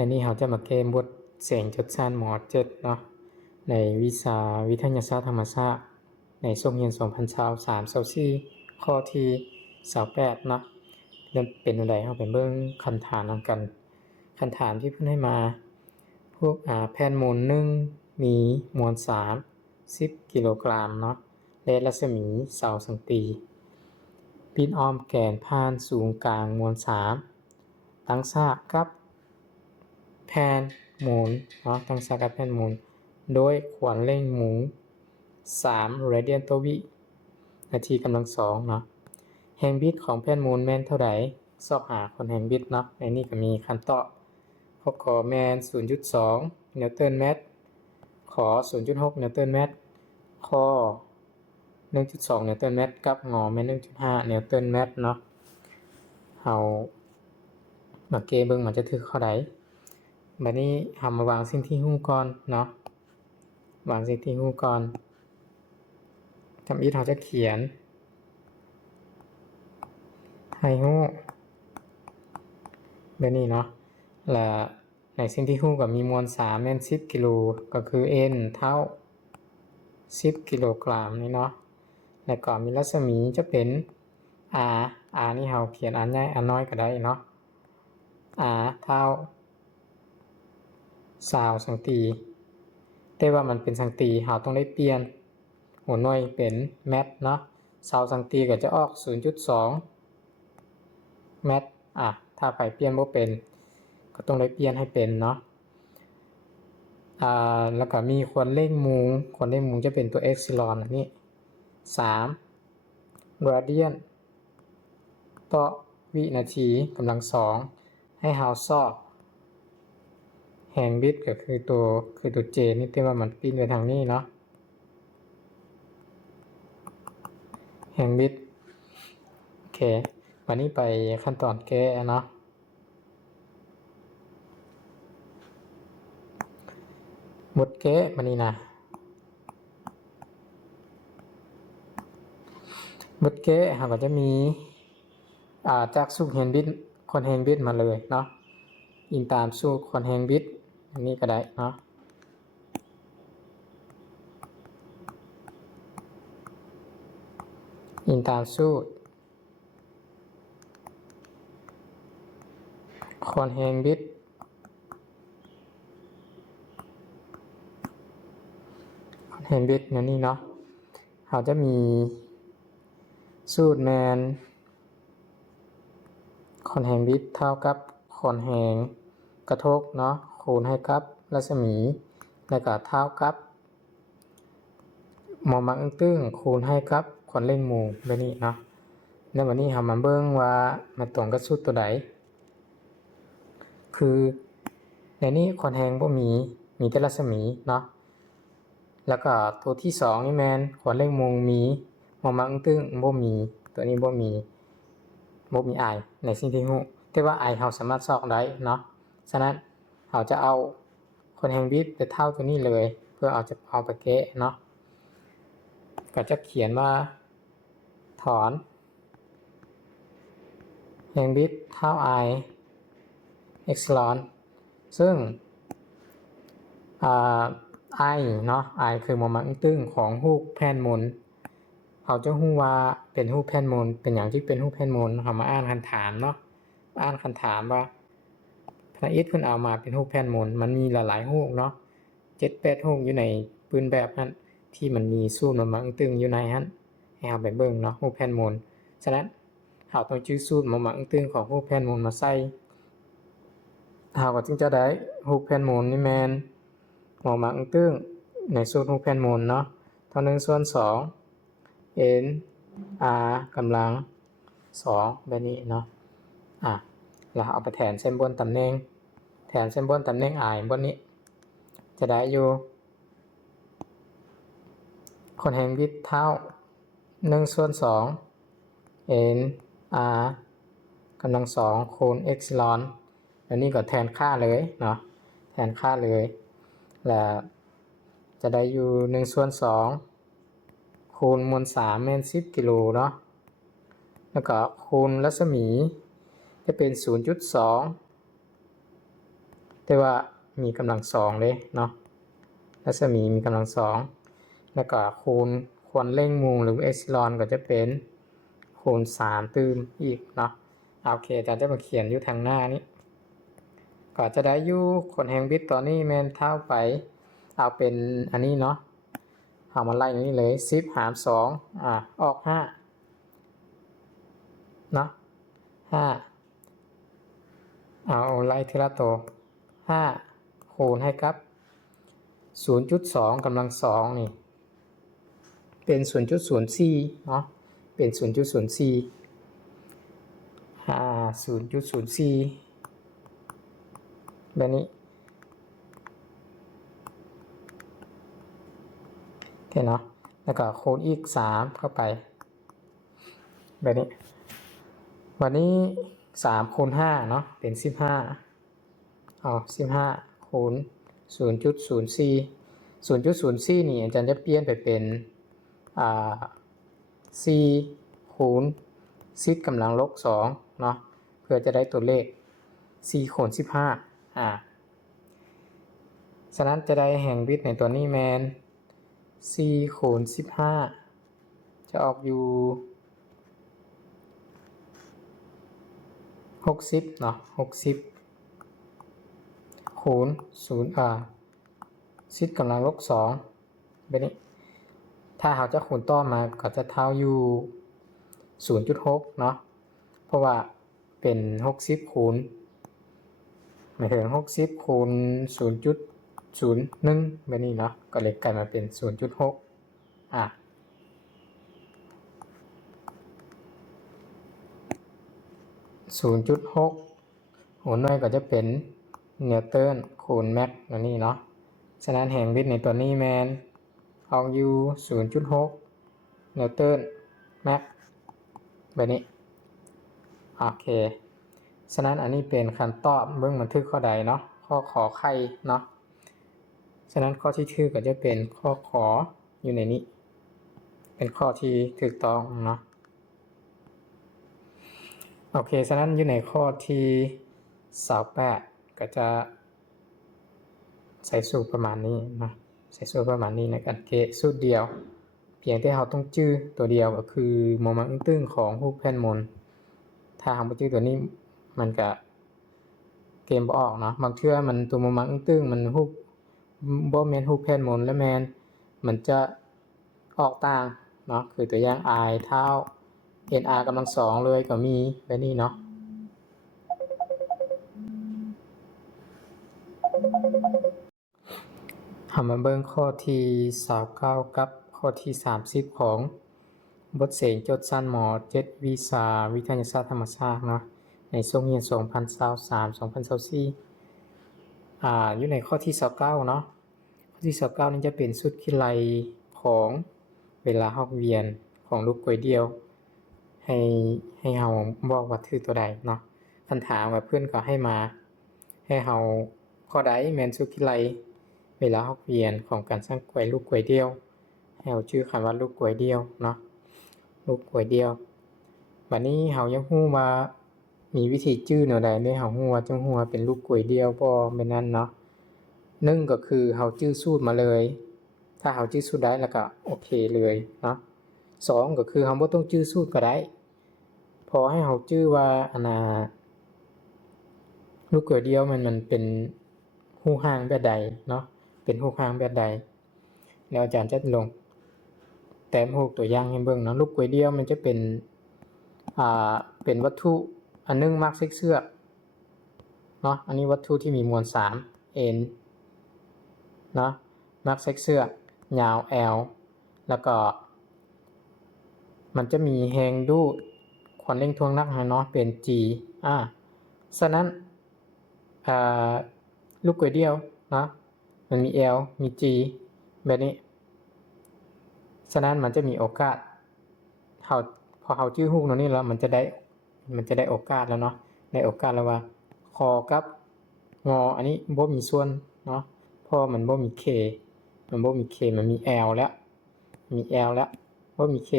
ในนี้เราจะมาเกมบทเสียงจดชั้นม.7 เนาะในวิชาวิทยาศาสตร์ธรรมชาติในช่วงเรียน2023-24ข้อที่28เนาะเป็นอะไรเราไปเบิ่งคำถามนำกันคำถามที่เพิ่นให้มาพวกแผ่นมวล1มีมวล10กิโลกรัมเนาะและรัศมี20สังตีปิดอ้อมแกนผ่านศูนย์กลางมวลตั้งฉากกับแผ่นหมุนเนาะตั้งฉากกับแผ่นหมุนโดยควรเร่งหมุน3 radian ต่อวินาทีกำลัง2เนาะแรงบิดของแผ่นหมุนแม่นเท่าใดสอบหาคนแรงบิดเนาะในนี้ก็มีคำตอบขอแม่น 0.2 นิวตันเมตรขอ 0.6 นิวตันเมตรข้อ 1.2 นิวตันเมตรกับงอแม่น 1.5 นิวตันเมตรเนาะเฮามาเกเบิ่งมันจะถึกข้อใดบัดนี้เฮามาวางสิ่งที่ฮู้ก่อนเนาะวางสิ่งที่ฮู้ก่อนทำอีกเราจะเขียนให้ฮู้แบบนี้เนาะและในสิ่งที่ฮู้ก็มีมวล3แม่น10กิโลก็คือ n เท่า10กิโลกรัมนี่เนาะแล้วก็มีรัศมีจะเป็น r นี่เฮาเขียนอันใหญ่อันน้อยก็ได้เนาะ r เท่า20สังตีแต่ว่ามันเป็นสังตีเราต้องได้เปลี่ยนหัวหน่วยเป็นเมตรเนาะ20สังตีก็จะออก 0.2 เมตรถ้าไปเปลี่ยนบ่เป็นก็ต้องได้เปลี่ยนให้เป็นเนาะแล้วก็มีควรเร่งมุงจะเป็นตัวเอปซิลอนนี่3 radian ต่อวินาทีกำลัง2ให้เฮาซอกแรงบิดก็คือตัว J นี่ที่ว่ามันปิ้นไปทางนี้เนาะแรงบิดโอเควันนี้ไปขั้นตอนแก้เนาะบทแก้มันนี่นะบทแก้เราก็จะมีจากสูตรแรงบิดคนแรงบิดมาเลยเนาะอิงตามสูตรคนแรงบิดอันนี้ก็ได้เนาะอิงตามสูตรคนแรงบิดนั่นนี่เนาะเขาจะมีสูตรแมนคนแรงบิดเท่ากับคนแรงกระทกเนาะคูณให้กับรัศมีแล้วก็เท่ากับโมเมนตัมคูณให้กับคนเร่งมุงแบบนี้เนาะในวันนี้เรามาเบิ่งว่ามันตรงกับสูตรตัวใดคือในนี้คนแรงบ่มีแต่รัศมีเนาะแล้วก็ตัวที่2นี่แม่นคนเร่งมุงมีโมเมนตัมบ่มีตัวนี้บ่มีI ในสิ่งที่ฮู้แต่ว่า I เราสามารถซอกได้เนาะฉะนั้นเราจะเอาคนแรงบิดไปเท่าตัวนี้เลยเพื่อเอาไปแก้เนาะก็จะเขียนว่าถอนแรงบิดเท่า I เอ็กซ์ลอนซึ่งI เนาะ I คือโมเมนตัมของรูปแผ่นหมุนเราจะฮู้ว่าเป็นรูปแผ่นหมุนเป็นอย่างที่เป็นรูปแผ่นหมุนเรามาอ่านคำถามเนาะอ่านคำถามว่าพระอิฐเพิ่นเอามาเป็นรูปแผ่นหมุนมันมีหลายๆรูปเนาะ 7-8 รูปอยู่ในปืนแบบนั้นที่มันมีสูตรโมเมนตัมอยู่ในนั้นให้เราไปเบิ่งเนาะรูปแผ่นหมุนฉะนั้นเราต้องจื้อสูตรโมเมนตัมของรูปแผ่นหมุนมาใส่เราก็จึงจะได้รูปแผ่นหมุนนี่แม่นโมเมนตัมในสูตรรูปแผ่นหมุนเนาะเท่า1/2 n r กำลัง2แบบนี้เนาะแล้วเอาไปแทนเส้นบนตำแหน่งi บนนี้จะได้อยู่คนแรงบิดเท่า 1/2 n r กำลัง2คูณเอ็กซิลอนแล้วนี่ก็แทนค่าเลยเนาะแทนค่าเลยแล้วจะได้อยู่ 1/2 คูณมวล3แม่น10กิโลเนาะแล้วก็คูณรัศมีจะเป็น 0.2 แต่ว่ามีกำลัง2เลยเนาะรัศมีมีกำลัง2แล้วก็คูณควรเร่งมูลหรือเอปซิลอนก็จะเป็นคูณ3ตื้มอีกเนาะโอเคอาจารย์จะมาเขียนอยู่ทางหน้านี้ก็จะได้อยู่คนแห่งบิตตัวนี้แม่นเท่าไปเอาเป็นอันนี้เนาะเอามาไล่นี้เลย10หาร2ออก5เนาะ5เอาไล่ทีละตัว5คูณให้กับ 0.2 กำลัง2นี่เป็น 0.04 เนาะเป็น 0.04 0.04 แบบนี้โอเคเนาะแล้วก็คูณอีก3เข้าไปแบบนี้วันนี้3คูณ5เนาะเป็น15เอา15คูณ 0.04 0.04 นี่อาจารย์จะเปลี่ยนไปเป็น4คูณ10กำลังลบ2เนาะเพื่อจะได้ตัวเลข4คูณ15ฉะนั้นจะได้แห่งบิตในตัวนี้แมน4คูณ15จะออกอยู่60เนาะ60คูณ10กำลังลบ2แบบนี้ถ้าเราจะคูณต่อมาก็จะเท่าอยู่ 0.6 เนาะเพราะว่าเป็น60คูณหมายถึง60คูณ 0.01 แบบนี้เนาะก็เลยกลายมาเป็น 0.6 0.6 หัวหน่วยก็จะเป็นนิวตันคูณแม็กตัวนี้เนาะฉะนั้นแห่งบิตในตัวนี้แมนเอาอยู่ 0.6 นิวตันแม็กแบบนี้โอเคฉะนั้นอันนี้เป็นคำตอบเบื้องบันทึกข้อใดเนาะข้อขอไข่เนาะฉะนั้นข้อที่ถูกก็จะเป็นข้อขออยู่ในนี้เป็นข้อที่ถูกต้องเนาะโอเคฉะนั้นอยู่ในข้อที่28ก็จะใส่สูตรประมาณนี้นะใส่สูตรประมาณนี้ในการเกะสูตรเดียวเพียงที่เราต้องจื้อตัวเดียวก็คือโมเมนต์ตึ้งของรูปแผ่นมนถ้าเราไม่จื้อตัวนี้มันก็เกมบ่ออกเนาะบางเทื่อมันตัวโมเมนต์ตึ้งมันรูปบ่แม่นรูปแผ่นมนและแมนมันจะออกต่างเนาะคือตัวอย่าง i เท่า nr กำลัง2เลยก็มีแบบนี้เนาะมาเบิ่งข้อที่29กับข้อที่30ของบทเสียงจดสั้นม.7 วิชาวิทยาศาสตร์ธรรมชาติเนาะในช่วงเรียน2023-2024อยู่ในข้อที่29เนาะข้อที่29นี้จะเป็นสุดคิไลของเวลาเฮาเรียนของลูกกล้วยเดียวให้เฮาบอกว่าคือตัวใดเนาะคันถามว่าเพื่อนก็ให้มาให้เฮาข้อใดแม่นสุดคิไลเวลาเฮาเรียนของการสร้างกล้วยลูกกล้วยเดียวให้เฮาชื่อคำว่าลูกกล้วยเดียวเนาะลูกกล้วยเดียวบัดนี้เฮายังฮู้ว่ามีวิธีชื่อแนวใดได้เฮาฮู้ว่าจังฮู้ว่าเป็นลูกกล้วยเดียวบ่แม่นนั้นเนาะ1ก็คือเฮาชื่อสูตรมาเลยถ้าเฮาชื่อสูตรได้แล้วก็โอเคเลยเนาะ2ก็คือเฮาบ่ต้องชื่อสูตรก็ได้พอให้เฮาชื่อว่าอันน่ะลูกกล้วยเดียวมันเป็นรูปร่างแบบใดเนาะเป็นรูปร่างแบบใดแล้วอาจารย์จะลงแต้มรูปตัวอย่างให้เบิ่งเนาะลูกกล้วยเดียวมันจะเป็นวัตถุอันนึงมักเชือกเนาะอันนี้วัตถุที่มีมวล3 n เนาะมักเชือกยาว l แล้วก็มันจะมีแรงดูดควรเร่งทวงนักเนาะเป็น g ฉะนั้นลูกกล้วยเดียวเนาะมันมี l มี g แบบนี้ฉะนั้นมันจะมีโอกาสพอเฮาชื่อฮูกตรงนี้แล้วมันจะได้โอกาสแล้วเนาะได้โอกาสแล้วว่าคอกับงออันนี้บ่มีส่วนเนาะเพราะมันบ่มี k มันบ่มี k มันมี l แล้วมี l แล้วบ่มี k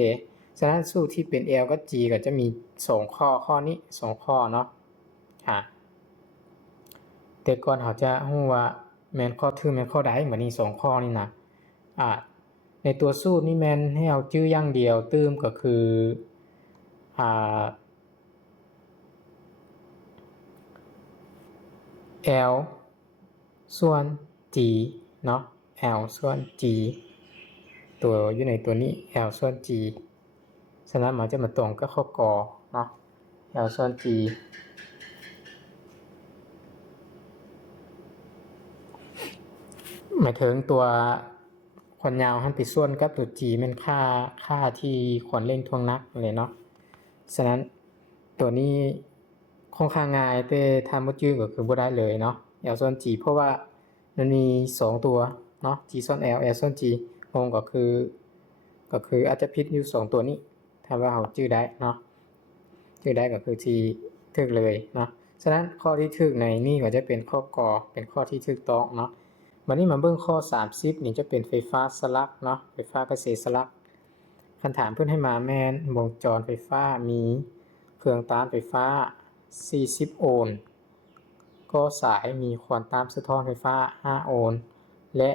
ฉะนั้นสูตรที่เป็น l กับ g ก็จะมี2ข้อนี้2ข้อเนาะแต่ แต่ก่อนเขาจะรู้ว่าแม่นข้อทึ่งแม่นข้อใดเหมือนนี้2ข้อนี่นะในตัวสูตรนี่แม่นให้เอาชื่ออย่างเดียวตื้มก็คือL ส่วน G เนาะ L ส่วน G ตัวอยู่ในตัวนี้ L ส่วน G ฉะนั้นมันจะมาตรงกับข้อกอเนาะ L ส่วน G หมายถึงตัวความยาวหันไปส่วนกับตัว G มันค่าที่ควรเร่งทวงนักเลยเนาะฉะนั้นตัวนี้ค่อนข้างง่ายแต่ถ้าบ่จื้อก็คือบ่ได้เลยเนาะ L ส่วน G เพราะว่ามันมี2ตัวเนาะ G ส่วน L L ส่วน G งงก็คืออาจจะผิดอยู่2ตัวนี้ถ้าว่าเราจื้อได้เนาะจื้อได้ก็คือที่ถูกเลยเนาะฉะนั้นข้อที่ถูกในนี้ก็จะเป็นข้อกอเป็นข้อที่ถูกต้องเนาะวันนี้มาเบิ่งข้อ30นี่จะเป็นไฟฟ้าสลักเนาะไฟฟ้าเกษตรสลักคำถามเพิ่นให้มาแม่นวงจรไฟฟ้ามีเครื่องต้านไฟฟ้า40โอห์มก็สายมีความต้านสะท้อนไฟฟ้า5โอห์มและ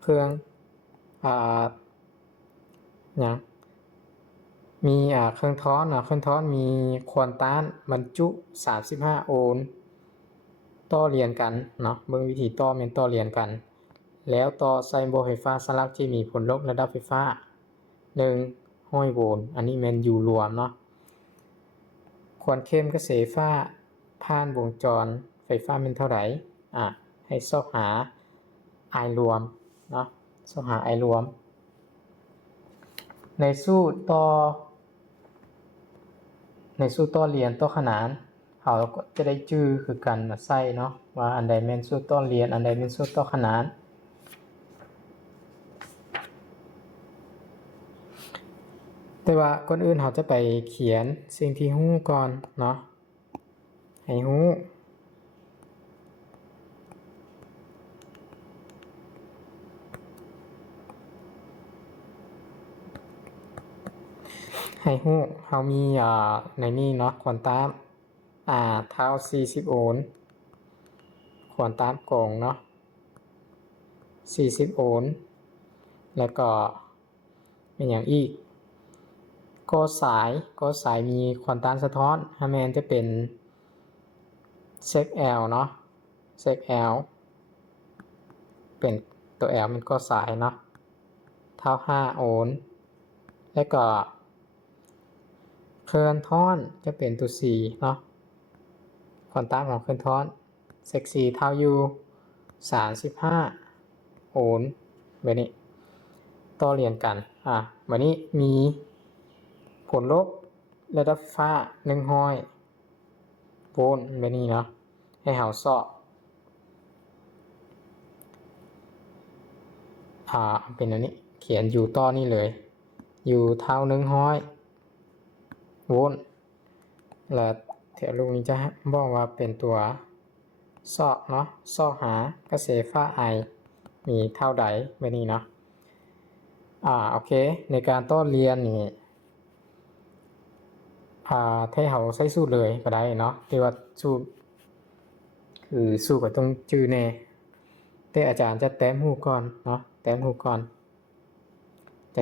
เครื่องมีเครื่องท้อนมีความต้านบรรจุ35โอห์มต่อเรียนกันเนาะเบิ่งวิธีต่อแม่นต่อเรียนกันแล้วต่อใส่โบไฟฟ้าสลักที่มีผลลบระดับไฟฟ้า100โวลต์อันนี้แม่นอยู่รวมเนาะความเข้มกระแสไฟฟ้าผ่านวงจรไฟฟ้าเป็นเท่าไหร่ให้ซอกหา I รวมเนาะซอกหา I รวมในสูตรต่อเรียนต่อขนานเราก็จะได้จื้อคือกันมาใส่เนาะว่าอันใดแม่นสูตรต่อเรียนอันใดแม่นสูตรต่อขนานแต่ว่าก่อนอื่นเราจะไปเขียนสิ่งที่รู้ก่อนเนาะให้รู้เรามีในนี้เนาะควอนตัมเท่า40โอห์มควอนตัมกงเนาะ40โอห์มแล้วก็เป็นอย่างอีกก็สายมีความต้านสะท้อนถ้าแมนจะเป็นเซก L เนาะเซก L เป็นตัว L เป็นก็สายเนาะเท่า5โอห์มแล้วก็เคลื่อนท่อนจะเป็นตัว C เนาะความต้านของเคลื่อนท่อนเซก C เท่าอยู่35โอห์มแบบนี้ต่อเรียนกันวันนี้มีผลลบระดับไฟฟ้า100โวลต์แบบนี้เนาะให้เราสอบเป็นอันนี้เขียนอยู่ต่อนี่เลยอยู่เท่า100โวลต์แล้วแถวลูกนี้จะบอกว่าเป็นตัวซอกเนาะซอกหากระแสไฟฟ้า I มีเท่าใดแบบนี้เนาะโอเคในการต่อเรียนนี่ให้เราใช้สูตรเลยก็ได้เนาะที่ว่าสูตรคือสูตรก็ต้องจื้อแน่แต่อาจารย์จะแต้มหูก่อนเนาะแต้มหูก่อน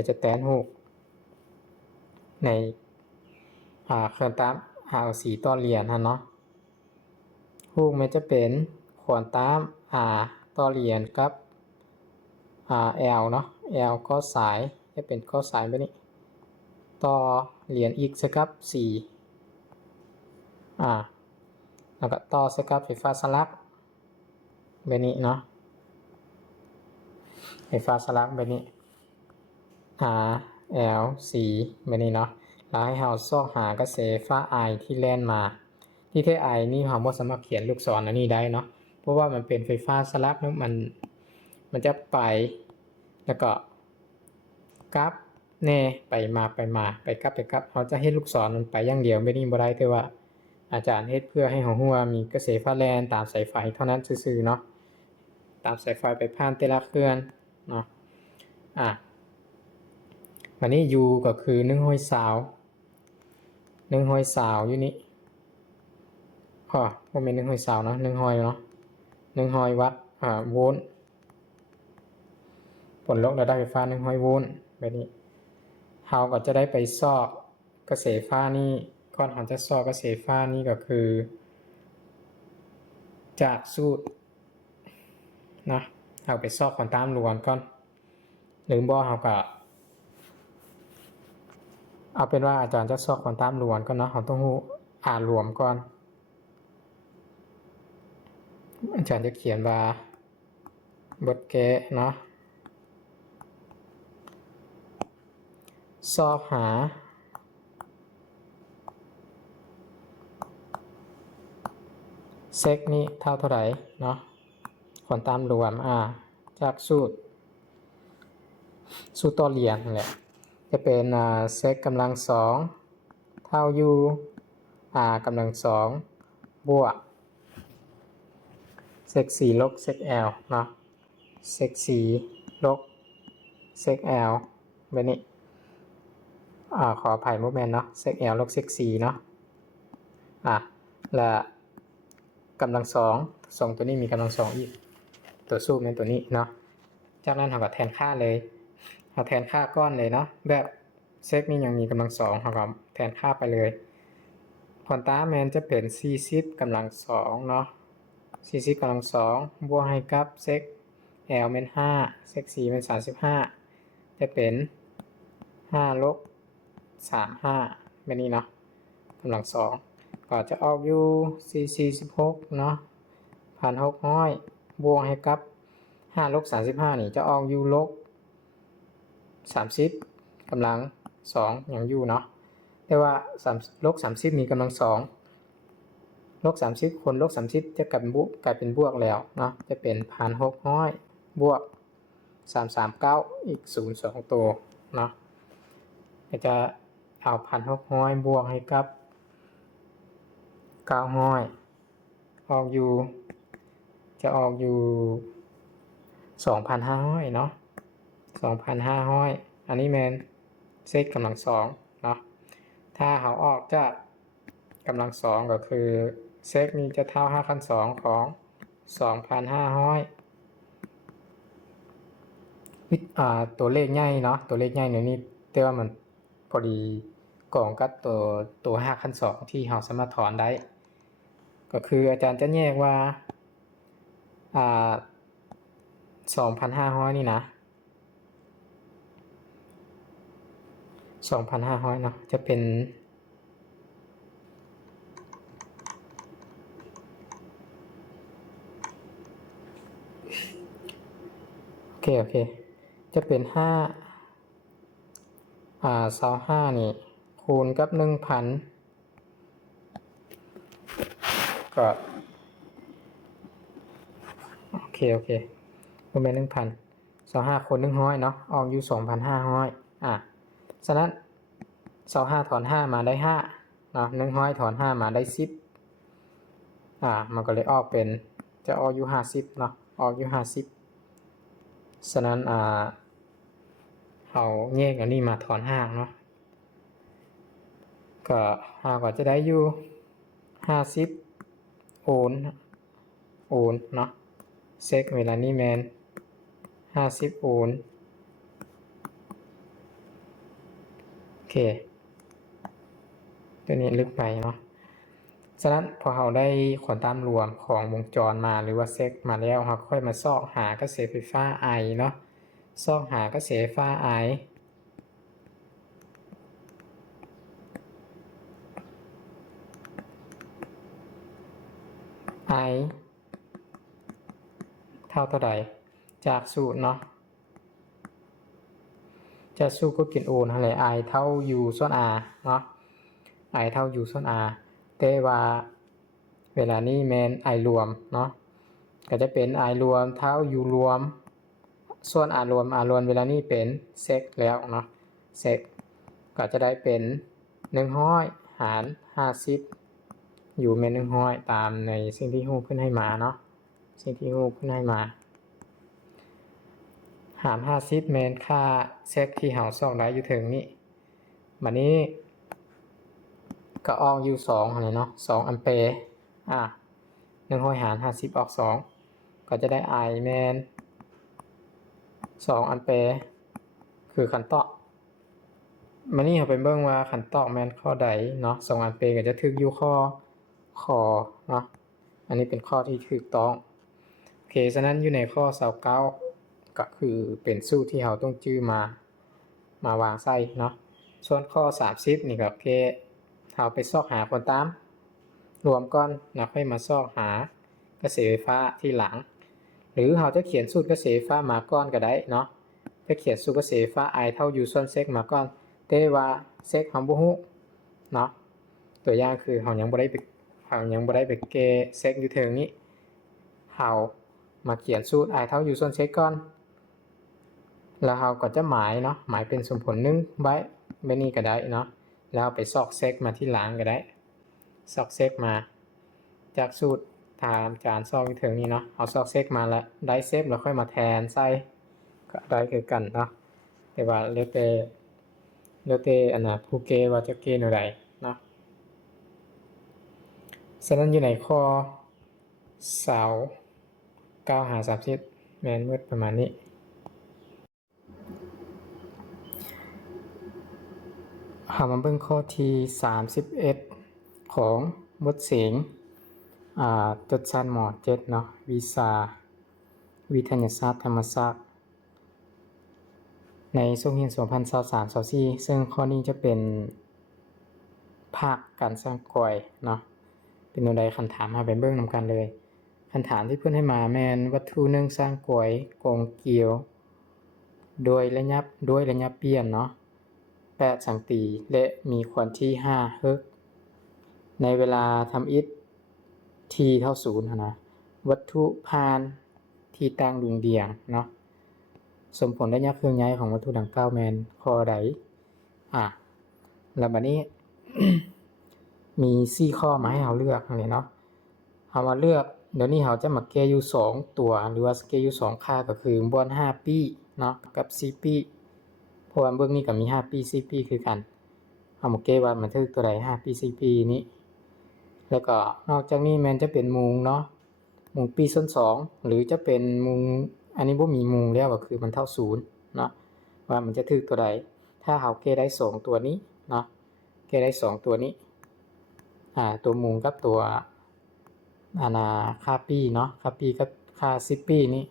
จะแต้มหูในเครื่องต้านสีต่อเรียนเนาะหูมันจะเป็นควอนตัมต่อเรียนกับL เนาะ L ก็สายจะเป็นก็สายแบบนี้ต่อเรียนอีกสักกับ4แล้วก็ต่อสักกับไฟฟ้าสลักแบบนี้เนาะไฟฟ้าสลักแบบนี้L 4แบบนี้เนาะแล้วให้เราซอกหากระแสไฟฟ้า I ที่แล่นมาที่แท้ I นี่เราบ่สามารถเขียนลูกศรอันนี้ได้เนาะเพราะว่ามันเป็นไฟฟ้าสลักแล้วมันจะไปแล้วก็กราฟแน่ไปมาไปกลับเราจะเฮ็ดลูกศรมันไปอย่างเดียวไม่ได้บ่ได้แต่ว่าอาจารย์เฮ็ดเพื่อให้เรารู้ว่ามีกระแสไฟฟ้าแล่นตามสายไฟเท่านั้นซื่อๆเนาะตามสายไฟไปผ่านแต่ละเครื่องเนาะวันนี้ U ก็คือ120อยู่นี่บ่แม่น120เนาะ100เนาะ 100 วัตต์โวลต์ผลลดระดับไฟฟ้า100 โวลต์แบบนี้เราก็จะได้ไปซอกกระแสไฟฟ้านี่ก่อนเราจะซอกกระแสไฟฟ้านี่ก็คือจากสูตรนะเอาไปซอกควอนตัมรวมก่อนหรือบ่เราก็เอาเป็นว่าอาจารย์จะซอกควอนตัมรวมก่อนเนาะเราต้องรู้รวมก่อนอาจารย์จะเขียนว่าบทแก้เนาะซอกหาเซกนี้เท่าไหร่เนาะควอนตัมรวมจากสูตรต่อเหรียญนั่นแหละจะเป็นเซกกำลัง2เท่า u กำลัง2บวกเซก4ลบเซก l เนาะเซก4ลบเซก l แบบนี้ขออภัยโมเมนต์เนาะเซก l ลบเซก4เนาะและกำลัง2ตัวนี้มีกำลัง2อีกตัวสูตรเป็นตัวนี้เนาะจากนั้นเราก็แทนค่าเลยเราแทนค่าก้อนเลยเนาะแบบเซกนี้ยังมีกำลัง2เราก็แทนค่าไปเลยควอนตัมแมนจะเป็น40กำลัง2เนาะ40กำลัง2บวกให้กับเซก l เป็น5เซก4เป็น35จะเป็น5ลบ35แบบนี้เนาะกำลัง2ก็จะออกอยู่446เนาะ1,600บวกให้กับ5ลบ35นี่จะออกอยู่ลบ30กำลัง2อย่างอยู่เนาะแต่ว่าลบ30มีกำลัง2ลบ30คูณลบ30จะกลายเป็นบวกแล้วเนาะจะเป็น1,600บวก339อีก0 2ตัวเนาะจะเอา1,600บวกให้กับ900ออกอยู่จะออกอยู่2,500เนาะ2,500อันนี้แมนเซกกำลัง2เนาะถ้าเขาออกจากกำลัง2ก็คือเซกนี้จะเท่า5 ขั้น 2ของ 2,500ตัวเลขใหญ่เนาะตัวเลขใหญ่เนี่ยนี่แต่ว่ามันพอดีกล่องกับตัว5 ขั้น 2ที่เราสามารถถอนได้ก็คืออาจารย์จะแยกว่า2,500นี่นะ2,500เนาะจะเป็นโอเคจะเป็น25นี่คูณกับ 1,000 ก็โอเคประมาณ 1,000 25คูณ100เนาะออกอยู่ 2,500ฉะนั้น25ถอน5มาได้5เนาะ100ถอน5มาได้10มันก็เลยออกเป็นจะออกอยู่50เนาะออกอยู่50ฉะนั้นเอาแยกอันนี้มาถอน5เนาะก็ก็จะได้อยู่50โอห์มเนาะเซกเวลานี้แมน50โอห์มโอเคตัวนี้ลึกไปเนาะฉะนั้นพอเราได้ควอนตัมรวมของวงจรมาหรือว่าเซกมาแล้วเราค่อยมาซอกหากระแสไฟฟ้า I เนาะซอกหากระแสไฟฟ้า I เท่าใดจากสูตรเนาะจะสูตรก็เป็นโอห์มนั่นแหละ I เท่า U ส่วน R เนาะ I เท่า U ส่วน R แต่ว่าเวลานี้แมน I รวมเนาะก็จะเป็น I รวมเท่า U รวมส่วน R รวมเวลานี้เป็นเซกแล้วเนาะเซกก็จะได้เป็น100หาร50อยู่แม่น100ตามในสิ่งที่ฮู้ขึ้นให้มาเนาะสิ่งที่ฮู้ขึ้นให้มาหาร50แมนค่าเซกที่เฮาซอกได้อยู่ถึงนี้บัดนี้ก็ออกอยู่2เลยเนาะ2 แอมเปร์100หาร50ออก2 ก็จะได้ I แมน2 อัมแปร์คือขันตอกมานี่เราไปเบิ่งว่าขันตอกแมนข้อใดเนาะ2 อัมแปร์ก็จะถึกอยู่ข้อเนาะอันนี้เป็นข้อที่ถูกต้องโอเคฉะนั้นอยู่ในข้อ29ก็คือเป็นสูตรที่เราต้องจื้อมาวางใส่เนาะส่วนข้อ30นี่ก็แค่เราไปซอกหาผลตามรวมก่อนแล้วค่อยมาซอกหากระแสไฟฟ้าที่หลังหรือเราจะเขียนสูตรกระแสไฟฟ้ามาก่อนก็ได้เนาะจะเขียนสูตรกระแสไฟฟ้า I เท่า U ส่วนเซกมาก่อนแต่ว่าเซกเราบ่ฮู้เนาะตัวอย่างคือเรายังบ่ได้ไปแก้เซกอยู่เทิงนี้เรามาเขียนสูตร I เท่า U ส่วนเซกก่อนแล้วเราก็จะหมายเนาะหมายเป็นสมผล1ไว้แบบนี้ก็ได้เนาะแล้วไปซอกเซกมาที่หลังก็ได้ซอกเซกมาจากสูตรตามจานซอกอยู่เทิงนี้เนาะเอาซอกเซกมาแล้วได้เซฟแล้วค่อยมาแทนใส่ก็ได้คือกันเนาะแต่ว่าแล้วแต่อันน่ะผู้เกว่าจะเกณฑ์อะไรเนาะฉะนั้นอยู่ในข้อเสา9หา30แม่นมืดประมาณนี้เรามาเบิ่งข้อที่31ของบทเสียงจดชั้นม.7 เนาะวิชาวิทยาศาสตร์ธรรมศาสตร์ในช่วงเรียน2023-24ซึ่งข้อนี้จะเป็นภาคการสร้างกลวยเนาะเป็นโนใดคันถามมาไปเบิ่งนำกันเลยคันถามที่เพิ่นให้มาแม่นวัตถุหนึ่งสร้างกลวยกงเกลียวโดยระยะเปลี่ยนเนาะ8 สังตีและมีควอนที่5 เฮิรตซ์ในเวลาทำอิฐ t เท่า0นะวัตถุผ่านที่ตั้งดวงเดียงเนาะสมผลระยะเคลื่อนย้ายของวัตถุดังกล่าวแม่นข้อใดแล้วบัดนี้ มี4ข้อมาให้เราเลือกเลยเนาะเรามาเลือกเดี๋ยวนี้เราจะมาแก้อยู่2ตัวหรือว่าแก้อยู่2ค่าก็คือบอน5ปีเนาะกับ4ปีเพราะว่าเบื้องนี้ก็มี5ปี4ปีคือกันเอามาแก้ว่ามันคือตัวใด5ปี4ปีนี้แล้วก็นอกจากนี้มันจะเป็นมุงเนาะมุงปีส่วน2หรือจะเป็นมุงอันนี้บ่มีมุงแล้วก็คือมันเท่า0เนาะว่ามันจะคือตัวใดถ้าเราแก้ได้2ตัวนี้เนาะแก้ได้2ตัวนี้ตัวมุงกับตัวค่าปีเนาะค่าปีกับค่า10ปีนี้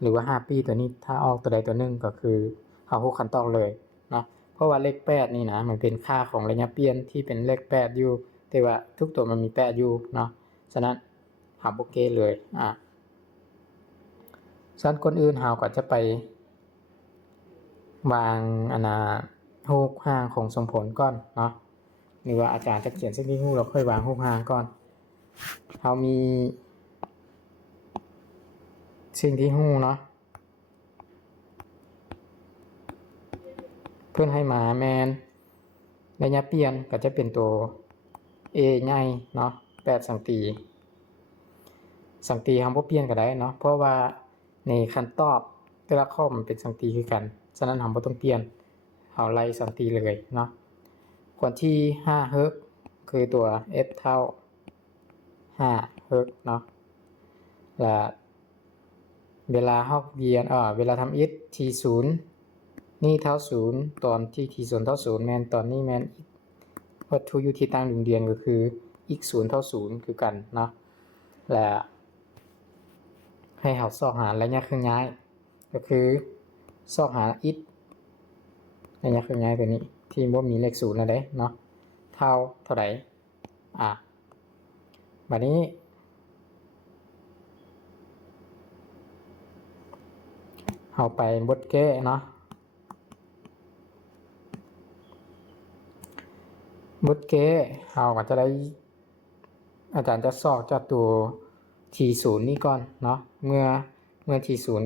หรือว่า5ปีตัวนี้ถ้าออกตัวใดตัวหนึ่งก็คือเอา6ขั้นตอนเลยเนาะเพราะว่าเลข8นี่นะมันเป็นค่าของระยะเปลี่ยนที่เป็นเลข8อยู่แต่ว่าทุกตัวมันมี8อยู่เนาะฉะนั้นหาโอเคเลยส่วนคนอื่นเฮาก็จะไปวางรูปห่างของสมผลก่อนเนาะหรือว่าอาจารย์จะเขียนสิ่งที่ฮู้เราค่อยวางรูปห่างก่อนเรามีสิ่งที่ฮู้เนาะเพื่อนให้มาแมนระยะเปลี่ยนก็จะเป็นตัว A ใหญ่เนาะ8 สังตีเราบ่เปลี่ยนก็ได้เนาะเพราะว่าในคันตอบแต่ละข้อมันเป็นสังตีคือกันฉะนั้นเราบ่ต้องเปลี่ยนเอาไล่สังตีเลยเนาะควอนที่5 เฮิรตซ์คือตัว F เท่า5 เฮิรตซ์เนาะและเวลาเฮาเรียนเวลาทำอิฐ T0 นี่เท่า0ตอนที่ T0 เท่า0แม่นตอนนี้แม่นวัตถุอยู่ที่ตั้งดวงเดียนก็คืออีก0เท่า0คือกันเนาะและให้เฮาซอกหาระยะเคลื่อนย้ายก็คือซอกหาอิฐระยะเคลื่อนย้ายตัวนี้ที่บ่มีเลข0นั่นเด้เนาะเท่าใดบัดนี้เฮาไปบทแก้เนาะบทแก้เฮาก็จะได้อาจารย์จะซอกจากตัว T0 นี่ก่อนเนาะเมื่อ T0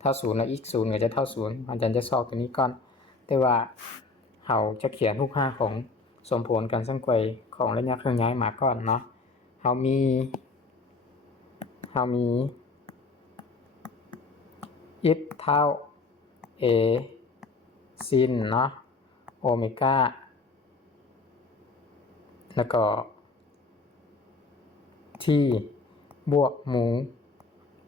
เท่า0แล้วอีก0ก็จะเท่า0อาจารย์จะซอกตัวนี้ก่อนแต่ว่าเฮาจะเขียนรูปค่าของสมผลการสร้างกลวยของระยะเคลื่อนย้ายมาก่อนเนาะเฮามีอิฐเท่า A ซินเนาะโอเมก้าแล้วก็ที่บวกหมู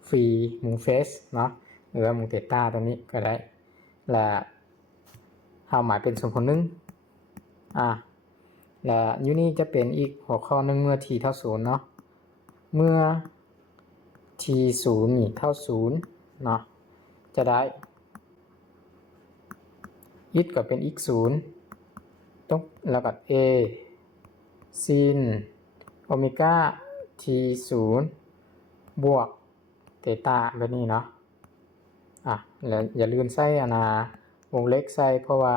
ฟรีมุงเฟสเนาะหรือว่ามุงเทต้าตัวนี้ก็ได้และเอาหมายเป็นสมผลหนึ่งและยูนี่จะเป็นอีกหัวข้อหนึ่งเมื่อ t เท่า0เนาะเมื่อ t 0นี่เท่า0เนาะจะได้ x ก็เป็น x 0ต้องแล้วก็ a ซินโอเมก้า t 0บวกเทต้าแบบนี้เนาะแล้วอย่าลืมใส่วงเล็กใส่เพราะว่า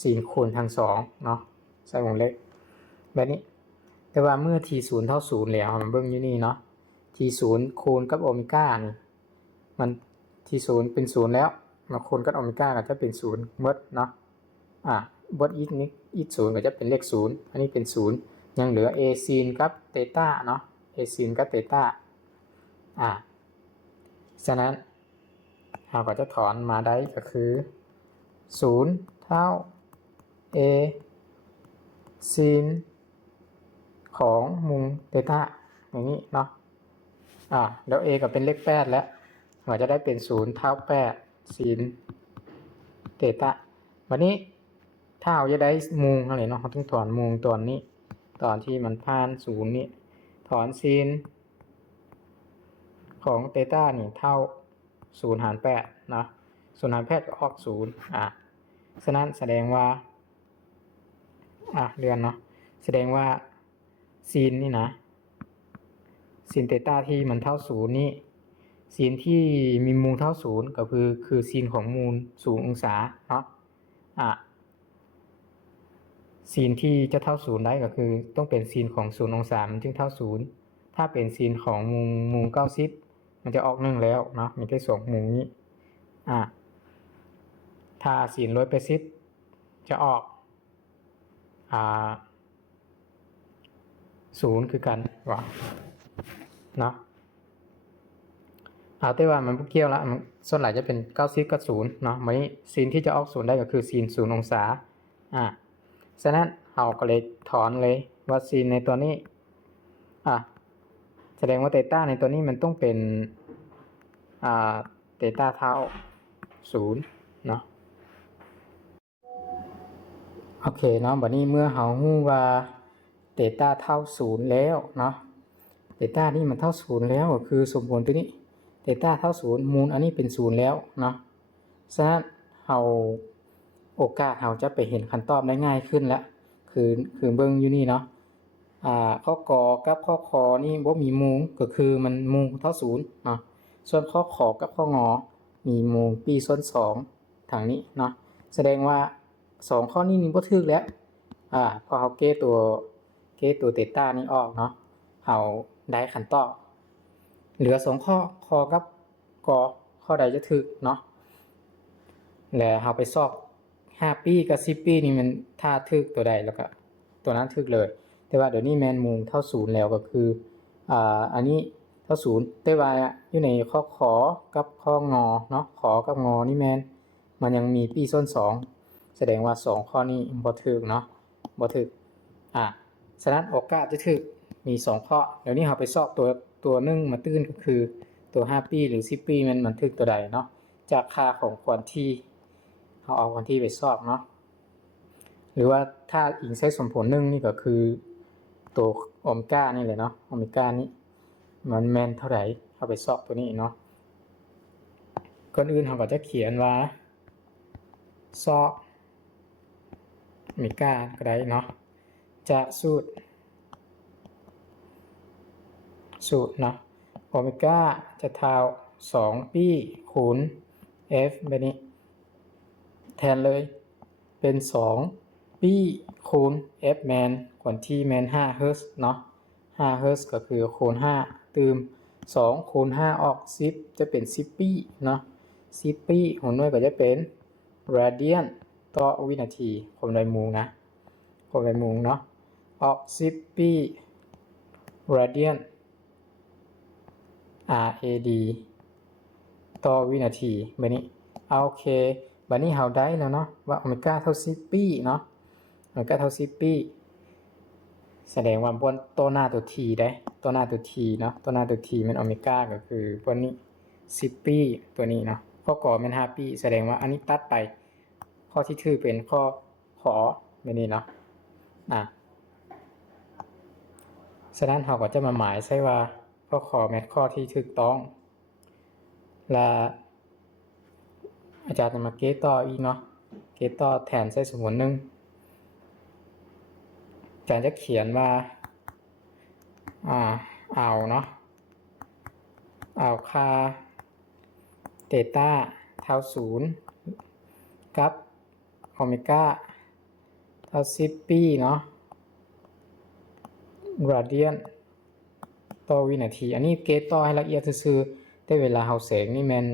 ซินคูณทั้งสองเนาะใส่วงเล็กแบบนี้แต่ว่าเมื่อ t 0เท่า0แล้วมันเบิ่งอยู่นี่เนาะ t 0คูณกับโอเมก้านี่มัน t 0เป็น0แล้วมาคูณกับโอเมก้าก็จะเป็น0หมดเนาะบดอีกนี้อีก0ก็จะเป็นเลข0อันนี้เป็น0ยังเหลือ a ซินกับเทต้าเนาะ a ซินกับเทต้าฉะนั้นเราก็จะถอนมาได้ก็คือ0เท่า a ซินของมุงเทต้าอย่างนี้เนาะแล้ว a ก็เป็นเลข8แล้วเราจะได้เป็น0เท่า8ซินเทต้าวันนี้ถ้าเราจะได้มุงอะไรเนาะเราต้องถอนมุงตัวนี้ตอนที่มันผ่าน0นี่ถอนซินของเทต้านี่เท่า0 หาร8นะ0 หาร8ก็ออก0ฉะนั้นแสดงว่าเรียนเนาะแสดงว่าซินนี่นะซินเทต้าที่มันเท่า0นี่ซินที่มีมุมเท่า0ก็คือซินของมุม0 องศาเนาะซินที่จะเท่า0ได้ก็คือต้องเป็นซินของ0 องศามันจึงเท่า0ถ้าเป็นซินของมุม90มันจะออก1แล้วเนาะมีแค่2มุมนี้ถ้าซิน180จะออก0คือกันว่าเนาะแต่ว่ามันเกี่ยวละส่วนใหญ่จะเป็น90กับ0เนาะวันนี้ซินที่จะออก0ได้ก็คือซิน0 องศาฉะนั้นเราก็เลยถอนเลยว่าซินในตัวนี้แสดงว่าเทต้าในตัวนี้มันต้องเป็นเทต้าเท่า0เนาะโอเคเนาะบัดนี้เมื่อเรารู้ว่าเทต้าเท่า0แล้วเนาะเทต้านี่มันเท่า0แล้วก็คือสมผลตัวนี้เทต้าเท่า0มูลอันนี้เป็น0แล้วเนาะฉะนั้นเราโอกาสเราจะไปเห็นคำตอบได้ง่ายขึ้นแล้วคือเบิ่งอยู่นี่เนาะข้อกอกับข้อคอนี่บ่มีมูลก็คือมันมูลเท่า0เนาะส่วนข้อขอกับข้องอมีมูลปีส่วน2ทางนี้เนาะแสดงว่า2ข้อนี้บ่ถูกแล้วพอเราเกตัวเทต้านี่ออกเนาะเราได้คำตอบเหลือ2ข้อคอกับกอข้อใดจะถูกเนาะแล้วเราไปซอก5 ปีกับ10 ปีนี่มันถ้าถูกตัวใดแล้วก็ตัวนั้นถูกเลยแต่ว่าเดี๋ยวนี้แมนมุงเท่า0แล้วก็คืออันนี้เท่า0แต่ว่าอยู่ในข้อขอกับข้องอเนาะขอกับงอนี่แมนมันยังมีปีส่วน2แสดงว่า2ข้อนี้บ่ถูกเนาะบ่ถูกฉะนั้นโอกาสจะถูกมี2ข้อเดี๋ยวนี้เราไปซอกตัวนึงมาตื้นก็คือตัว5 ปีหรือ10 ปีมันถูกตัวใดเนาะจากค่าของควอนที่เราเอาควอนที่ไปซอกเนาะหรือว่าถ้าอิงใช้สมผล1นี่ก็คือตัวโอเมก้านี่เลยเนาะโอเมก้านี้มันแมนเท่าไหร่เอาไปซอกตัวนี้เนาะก่อนอื่นเราก็จะเขียนว่าซอกโอเมก้าก็ได้เนาะจะสูตรเนาะโอเมก้าจะเท่า2 ปีคูณ f แบบนี้แทนเลยเป็น2 ปีคูณ f แมนควอนที่แมน5 เฮิร์ตซ์เนาะ5 เฮิร์ตซ์ก็คือคูณ5ตืม2คูณ5ออก10จะเป็น10 ปีเนาะ10 ปีหัวหน่วยก็จะเป็น radian ต่อวินาทีความเร็วมุงนะความเร็วมุงเนาะออก10 ปี radian rad ต่อวินาทีแบบนี้โอเคบัดนี้เราได้แล้วเนาะว่าโอเมก้าเท่า10 ปีเนาะโอเมก้าเท่า10 ปี แสดงว่าบนตัวหน้าตัวทีได้ตัวหน้าตัวทีเนาะตัวหน้าตัวทีมันโอเมก้าก็คือบนนี้10 ปีตัวนี้เนาะข้อก่อมัน5 ปีแสดงว่าอันนี้ตัดไปข้อที่ถือเป็นข้อขอแบบนี้เนาะฉะนั้นเราก็จะมาหมายใช่ว่าข้อขอแมทข้อที่ถูกต้องและอาจารย์จะมาเกตต่ออีกเนาะเกตต่อแทนใช้สมมุติหนึ่งอาจารย์จะเขียนว่าเอาเนาะเอาค่าเตต้าเท่า0กับโอเมก้าเท่า10 ปีเนาะราเดียนต่อวินาทีอันนี้เกตต่อให้ละเอียดซื่อๆแต่เวลาเราเสกนี่แมน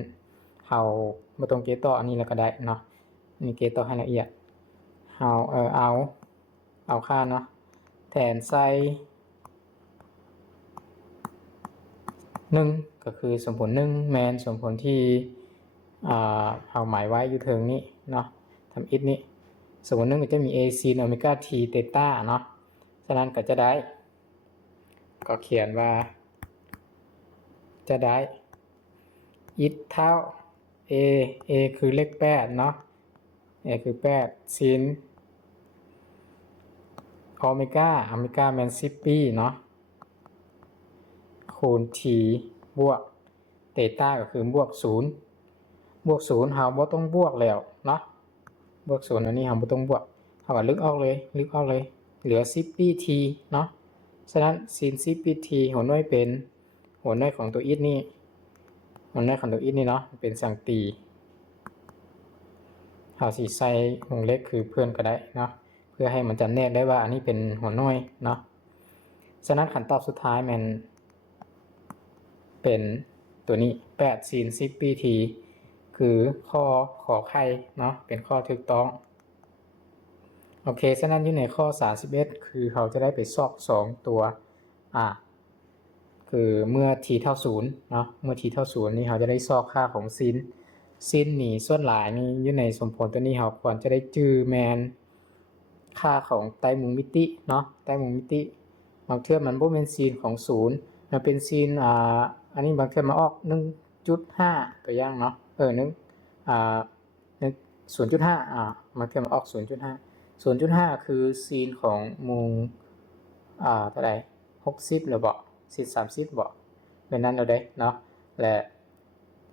เราไม่ต้องเกตต่ออันนี้แล้วก็ได้เนาะนี่เกตต่อให้ละเอียดเราเอาค่าเนาะแทนใส่1ก็คือสมผล1แมนสมผลที่เอาหมายไว้อยู่เทิงนี้เนาะทำอิทนี้สมผล1ก็จะมี a sin โอเมก้า t เตต้าเนาะฉะนั้นก็จะได้ก็เขียนว่าจะได้อิทเท่า a คือเลข8เนาะ a คือ8 sin โอเมก้าแมน10 ปีเนาะคูณ t บวกเตต้าก็คือบวก0เราบ่ต้องบวกแล้วเนาะบวก0อันนี้เราบ่ต้องบวกเราก็ลึกออกเลยเหลือ10 ปี t เนาะฉะนั้น sin 10 ปี t หัวหน่วยเป็นหัวหน่วยของตัวอิทนี่หัวหน่วยของตัวอิทนี่เนาะเป็นสังตีเราสิใส่วงเล็กคือเพื่อนก็ได้เนาะเพื่อให้มันจำแนกได้ว่าอันนี้เป็นหัวหน่วยเนาะฉะนั้นขั้นตอนสุดท้ายมันเป็นตัวนี้8 sin 10 ปี t คือข้อขอไข่เนาะเป็นข้อถูกต้องโอเคฉะนั้นอยู่ในข้อ31คือเขาจะได้ไปซอก2ตัวคือเมื่อ t เท่า0เนาะเมื่อ t เท่า0นี่เขาจะได้ซอกค่าของsinนี่ส่วนหลายนี่อยู่ในสมผลตัวนี้เขาควรจะได้จื้อแมนค่าของไตรมุมมิติเนาะไตรมุมมิติบางเทื่อมันบ่เป็นsinของ0มันเป็นsinอันนี้บางเทื่อมาออก 1.5 ตัวอย่างเนาะ0.5 มันเทียมออก 0.5 คือซีนของมุงเท่าไหร่60หรือบ่สิ30บ่เป็นนั้นเราได้เนาะและ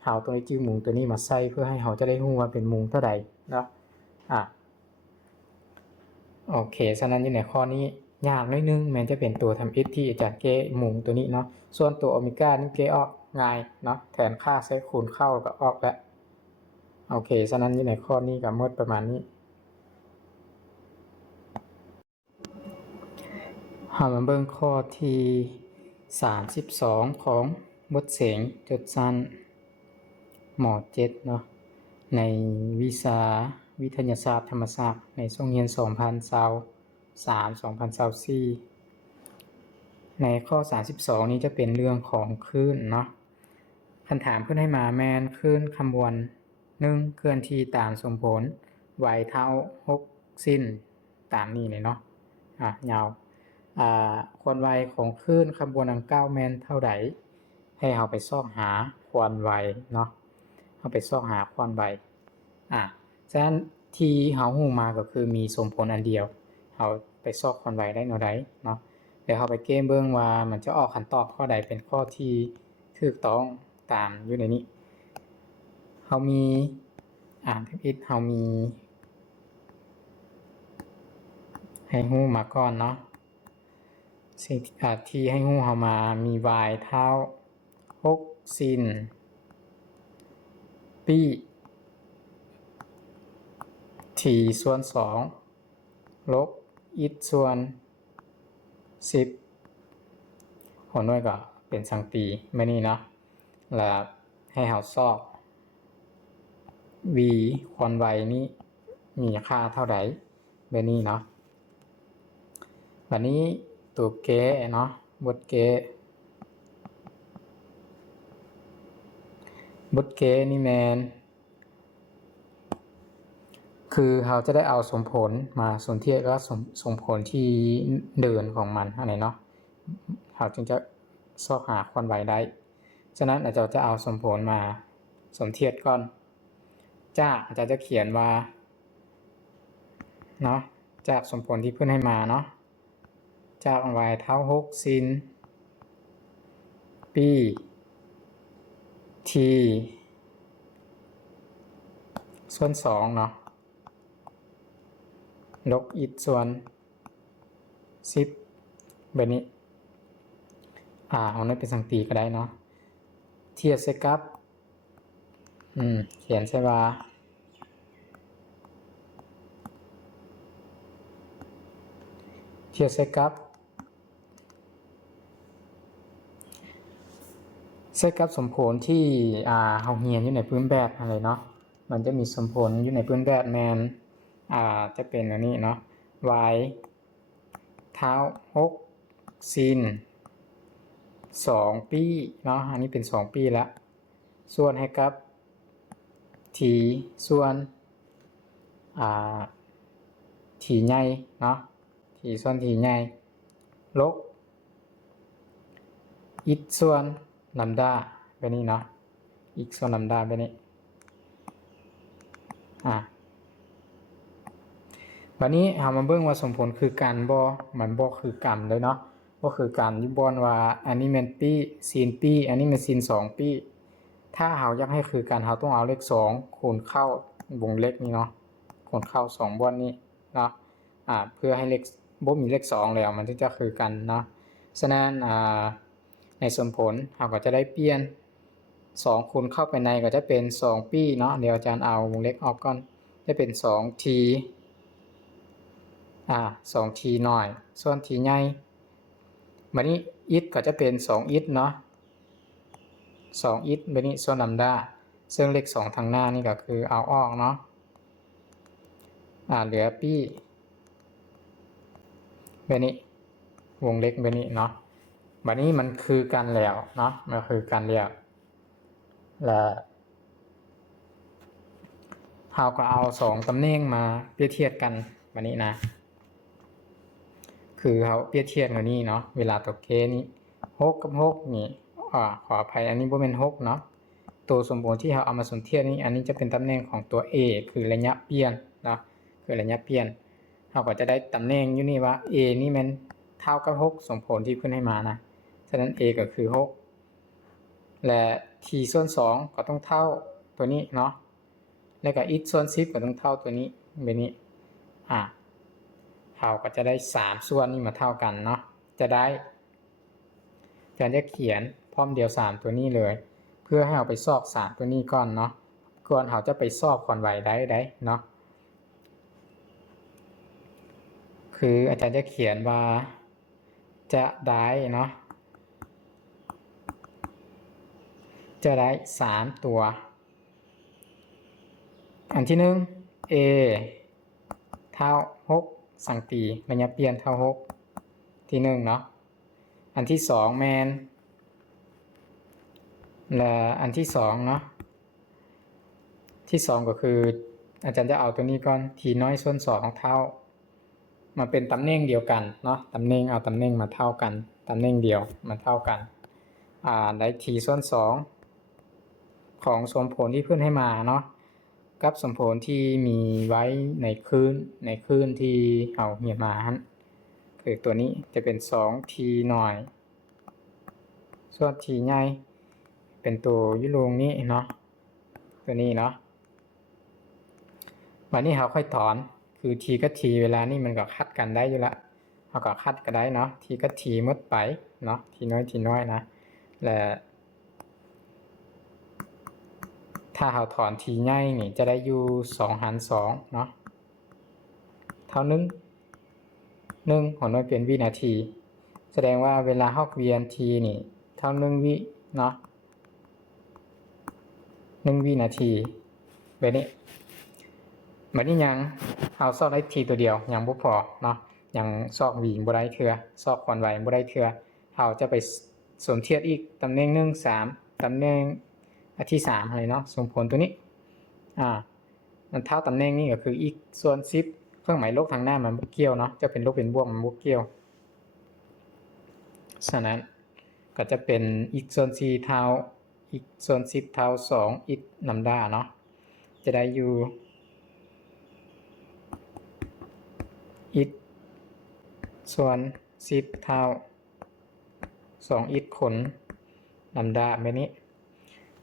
เฮาต้องได้จื้อมุงตัวนี้มาใส่เพื่อให้เฮาจะได้รู้ว่าเป็นมุงเท่าใดเนาะโอเคฉะนั้นอยู่ในข้อนี้ยากนิดนึงมันจะเป็นตัวทำอิทที่อาจารย์เกมุงตัวนี้เนาะส่วนตัวโอเมก้านี่เกออกง่ายเนาะแทนค่าใช้คูณเข้าก็ออกแล้วโอเคฉะนั้นอยู่ในข้อนี้ก็หมดประมาณนี้เรามาเบิ่งข้อที่32ของบทเสียงจดสั้นหมอ7เนาะในวิชาวิทยาศาสตร์ธรรมศาสตร์ในช่วงเรียน2023-2024ในข้อ32นี้จะเป็นเรื่องของคลื่นเนาะคำถามเพื่อนให้มาแมนคลื่นคำนวณ1เคลื่อนที่ตามสมผลyเท่า6สิ้นตามนี้เลยเนาะยาวควร y ของคลื่นคำนวณดังกล่าวแมนเท่าใดให้เราไปซอกหาควร y เนาะเราไปซอกหาควร y ฉะนั้นที่เราฮู้มาก็คือมีสมผลอันเดียวเราไปซอกควร y ได้เนาะได้เนาะเดี๋ยวเราไปเกมเบิ่งว่ามันจะออกคำตอบข้อใดเป็นข้อที่ถูกต้องตามอยู่ในนี้เรามีเรามีให้ฮู้มาก่อนเนาะสิ่งที่ให้ฮู้เรามามี y เท่า6 sin ปี t ส่วน2ลบ it ส่วน10หัวหน่วยก็เป็นสังตีไม่นี่เนาะแล้วให้เราซอก v ควร y นี้มีค่าเท่าใดแบบนี้เนาะวันนี้ตัวเกเนาะบทเกนี่แมนค คือเราจะได้เอาสมผลมาสนเทียบกับสมผลที่เดินของมันอะไรเนาะเราจึงจะซอกหาความไวได้ฉะนั้นอาจารย์จะเอาสมผลมาสมเทียบก่อนจากอาจารย์จะเขียนว่าเนาะจากสมผลที่เพื่อนให้มาเนาะจาก y เท่า6sin p t ส่วน2เนาะลบอิฐส่วน10แบบนี้เอานั้นเป็นสังตีก็ได้เนาะเทียบใส่กับเขียนใช่ว่าเทียบใส่กับสมผลที่เฮาเรียนอยู่ในพื้นแบบอะไรเนาะมันจะมีสมผลอยู่ในพื้นแบบแมนจะเป็นอันนี้เนาะ y เท้า6ซิน2ปีเนาะอันนี้เป็น2ปีละส่วนให้กับ t ส่วนt ใหญ่เนาะ t ส่วน t ใหญ่ลบอิฐส่วนลัมดาแบบนี้เนาะอีกส่วนลัมดาแบบนี้วันนี้เรามาเบิ่งว่าสมผลคือกันบ่มันบ่คือกันเลยเนาะบ่คือกันอยู่บ่อนว่าอันนี้แม่นปีซีนปีอันนี้แม่นซีน2ปีถ้าเราอยากให้คือกันเราต้องเอาเลข2คูณเข้าวงเล็กนี้เนาะคูณเข้า2บ่อนนี้เนาะเพื่อให้เลขบ่มีเลข2แล้วมันถึงจะคือกันเนาะฉะนั้นในสมผลเราก็จะได้เปลี่ยน2คูณเข้าไปในก็จะเป็น2ปีเนาะเดี๋ยวอาจารย์เอาวงเล็กออกก่อนได้เป็น2t 2t หน่อยส่วน t ใหญ่บัดนี้อิฐก็จะเป็น2อิฐเนาะ2อิฐบัดนี้ส่วนลัมดาซึ่งเลข2ทางหน้านี่ก็คือเอาออกเนาะเหลือปีแบบนี้วงเล็กแบบนี้เนาะบัดนี้มันคือกันแล้วเนาะมันคือกันแล้วและเราก็เอา2ตำแหน่งมาเปรียบเทียบกันบัดนี้นะคือเขาเปรียบเทียบกันนี่เนาะเวลาตัวเคนี้6กับ6นี่ขออภัยอันนี้บ่แม่น6เนาะตัวสมบูรณ์ที่เราเอามาสมเทียบนี้อันนี้จะเป็นตำแหน่งของตัว a คือระยะเปลี่ยนเนาะคือระยะเปลี่ยนเราก็จะได้ตำแหน่งอยู่นี่ว่า a นี่มันเท่ากับ6สมผลที่เพิ่นให้มานะฉะนั้น a ก็คือ6และ t ส่วน2ก็ต้องเท่าตัวนี้เนาะแล้วก็ x ส่วน10ก็ต้องเท่าตัวนี้แบบนี้เราก็จะได้3ส่วนนี้มาเท่ากันเนาะจะได้อาจารย์จะเขียนพร้อมเดียว3ตัวนี้เลยเพื่อให้เราไปซอก3ตัวนี้ก่อนเนาะก่อนเราจะไปซอกความไวได้เนาะคืออาจารย์จะเขียนว่าจะได้เนาะจะได้3ตัวอันที่1 a เท่า6สังตีระยะเปลี่ยนเท่า6ที่1เนาะอันที่2แมนและอันที่2เนาะที่2ก็คืออาจารย์จะเอาตัวนี้ก่อน t น้อยส่วน2เท่ามาเป็นตำแหน่งเดียวกันเนาะตำแหน่งเอาตำแหน่งมาเท่ากันตำแหน่งเดียวมาเท่ากันได้ t ส่วน2ของสมผลที่เพื่อนให้มาเนาะกับสมผลที่มีไว้ในคลื่นที่เอาเหียนมาคือตัวนี้จะเป็น 2t หน่อยส่วน t ใหญ่เป็นตัวยุโรนี้เนาะตัวนี้เนาะวันนี้เราค่อยถอนคือ t กับ t เวลานี้มันก็คัดกันได้อยู่ละเราก็คัดกันได้เนาะ t กับ t หมดไปเนาะ t น้อยนะและถ้าเราถอน t ใหญ่นี่จะได้อยู่2หาร2เนาะเท่า1หารด้วยเป็นวินาทีแสดงว่าเวลาเราเวียน t นี่เท่า1วิเนาะ1วินาทีแบบนี้ยังเอาซอกได้ t ตัวเดียวยังบ่พอเนาะยังซอกวิ่งบ่ได้เทื่อซอกความไวบ่ได้เทื่อเราจะไปสมเทียบอีกตำแหน่ง1 3ตำแหน่งที่3อะไรเนาะสมผลตัวนี้ มันเท่าตำแหน่งนี่ก็คืออีกส่วน10เครื่องหมายลบทางหน้ามันบ่เกี่ยวเนาะจะเป็นลบเป็นบวกมันบ่เกี่ยวฉะนั้นก็จะเป็นอีกส่วน4เท่าอีกส่วน10เท่า2อีกลำดาเนาะจะได้อยู่อีกส่วน10เท่า2อีกขนลำดาแบบนี้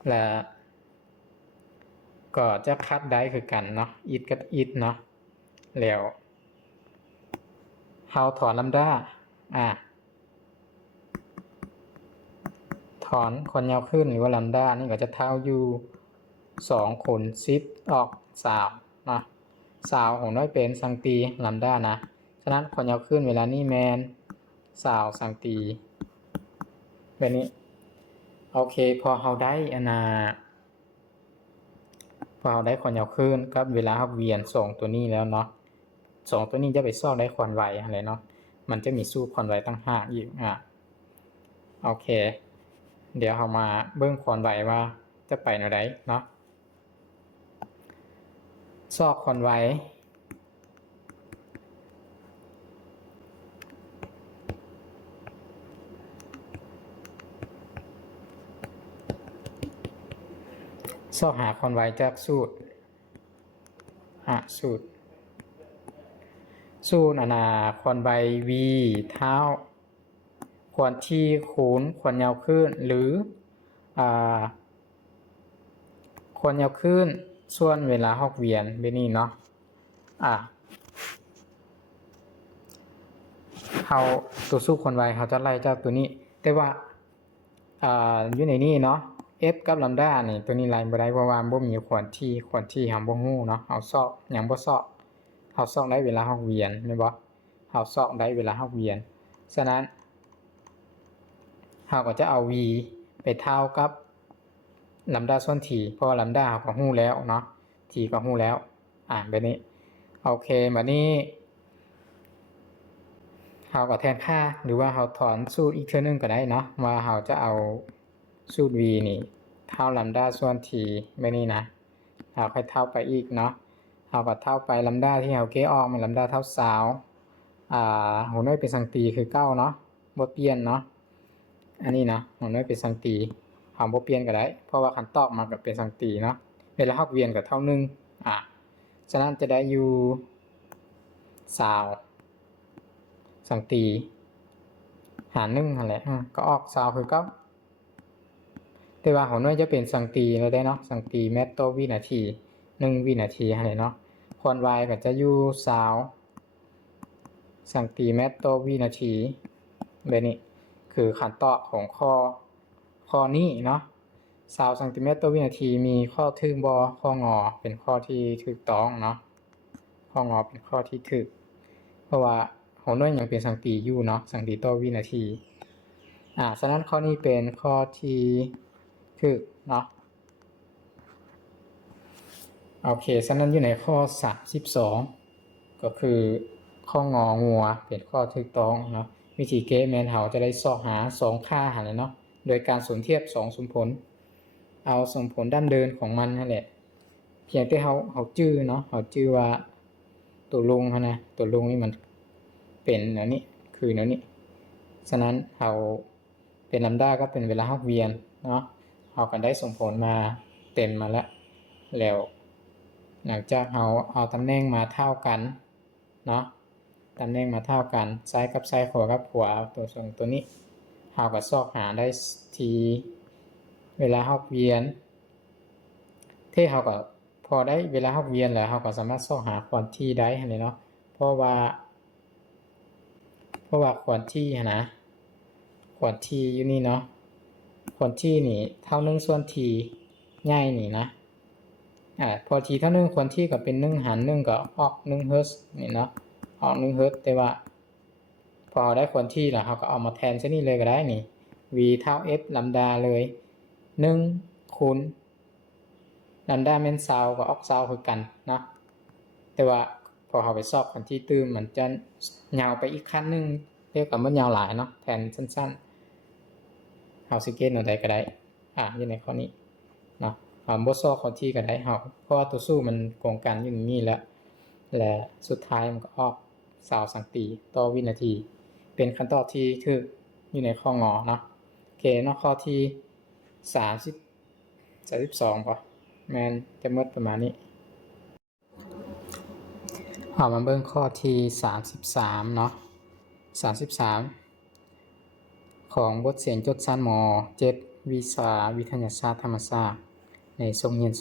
และก็จะคัดได้คือกันเนาะอีกกับอีกเนาะแล้วเฮาถอนลำดาถอนคนยาวขึ้นหรือว่าลำดานี่ก็จะเท่าอยู่2คูณ10ออก3เนาะ20ของน้อยเป็นสังตีลำดานะฉะนั้นคนยาวขึ้นเวลานี้แมน20สังตีแบบนี้โอเคพอเฮาได้พอเฮาได้คนยาวขึ้นกับเวลาเฮาเวียน2ตัวนี้แล้วเนาะ2ตัวนี้จะไปซ่อนได้ควอนไวอะไรเนาะมันจะมีสู้ควอนไวตั้ง5อีกโอเคเดี๋ยวเรามาเบิ่งควอนไวว่าจะไปแนวใดเนาะซอกควอนไวซอกหาควอนไวจากสูตรสูตรควอนไว v เท่าควอนที่คูณควอนยาวขึ้นหรือควอนยาวขึ้นส่วนเวลาฮอกเวียนแบบนี้เนาะเขาตัวสู้ควอนไวเขาจะไล่จากตัวนี้แต่ว่าอยู่ในนี้เนาะ f กับลำดานี่ตัวนี้ไล่บ่ได้เพราะว่าบ่มีควอนที่เฮาบ่ฮู้เนาะเฮาซอกยังบ่ซอกเฮาซอกได้เวลาฮอกเวียนแม่นบ่เฮาซอกได้เวลาฮอกเวียนฉะนั้นเฮาก็จะเอา v ไปเท่ากับลำดาส่วน t เพราะว่าลำดาก็ฮู้แล้วเนาะ t ก็ฮู้แล้วแบบนี้โอเคบัดนี้เฮาก็แทนค่าหรือว่าเฮาถอนสูตรอีกเทื่อนึงก็ได้เนาะว่าเฮาจะเอาสูตร v นี่เท่าลำดาส่วน t แบบนี้นะเฮาค่อยเท่าไปอีกเนาะเฮาก็เท่าไปลำดาที่เฮาเกออกมันลำดาเท่า20หัวน้อยเป็นสังตีคือ9เนาะบ่เปลี่ยนเนาะอันนี้นะหัวน้อยเป็นสังตีเฮาบ่เปลี่ยนก็ได้เพราะว่าคันตอบมาก็เป็นสังตีเนาะเวลาเฮาเวียนก็เท่า1ฉะนั้นจะได้อยู่20สังตีหาร1นั่นแหละก็ออก20คือ9แต่ว่าหัวน้อยจะเป็นสังตีแล้วได้เนาะสังตีเมตรต่อวินาที1วินาทีนั่นแหละเนาะควอน y ก็จะอยู่20สังตีเมตรต่อวินาทีแบบนี้คือขั้นตอนของข้อนี้เนาะ20ซนต่อวินาทีมีข้อถึกบ่ข้องอเป็นข้อที่ถูกต้องเนาะข้องอเป็นข้อที่ถูกเพราะว่าหัวน้อยยังเป็นสังตีอยู่เนาะสังตีต่อวินาทีฉะนั้นข้อนี้เป็นข้อที่ถูกเนาะโอเคฉะนั้นอยู่ในข้อ32ก็คือข้ององัวเป็นข้อถูกต้องเนาะวิธีแก้แม่นเฮาจะได้ซอกหา2ค่าหาเลยเนาะโดยการสมเทียบ2สมผลเอาสมผลด้านเดินของมันนั่นแหละเพียงแต่เฮาจื้อเนาะเฮาจื้อว่าตัวลงนะตัวลงนี่มันเป็นแนวนี้คือแนวนี้ฉะนั้นเฮาเป็นลำดาก็เป็นเวลาเฮาเวียนเนาะเฮาก็ได้สมผลมาเต็มมาแล้วหลังจากเฮาเอาตำแหน่งมาเท่ากันเนาะตำแหน่งมาเท่ากันซ้ายกับซ้ายขวากับขวาตัวส่งตัวนี้เฮาก็ซอกหาได้ทีเวลาเฮาเวียนที่เฮาก็พอได้เวลาเฮาเวียนแล้วเฮาก็สามารถซอกหาควอนที่ได้หั่นเนาะเพราะว่าควอนที่นะควอนที่อยู่นี่เนาะควอนที่นี่เท่า1ส่วน t ใหญ่นี่นะพอ t เท่า1ควอนที่ก็เป็น1หาร1ก็ออก1เฮิรตซ์นี่เนาะออก1เฮิรตซ์แต่ว่าพอได้ควอนที่แล้วเฮาก็เอามาแทนซะนี่เลยก็ได้นี่ v เท่า f ลำดาเลย1คูณลำดาแม่น20ก็ออก20คือกันเนาะแต่ว่าพอเฮาไปสอบควอนที่ตื้มมันจะยาวไปอีกขั้นนึงเรียกว่ามันยาวหลายเนาะแทนสั้นๆเฮาสิเกตแนวใดก็ได้อยู่ในข้อนี้เนาะ บ่ซอกเข้าที่ก็ได้เฮาเพราะว่าตัวสู้มันโกงกันอยู่นี่แหละและสุดท้ายมันก็ออก20สังตีต่อวินาทีเป็นคำตอบที่ถูกอยู่ในข้องอเนาะโอเคเนาะข้อที่32ป่ะแม่นจะหมดประมาณนี้เอามาเบิ่งข้อที่33เนาะ33ของบทเสียงจดชั้นม.7 วิชาวิทยาศาสตร์ธรรมศาสตร์ในทรงเรียน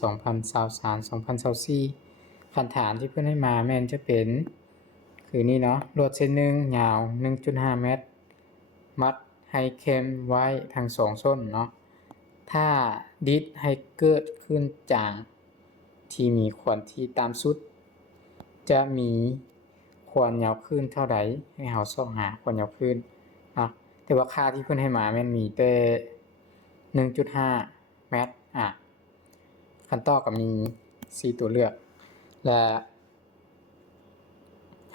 2023-2024คำถามที่เพิ่นให้มาแม่นจะเป็นคือนี่เนาะลวดเส้นหนึ่งยาว 1.5 เมตรมัดให้เข้มไว้ทั้งสองส้นเนาะถ้าดิดให้เกิดขึ้นจากที่มีขวัญที่ตามสุดจะมีขวัญยาวขึ้นเท่าใดให้เฮาส่องหาขวัญยาวขึ้นนะแต่ว่าค่าที่เพิ่นให้มาแม่นมีแต่ 1.5 เมตรคำตอบก็มี4ตัวเลือกและ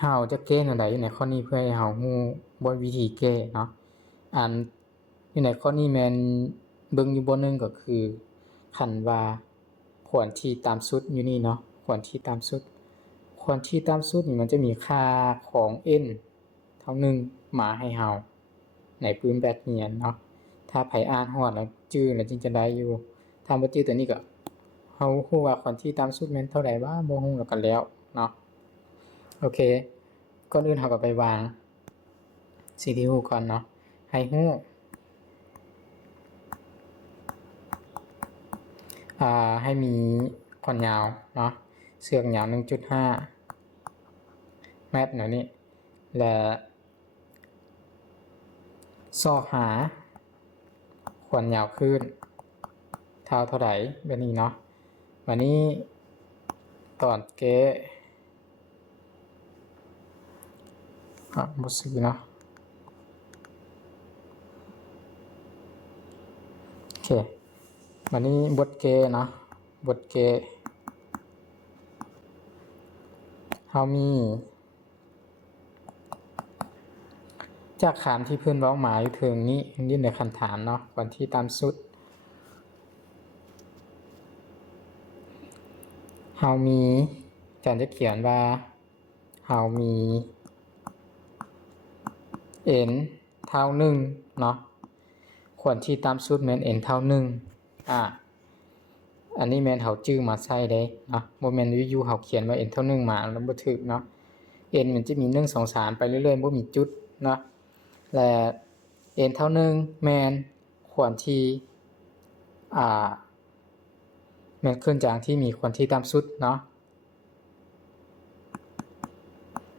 เฮาจะแก้แนวใดอยู่ในข้อนี้เพื่อให้เฮาฮู้บ่วิธีแก้เนาะอยู่ในข้อนี้แม่นเบิ่งอยู่บ่นึงก็คือคันว่าขวัญที่ตามสุดอยู่นี่เนาะขวัญที่ตามสุดนี่มันจะมีค่าของ n เท่า1มาให้เฮาในปืนแบบเรียนเนาะถ้าไผอ่านฮอดแล้วจื้อแล้วจึงจะได้อยู่ถ้าบ่จื้อตัวนี้ก็เฮาฮู้ว่าขวัญที่ตามสุดแม่นเท่าใดบ่ฮู้แล้วก็แล้วเนาะโอเคก่อนอื่นเฮาก็ไปวางสิ่งที่ฮู้ก่อนเนาะให้ฮู้ให้มีขวัญยาวเนาะเสือกยาว 1.5 เมตรเนาะนี่และซอกหาขวัญยาวขึ้นเท่าใดแบบนี้เนาะวันนี้ตอนเก้บ่ซื้อเนาะโอเควันนี้บทเกเนาะบทเกเฮามีจากคำที่เพิ่นเว้ามาอยู่ถึงนี้ยื่นในคำถามเนาะวันที่ตามสุดเฮามีการจะเขียนว่าเฮามี n เท่า1เนาะควรที่ตามสุดแม่น n เท่า1อันนี้แม่นเฮาจื้อมาใช้ได้เนาะบ่แม่นอยู่ๆเฮาเขียนว่า n เท่า1มาแล้วบ่ถูกเนาะ n มันจะมี1 2 3ไปเรื่อยๆบ่มีจุดเนาะและ n เท่า1แม่นควรที่แม่นขึ้นจากที่มีควรที่ตามสุดเนาะ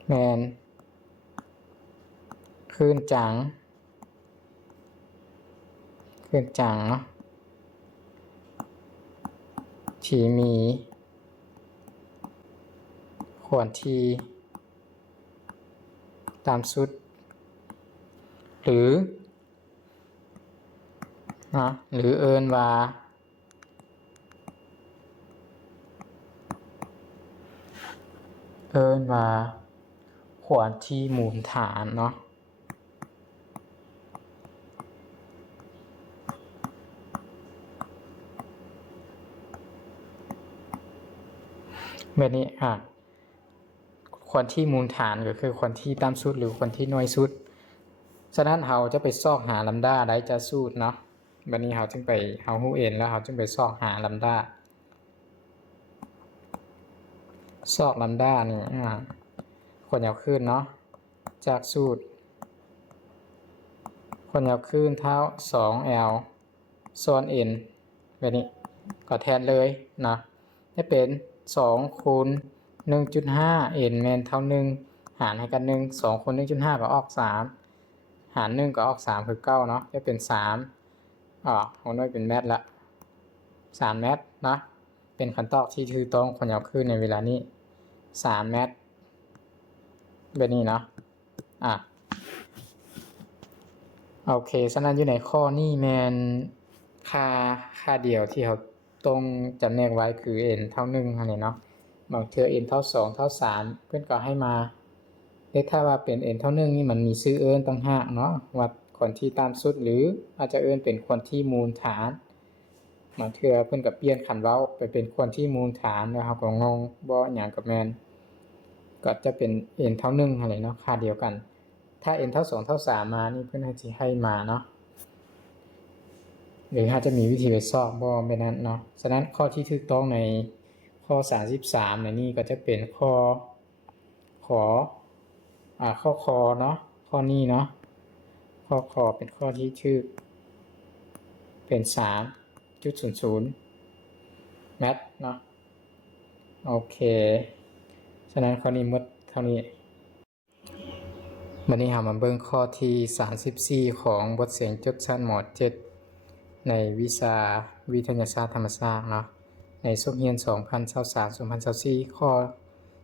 แม่นขึ้นจังเนาะที่มีควรที่ตามสุดหรือเอิ้นว่าควรที่มูลฐานเนาะแบบนี้ควรที่มูลฐานก็คือควรที่ตามสุดหรือควรที่น้อยสุดฉะนั้นเฮาจะไปซอกหาลัมดาได้จะสูตรเนาะบัดนี้เฮาฮู้เองแล้วเฮาจึงไปซอกหาลัมดาซอกลัมดานี่ควรยาวขึ้นเนาะจากสูตรควรยาวขึ้นเท่า 2l ส่วน n แบบนี้ก็แทนเลยนะจะเป็น2คูณ 1.5 n แม่นเท่า1หารให้กัน1 2คูณ 1.5 ก็ออก3หาร1ก็ออก3คือ9เนาะจะเป็น3ของน้อยเป็นเมตรละ3เมตรนะเป็นคำตอบที่ถูกต้องควรยาวขึ้นในเวลานี้3เมตรแบบนี้เนาะโอเคฉะนั้นอยู่ในข้อนี้แมนค่าเดียวที่เขาต้องจำแนกไว้คือ n เท่า1อันนี้เนาะบางเทื่อ n เท่า2เท่า3เพิ่นก็ให้มาถ้าว่าเป็น n เท่า1นี่มันมีชื่อเอิ้นต่างหากเนาะวัดควรที่ตามสุดหรืออาจจะเอิ้นเป็นควรที่มูลฐาน มาเทื่อเพิ่นก็เปลี่ยนคันเว้าไปเป็นคนที่มูลฐานแล้วเราก็งงบ่หยังก็แม่นก็จะเป็น n เท่า1หั่นแหละเนาะค่าเดียวกันถ้า n เท่า2เท่า3มานี่เพิ่นสิให้มาเนาะหรืออาจจะมีวิธีไปสอบบ่แบบนั้นเนาะฉะนั้นข้อที่ถูกต้องในข้อ33ในนี้ก็จะเป็นข้อคอเนาะข้อนี้เนาะข้อคอเป็นข้อที่ถูกเป็น 3.00 แมทเนาะโอเคฉะนั้นข้อนี้หมดเท่านี้วันนี้เรามาเบิ่งข้อที่34ของบทเสียงจดชั้นม.7 ในวิชาวิทยาศาสตร์ธรรมศาสตร์เนาะในสุขเรียน2023-2024ข้อ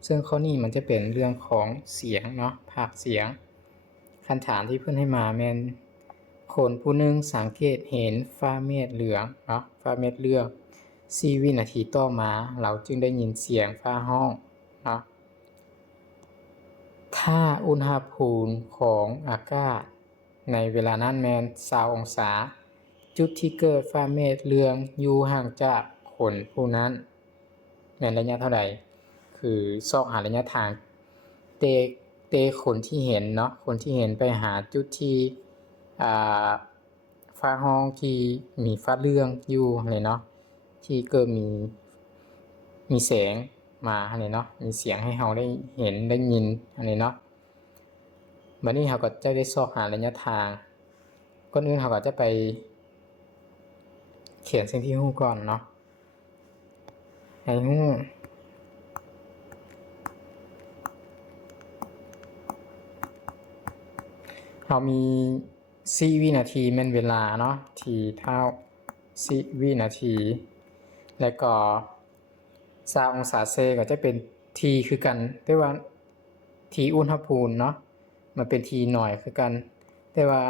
ซึ่งข้อนี้มันจะเป็นเรื่องของเสียงเนาะภาคเสียงคำถามที่เพิ่นให้มาแม่นคนผู้หนึ่งสังเกตเห็นฟ้าเมฆเหลืองเนาะฟ้าเมฆเหลือง4วินาทีต่อมาเราจึงได้ยินเสียงฟ้าร้องเนาะถ้าอุณหภูมิของอากาศในเวลานั้นแม่น20องศาจุดที่เกิดฟ้าเมฆเหลืองอยู่ห่างจากคนผู้นั้นแม่นระยะเท่าใดคือซอกหาระยะทางเตคนที่เห็นเนาะคนที่เห็นไปหาจุดที่ฟ้าห้องที่มีฟ้าเหลืองอยู่นี่เนาะที่เกิดมีแสงมาอันนี้เนาะมีเสียงให้เราได้เห็นได้ยินอันนี้เนาะบัดนี้เราก็จะได้ซอกหาระยะทางก่อนอื่นเราก็จะไปเขียนสิ่งที่ฮู้ก่อนเนาะให้ฮู้เรามี4วินาทีแม่นเวลาเนาะที่เท่า4วินาทีแล้วก็20องศาเซก็จะเป็น t คือกันแต่ว่า t อุณหภูมิเนาะมันเป็น t หน่อยคือกันแต่ว่า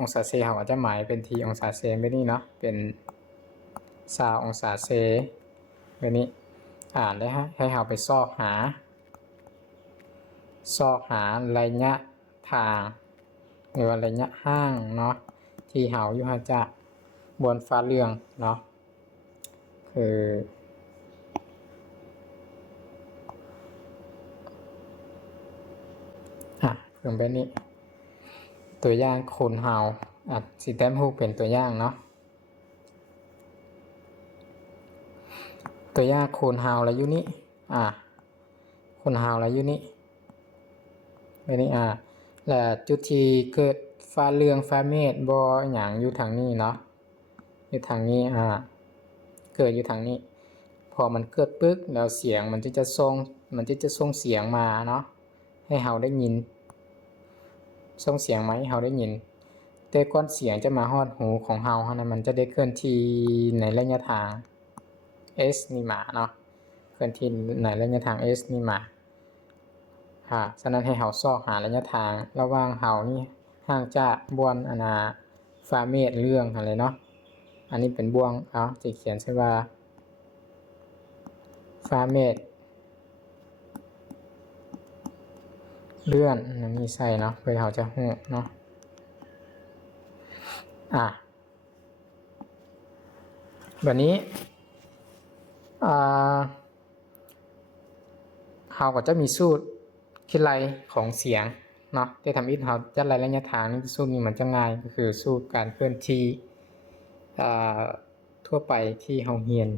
องศาเซเขาก็จะหมายเป็น t องศาเซแบบนี้เนาะเป็น20องศาเซแบบนี้อ่านได้ฮะให้เราไปซอกหาระยะทางหรือว่าระยะห่างเนาะที่เราอยู่ห่างจากบนฟ้าเหลืองเนาะคือเพิ่มแบบนี้ตัวอย่างคนเฮาสิแต้มรูปเป็นตัวอย่างเนาะตัวอย่างคนเฮาแล้วอยู่นี้คนเฮาแล้วอยู่นี้แบบนี้และจุดที่เกิดฟ้าเหลืองฟ้าเมฆบ่หยังอยู่ทางนี้เนาะอยู่ทางนี้เกิดอยู่ทางนี้พอมันเกิดปึ๊กแล้วเสียงมันจะส่งเสียงมาเนาะให้เราได้ยินส่งเสียงมาให้เราได้ยินแต่ก่อนเสียงจะมาฮอดหูของเรานะมันจะได้เคลื่อนที่ในระยะทาง s นี่มาเนาะเคลื่อนที่ในระยะทาง s นี่มาฉะนั้นให้เราซอกหาระยะทางระหว่างเรานี่ห่างจากบวนฟ้าเมฆเหลืองอะไรเนาะอันนี้เป็นบ่วงจะเขียนใช่ว่าฟ้าเมฆเลื่อนนี่ใส่เนาะเพื่อเราจะหูเนาะแบบนี้เราก็จะมีสูตรคิดไรของเสียงเนาะที่ทำให้เราจัดระยะทางนี่สูตรนี้มันจะง่ายก็คือสูตรการเคลื่อนที่ทั่วไปที่เราเรียน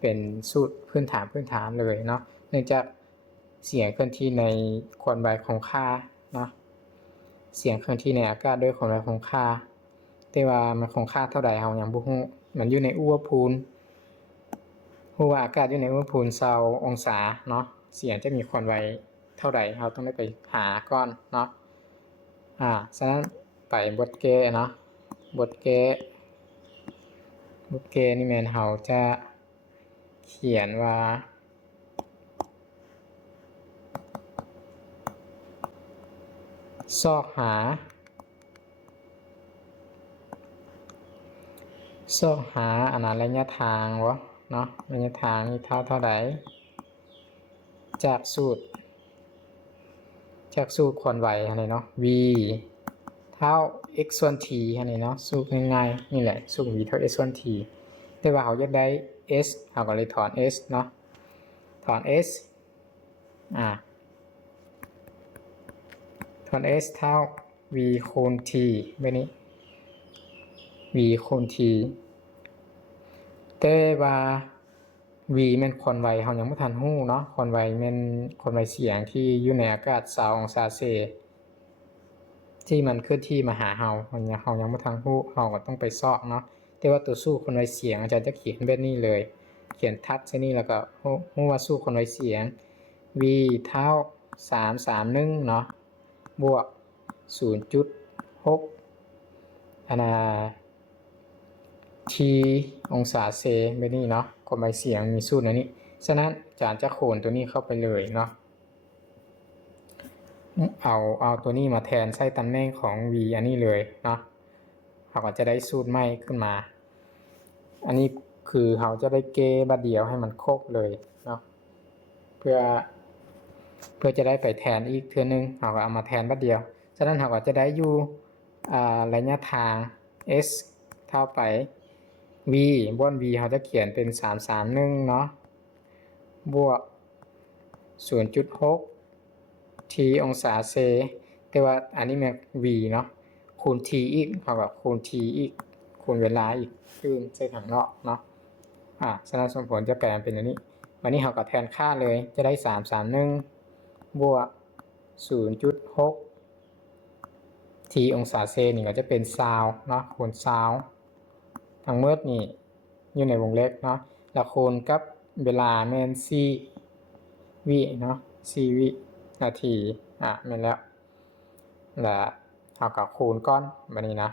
เป็นสูตรพื้นฐานเลยเนาะเนื่องจากเสียงเคลื่อนที่ในความไวของค่าเนาะเสียงเคลื่อนที่ในอากาศด้วยความไวของค่าแต่ว่ามันของค่าเท่าใดเรายังบ่ฮู้มันอยู่ในอุณหภูมิฮู้ว่าอากาศอยู่ในอุณหภูมิ20องศาเนาะเสียงจะมีความไวเท่าใดเราต้องได้ไปหาก่อนเนาะฉะนั้นไปบทเกเนาะบทเกนี่แม่นเราจะเขียนว่าซอกหาระยะทางเนาะระยะทางนี่เท่าใดจากสูตรความไวอะไรเนาะ v เท่า x ส่วน t อะไรเนาะสูตรง่ายๆนี่แหละสูตร v เท่า x ส่วน t แต่ รือว่าเราอยากได้ s เราก็เลยถอน s เนาะถอน s ถอน s เท่า v คูณ t แบบนี้ v คูณ t แต่ว่า v แม่นความไวเรายังบ่ทันรู้เนาะความไวแม่นความไวเสียงที่อยู่ในอากาศ20องศาเซลเซียสที่มันเคลื่อนที่มาหาเรายังบ่ทันรู้เราก็ต้องไปเซาะเนาะแต่ว่าตัวสู้ความไวเสียงอาจารย์จะเขียนแบบนี้เลยเขียนทับใส่นี่แล้วก็รู้ว่าสู้ความไวเสียง v เท่า331เนาะบวก 0.6 t องศาเซแบบนี้เนาะความไวเสียงมีสูตรอันนี้ฉะนั้นอาจารย์จะโคนตัวนี้เข้าไปเลยเนาะเอาตัวนี้มาแทนใส่ตำแหน่งของ v อันนี้เลยเนาะเราก็จะได้สูตรใหม่ขึ้นมาอันนี้คือเราจะได้เกบัดเดียวให้มันครบเลยเนาะเพื่อจะได้ไปแทนอีกเทื่อนึงเราก็เอามาแทนบัดเดียวฉะนั้นเราก็จะได้อยู่ระยะทาง s เท่าไป v บน v เราจะเขียนเป็น331เนาะบวก 0.6 t องศาเซแต่ว่าอันนี้มัน v เนาะคูณ t อีกเราก็คูณ t อีกคูณเวลาอีกคือใส่ถังนอกเนาะฉะนั้นสมผลจะแปลงเป็นอันนี้วันนี้เราก็แทนค่าเลยจะได้331บวก 0.6 t องศาเซนี่ก็จะเป็น20เนาะคูณ20ทั้งหมดนี่อยู่ในวงเล็บเนาะแล้วคูณกับเวลาแม่น4วิเนาะ4วินาทีแม่นแล้วแล้วเอากับคูณก้อนแบบนี้นะ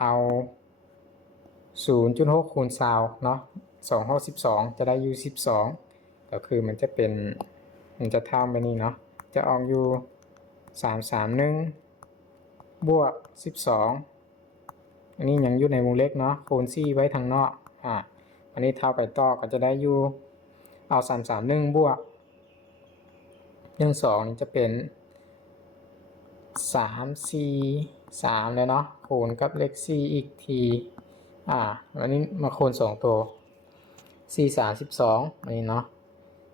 เอา 0.6 คูณ20เนาะ2 6 12จะได้อยู่12ก็คือมันจะเท่าแบบนี้เนาะจะออกอยู่331บวก12อันนี้ยังอยู่ในวงเล็บเนาะคูณ4ไว้ทางนอกอันนี้เท่าไปต่อก็จะได้อยู่เอา331บวก12นี่จะเป็น343แล้วเนาะคูณกับเลข4อีกทีอันนี้มาคูณ2ตัว4 32อันนี้เนาะ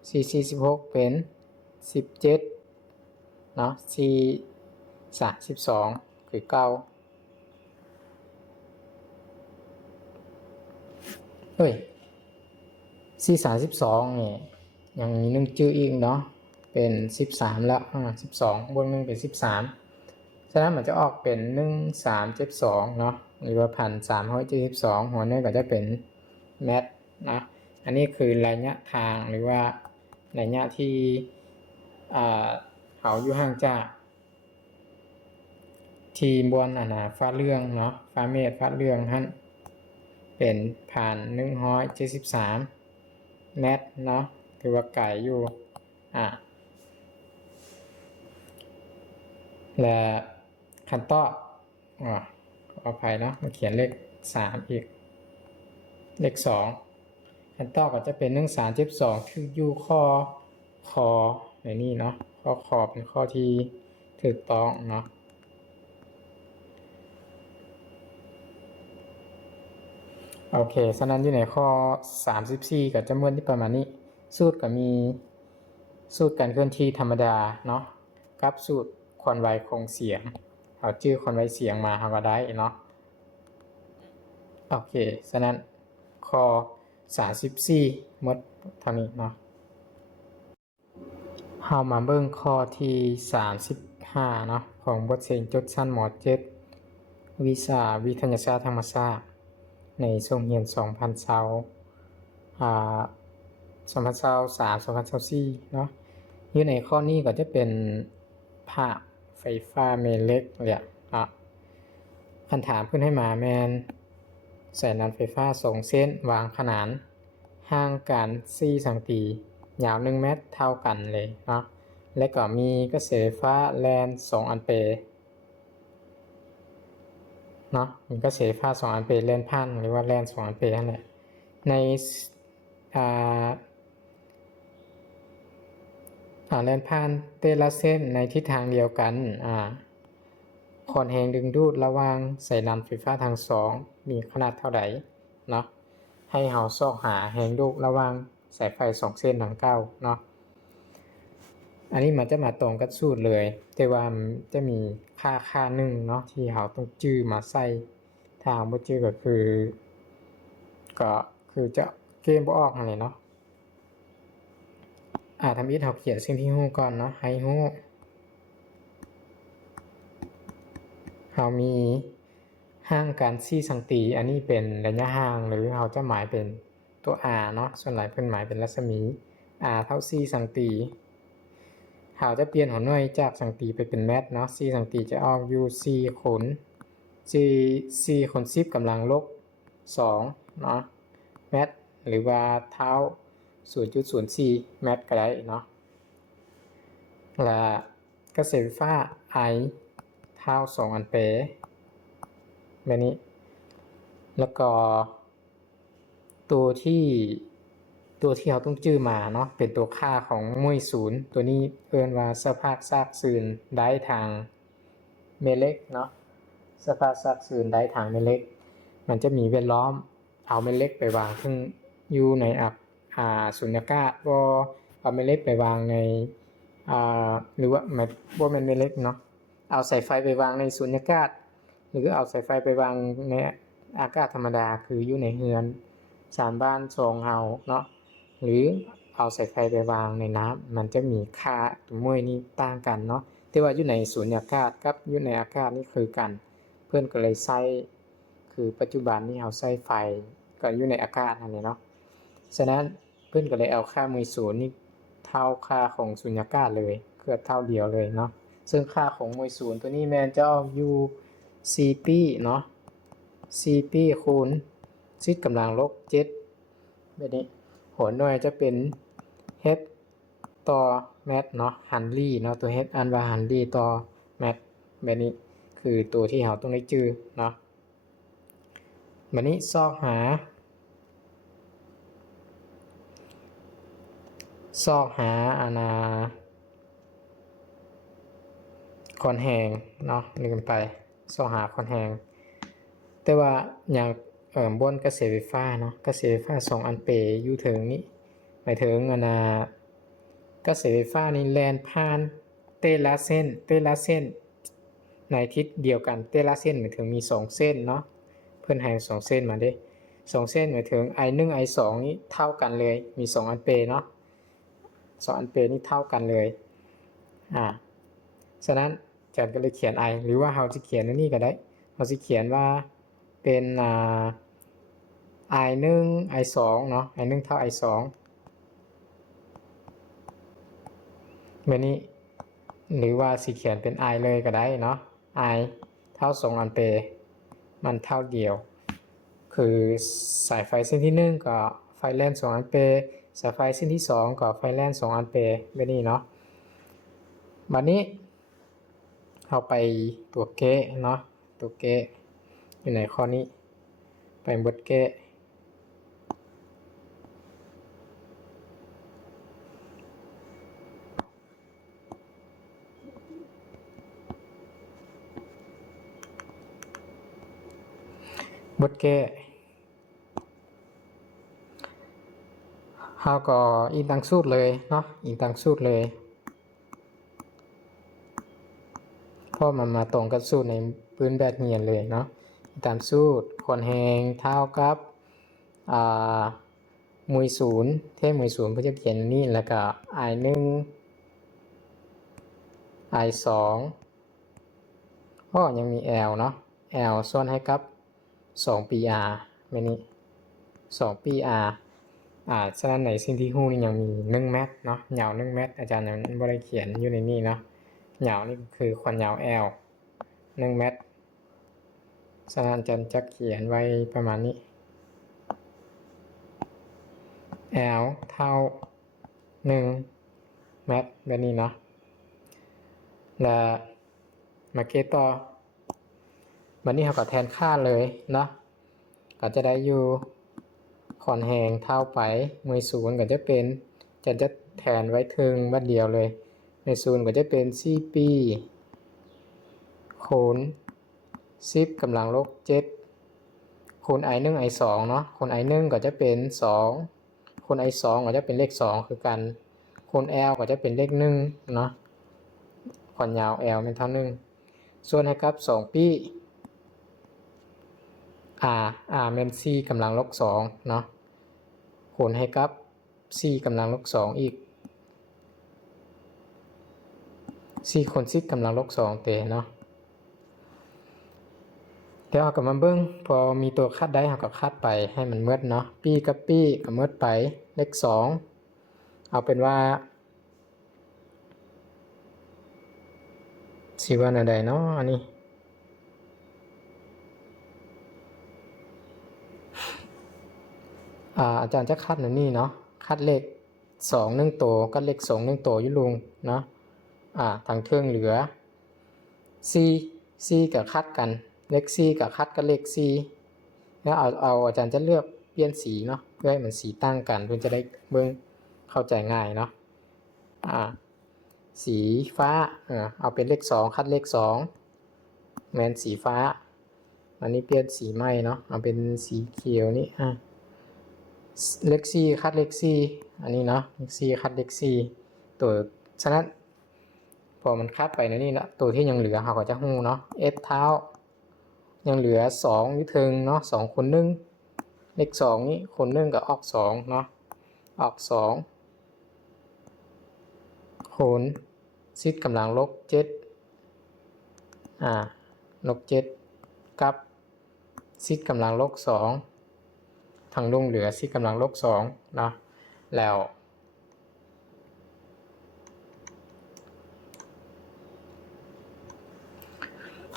4 46เป็น17เนาะ4 32คือ94 32นี่ยังมี1จื้ออีกเนาะเป็น13แล้ว12บวก1เป็น13ฉะนั้นมันจะออกเป็น1372เนาะหรือว่า1372หัวเนื้อก็จะเป็นแมทนะอันนี้คือระยะทางหรือว่าระยะที่เขาอยู่ห่างจากทีบนฟ้าเรื่องเนาะฟ้าเมฆฟ้าเรื่องท่านเป็นผ่าน173เมตรเนาะคือว่าไกลอยู่และคันต่อขออภัยเนาะมาเขียนเลข3อีกเลข2คันต่อก็จะเป็น1372คืออยู่คอในนี้เนาะข้อเป็นข้อที่ถูกต้องเนาะโอเคฉะนั้นอยู่ในข้อ34ก็จะเหมือนที่ประมาณนี้สูตรก็มีสูตรการเคลื่อนที่ธรรมดาเนาะกับสูตรความไวของเสียงเอาชื่อความไวเสียงมาเราก็ได้เนาะโอเคฉะนั้นข้อ34หมดเท่านี้เนาะเรามาเบิ่งข้อที่35เนาะของบทเรียนจดชั้นม.7 วิชาวิทยาศาสตร์ธรรมศาสตร์ในช่วงเรียน2023 2024เนาะอยู่ในข้อนี้ก็จะเป็นภาพไฟฟ้าเมนเล็กเนี่ยคำถามขึ้นให้มาแมนสายนันไฟฟ้า2เส้นวางขนานห่างกัน4สังตียาว1เมตรเท่ากันเลยเนาะและก็มีกระแสไฟฟ้าแล่น2 แอมป์เนาะมีกระแสไฟฟ้า2 แอมป์แล่นผ่านหรือว่าแล่น2 แอมป์นั่นแหละในแล่นผ่านแต่ละเส้นในทิศทางเดียวกันขอนแรงดึงดูดระหว่างสายนันไฟฟ้าทั้ง2 มีขนาดเท่าใดเนาะให้เฮาซอกหาแหงลูกระหว่างสายไฟ2เส้นดังเก้าเนาะอันนี้มันจะมาตรงกับสูตรเลยแต่ว่ามันจะมีค่าหนึ่งเนาะที่เฮาต้องจื้อมาใส่ถ้าบ่จื้อก็คือจะเกมบ่ออกนั่นแหละเนาะทำอิฐเฮาเขียนสิ่งที่ฮู้ก่อนเนาะให้ฮู้เฮามีห่างกัน4 สังตีอันนี้เป็นระยะห่างหรือเฮาจะหมายเป็นตัว r เนาะส่วนหลายเพิ่นหมายเป็นรัศมี r เท่า4 สังตีเฮาจะเปลี่ยนหัวหน่วยจากสังตีไปเป็นเมตรเนาะ4 สังตีจะออกอยู่4คูณ4คูณ10กำลังลบ2เนาะเมตรหรือว่าเท่า 0.04 เมตรก็ได้เนาะและกระแสไฟฟ้า I เท่า2แอมเปร์แบบนี้แล้วก็ตัวที่เราต้องจื้อมาเนาะเป็นตัวค่าของมวยศูนย์ตัวนี้เอิ้นว่าสภาพซากซื่นได้ทางแม่เหล็กเนาะสภาพซากซื่นได้ทางแม่เหล็กมันจะมีแวดล้อมเอาแม่เหล็กไปวางซึ่งอยู่ในสุญญากาศบ่เอาแม่เหล็กไปวางในหรือว่าบ่แม่นแม่เหล็กเนาะเอาสายไฟไปวางในสุญญากาศหรือเอาสายไฟไปวางในอากาศธรรมดาคืออยู่ในเรือนสารบ้านทรงเฮาเนาะหรือเอาสายไฟไปวางในน้ำมันจะมีค่าตัวมวยนี้ต่างกันเนาะแต่ว่าอยู่ในสุญญากาศกับอยู่ในอากาศนี่คือกันเพิ่นก็เลยใช้คือปัจจุบันนี้เฮาใช้ไฟก็อยู่ในอากาศนั่นแหละเนาะฉะนั้นเพิ่นก็เลยเอาค่ามวยศูนย์นี่เท่าค่าของสุญญากาศเลยเกือบเท่าเดียวเลยเนาะซึ่งค่าของมวยศูนย์ตัวนี้แม่นจะออกอยู่4ปีเนาะ4ปีคูณ10กำลังลบ7แบบนี้หัวหน่วยจะเป็น h ต่อเมตรเนาะฮันรี่เนาะตัว h อันว่าฮันรี่ต่อเมตรแบบนี้คือตัวที่เราต้องได้จื้อเนาะบัดนี้ซอกหาคอนแหงเนาะลืมไปซอกหาคอนแหงแต่ว่าอย่างบนกระแสไฟฟ้าเนาะกระแสไฟฟ้า2แอมเปร์อยู่ถึงนี้หมายถึงกระแสไฟฟ้านี่แล่นผ่านเละเส้นในทิศเดียวกันเละเส้นหมายถึงมี2เส้นเนาะเพิ่นให้2เส้นมาเด้2เส้นหมายถึง I1 I2 นี่เท่ากันเลยมี2แอมเปร์เนาะ2แอมเปร์นี่เท่ากันเลยฉะนั้นอาจารย์ก็เลยเขียน I หรือว่าเราจะเขียนนี่ก็ได้เราจะเขียนว่าเป็นI1 I2 เนาะ I1 เท่า I2 แบบนี้หรือว่าสิเขียนเป็น I เลยก็ได้เนาะ I เท่า2แอมเปร์มันเท่าเดียวคือสายไฟเส้นที่1ก็ไฟแล่น2แอมเปร์สายไฟเส้นที่2ก็ไฟแล่น2แอมเปร์แบบนี้เนาะบัดนี้เอาไปตัวเกะเนาะตัวเกะอยู่ในข้อนี้ไปบทเกะบทเกะเราก็อิงตามสูตรเลยเนาะอิงตามสูตรเลยเพราะมันมาตรงกับสูตรในพื้นแบบเรียนเลยเนาะตามสูตรคนแหงเท่ากับมวยศูนย์เทมวยศูนย์เพื่อจะเขียนนี่แล้วก็ I1 I2 ก็ยังมี L เนาะ L ส่วนให้กับ2 PR แบบนี้2 PR ฉะนั้นในสิ่งที่ฮู้นี่ยังมี1เมตรเนาะยาว1เมตรอาจารย์ยังบ่ได้เขียนอยู่ในนี้เนาะยาวนี่คือความยาว L 1เมตรฉะนั้นอาจารย์จะเขียนไว้ประมาณนี้ L เท่า1เมตรแบบนี้เนาะและมาเกตต่อวันนี้เราก็แทนค่าเลยเนาะก็จะได้อยู่ขอนแหงเท่าไปมือศูนย์ก็จะเป็นจะแทนไว้ถึงบัดเดียวเลยในศูนย์ก็จะเป็น4ปีคูณ10กำลังลบ7 คูณ i 1 i 2เนาะคูณ i 1ก็จะเป็น2คูณ i 2ก็จะเป็นเลข2คือกันคูณ l ก็จะเป็นเลข1เนาะความยาว l เป็นเท่า1ส่วนให้กับ2ปีr เป็น4กำลังลบ2เนาะคูณให้กับ4กำลังลบ2อีก4คูณ10กำลังลบ2เตเนาะเดี๋ยวเอากลับมาเบิ่งพอมีตัวคัดได้เราก็คัดไปให้มันหมดเนาะปีกับปีก็หมดไปเลข2เอาเป็นว่าสิว่าอันใดเนาะอันนี้อาจารย์จะคัดในนี่เนาะคัดเลข2 1ตัวกับเลข2 1ตัวอยู่ลุงเนาะทางเครื่องเหลือ4ก็คัดกันเลข4ก็คัดกับเลข4แล้วเอาอาจารย์จะเลือกเปลี่ยนสีเนาะเพื่อให้มันสีตั้งกันเพื่อจะได้เบิ่งเข้าใจง่ายเนาะสีฟ้าเอาเป็นเลข2คัดเลข2แมนสีฟ้าอันนี้เปลี่ยนสีใหม่เนาะเอาเป็นสีเขียวนี่เลข4คัดเลข4อันนี้เนาะเลข4คัดเลข4ตัวฉะนั้นพอมันคัดไปในนี่ละตัวที่ยังเหลือเราก็จะฮู้เนาะ f เท้ายังเหลือ2อยู่ถึงเนาะ2คูณ1เลข2นี้คูณ1ก็ออก2เนาะออก2คูณ10กำลังลบ7ลบ7กับ10กำลังลบ2ทางลงเหลือ10กำลังลบ2เนาะแล้ว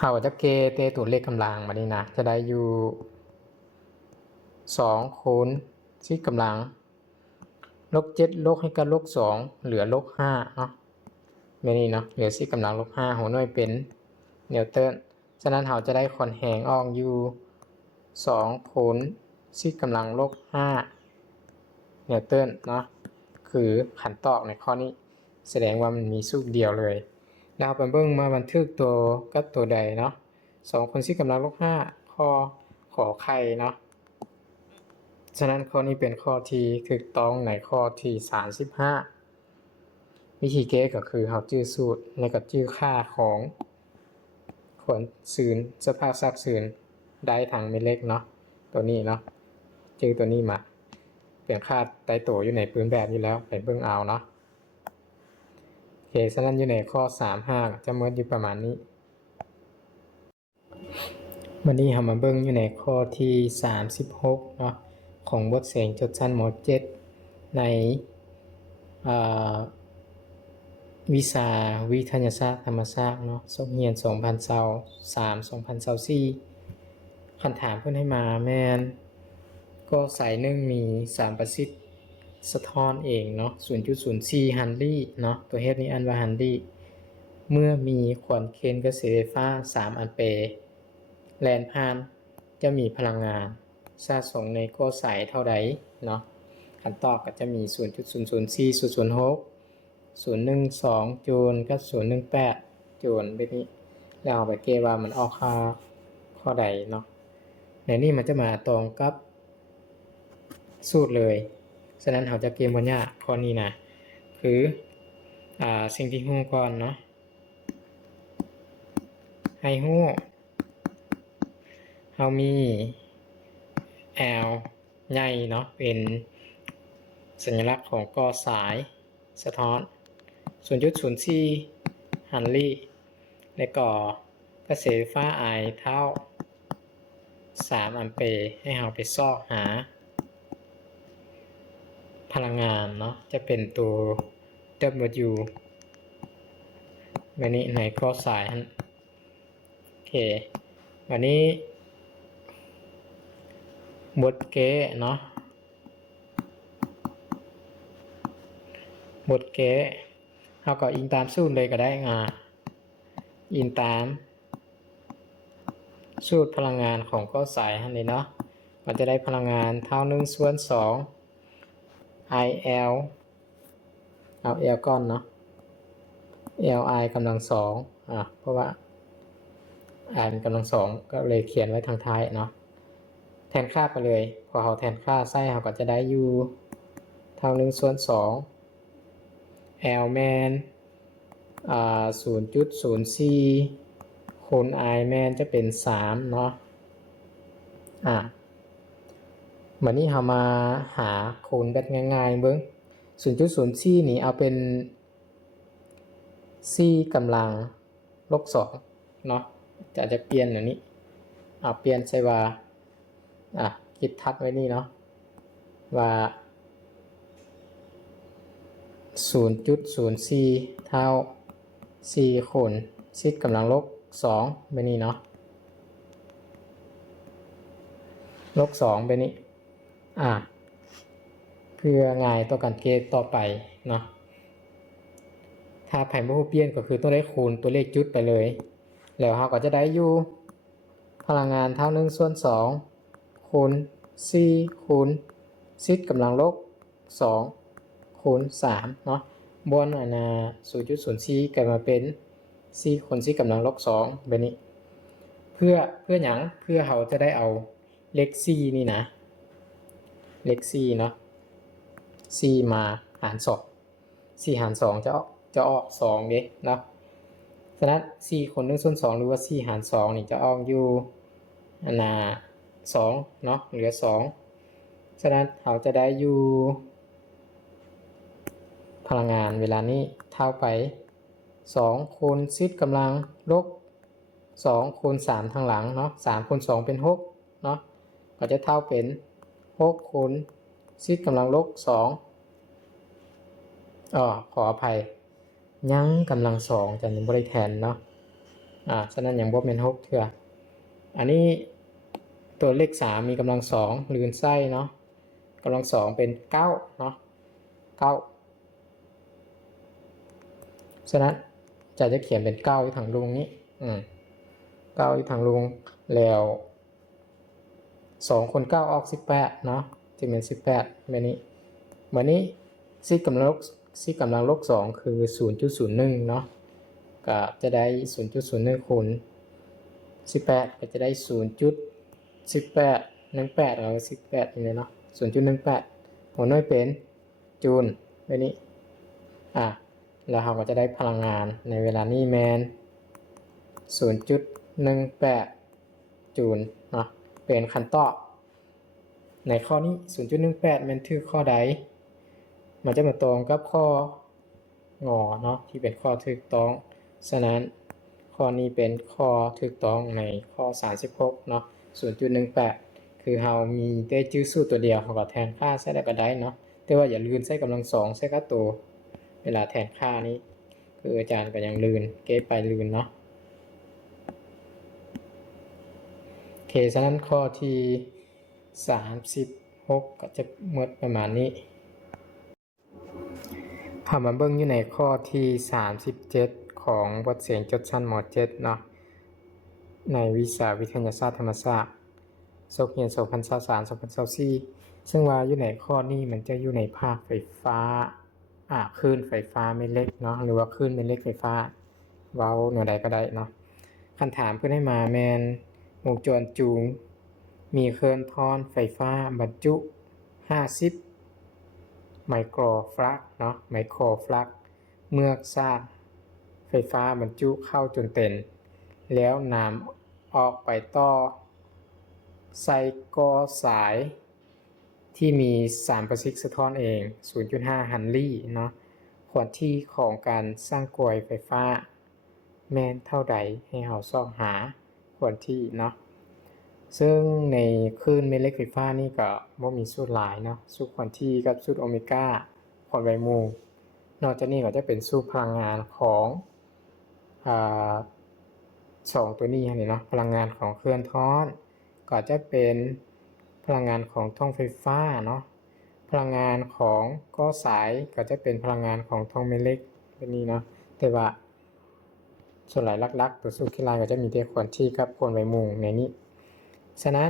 เราจะเกเตตัวเลขกำลังมานี่นะจะได้อยู่2คูณ10กำลังลบ7ลบให้กับลบ2เหลือลบ5เนาะไม่นี่เนาะเหลือ10กำลังลบ5หัวหน่วยเป็นนิวตันฉะนั้นเราจะได้คอนแหงออกอยู่2คูณ10กำลังลบ5นิวตันเนาะคือขันตอกในข้อนี้แสดงว่ามันมีสูตรเดียวเลยแล้วไปเบิ่งมาบันทึกตัวกับตัวใดเนาะ2คูณ10กำลังลบ5ข้อขอไข่เนาะฉะนั้นข้อนี้เป็นข้อที่ถูกต้องในข้อที่35วิธีแก้ก็คือเราจื้อสูตรในกับจื้อค่าของผลศูนย์สภาพทรัพย์ศูนย์ได้ทางเม็ดเล็กเนาะตัวนี้เนาะจื้อตัวนี้มาเป็นค่าไต่โตอยู่ในปืนแบบอยู่แล้วไปเบิ่งเอาเนาะโอเคฉะนั้นอยู่ในข้อ35จะเมื่ออยู่ประมาณนี้วันนี้เรามาเบิ่งอยู่ในข้อที่36เนาะของบทเสียงจดชั้นม.7 ในวิชาวิทยาศาสตร์ธรรมศาสตร์เนาะสมเรียน2023-2024คำถามเพิ่นให้มาแม่นก็สายหนึ่งมี3ประสิทธิ์สะท้อนเองเนาะ 0.04 ฮันรี่เนาะตัวเฮ็ดนี้อันว่าฮันรี่เมื่อมีขวานเคนกระแสไฟฟ้า3แอมเปร์แล่นผ่านจะมีพลังงานสะสมในก้อนสายเท่าใดเนาะคำตอบก็จะมี 0.004 0.06 0.12 จูลกับ 0.18 จูลแบบนี้แล้วเอาไปเกว่ามันออกค่าข้อใดเนาะในนี้มันจะมาตรงกับสูตรเลยฉะนั้นเราจะเกมวันยากข้อนี้นะคือสิ่งที่ฮู้ก่อนเนาะให้ฮู้เรามี L ใหญ่เนาะเป็นสัญลักษณ์ของก้อนสายสะท้อน 0.04 ฮันรี่และก็กระแสไฟฟ้า I เท่า3แอมเปร์ให้เราไปซอกหาพลังงานเนาะจะเป็นตัว W วันนี้ในก้อนสายโอเควันนี้บทเกเนาะบทเกเราก็อิงตามสูตรเลยก็ได้อิงตามสูตรพลังงานของก้อนสายนี่เนาะมันจะได้พลังงานเท่า1/2 IL เอา L ก้อนเนาะ Li กำลัง2เพราะว่า I เป็นกำลัง2ก็เลยเขียนไว้ทางท้ายเนาะ แทนค่าไปเลยพอเราแทนค่าใส่เราก็จะได้อยู่เท่า1ส่วน2 L แมน0.04 คูณ I แมนจะเป็น3เนาะวันนี้เรามาหาคูณแบบง่ายๆเบิ่ง 0.04 นี่เอาเป็น4กำลังลบ2เนาะจะเปลี่ยนอันนี้เปลี่ยนใช่ว่าคิดทัดไว้นี่เนาะว่า 0.04 เท่า4คูณ10กำลังลบ2แบบนี้เนาะลบ2แบบนี้เพื่อง่ายต่อการเกณฑ์ต่อไปเนาะถ้าแผนบ่ฮู้เปลี่ยนก็คือต้องได้คูณตัวเลขจุดไปเลยแล้วเราก็จะได้อยู่พลังงานเท่า1ส่วน2คูณ4คูณ10กำลังลบ2คูณ3เนาะบน0.04 กลายมาเป็น4คูณ10กำลังลบ2แบบนี้เพื่อหยังเพื่อเราจะได้เอาเลข4นี่นะเลข4เนาะ4มาหาร2 4หาร2จะออก2เด้เนาะฉะนั้น4คูณ1ส่วน2หรือว่า4หาร2นี่จะออกอยู่2เนาะเหลือ2ฉะนั้นเราจะได้อยู่พลังงานเวลานี้เท่าไป2คูณ10กำลังลบ2คูณ3ทางหลังเนาะ3คูณ2เป็น6เนาะก็จะเท่าเป็น6คูณ10กำลังลบ2ขออภัยยังกำลัง2จะยังบ่ได้แทนเนาะฉะนั้นยังบ่แม่น6เทื่ออันนี้ตัวเลข3มีกำลัง2ลืนไส้เนาะกำลัง2เป็น9เนาะ9ฉะนั้นจะเขียนเป็น9อยู่ทางลุงนี้9อยู่ทางลุงแล้ว2คูณ9ออก18เนาะจะเป็น18แบบนี้วันนี้10กำลังลบ2คือ 0.01 เนาะก็จะได้ 0.01 คูณ18ก็จะได้ 0.1818แล้ว18นี่เลยเนาะ 0.18 หัวหน่วยเป็นจูลแบบนี้แล้วเราก็จะได้พลังงานในเวลานี้แมน 0.18 จูลเนาะเป็นคำตอบในข้อนี้ 0.18 มันคือข้อใดมันจะมาตรงกับข้องอเนาะที่เป็นข้อถูกต้องฉะนั้นข้อนี้เป็นข้อถูกต้องในข้อ36เนาะ 0.18 คือเรามีได้จื้อสูตรตัวเดียวเราก็แทนค่าใช้ได้ก็ได้เนาะแต่ว่าอย่าลืมใช้กำลัง2ใช้กับตัวเวลาแทนค่านี้คืออาจารย์ก็ยังลืมเก็บไปลืมเนาะโอเคฉะนั้นข้อที่36ก็จะหมดประมาณนี้พามาเบิ่งอยู่ในข้อที่37ของบทเสียงจดชั้นม.7 เนาะในวิชาวิทยาศาสตร์ธรรมศาสตร์โซเฮียน2023-2024ซึ่งว่าอยู่ในข้อนี้มันจะอยู่ในภาคไฟฟ้าคลื่นไฟฟ้าแม่เหล็กเนาะหรือว่าคลื่นแม่เหล็กไฟฟ้าเว้าแนวใดก็ได้เนาะคำถามเพิ่นให้มาแม่นวงจรจูงมีเคลื่อนทอนไฟฟ้าบรรจุ50ไมโครฟลักเนาะไมโครฟลักเมื่อสร้างไฟฟ้าบรรจุเข้าจนเต็มแล้วนำออกไปต่อใส่กอสายที่มี3ประสิทธิ์สะท้อนเอง 0.5 ฮันลี่เนาะขวดที่ของการสร้างกลวยไฟฟ้าแม่นเท่าใดให้เราซอกหาขวดที่เนาะซึ่งในคลื่นแม่เหล็กไฟฟ้านี่ก็บ่มีสูตรหลายเนาะสูตรควอนที่กับสูตรโอเมก้าควอนไวมูนอกจากนี้ก็จะเป็นสูตรพลังงานของ2ตัวนี้นี่เนาะพลังงานของเคลื่อนท้อนก็จะเป็นพลังงานของท่องไฟฟ้าเนาะพลังงานของก้อสายก็จะเป็นพลังงานของท่องแม่เหล็กแบบนี้เนาะแต่ว่าส่วนหลายหลักๆตัวสูตรคิดลายก็จะมีแต่ควอนที่กับควอนไวมูในนี้ฉะนั้น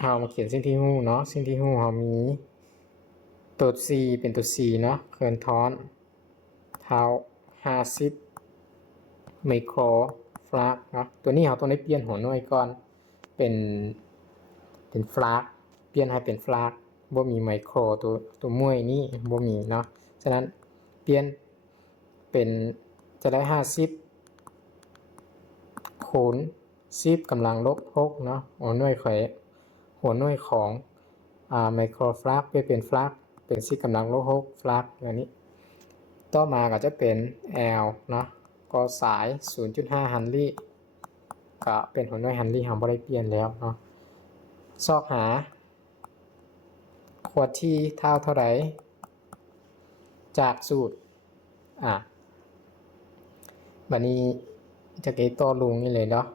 เรามาเขียนสิ่งที่ฮู้เนาะสิ่งที่ฮู้เรามีตัว C เป็นตัว C เนาะเคลื่อนท้อนเท่า50ไมโครฟลักเนาะตัวนี้เราต้องได้เปลี่ยนหัวหน่วยก่อนเป็น เป็นฟลากเปลี่ยนให้เป็นฟลากบ่มีไมโครตัวมวยนี้บ่มีเนาะฉะนั้นเปลี่ยนเป็นจะได้50คูณ10กำลังลบ6เนาะหัวหน่วยของไมโครฟลากเป็นฟลากเป็น10กำลังลบ6ฟลากแบบนี้ต่อมาก็จะเป็น L เนาะก็สาย 0.5 ฮันรี่ก็เป็นหัวหน่วยฮันรี่เราบ่ได้เปลี่ยนแล้วเนาะซอกหาขวดที่เท่าไหร่จากสูตรบัดนี้จะเกต่อลุงนี่เลยเนาะ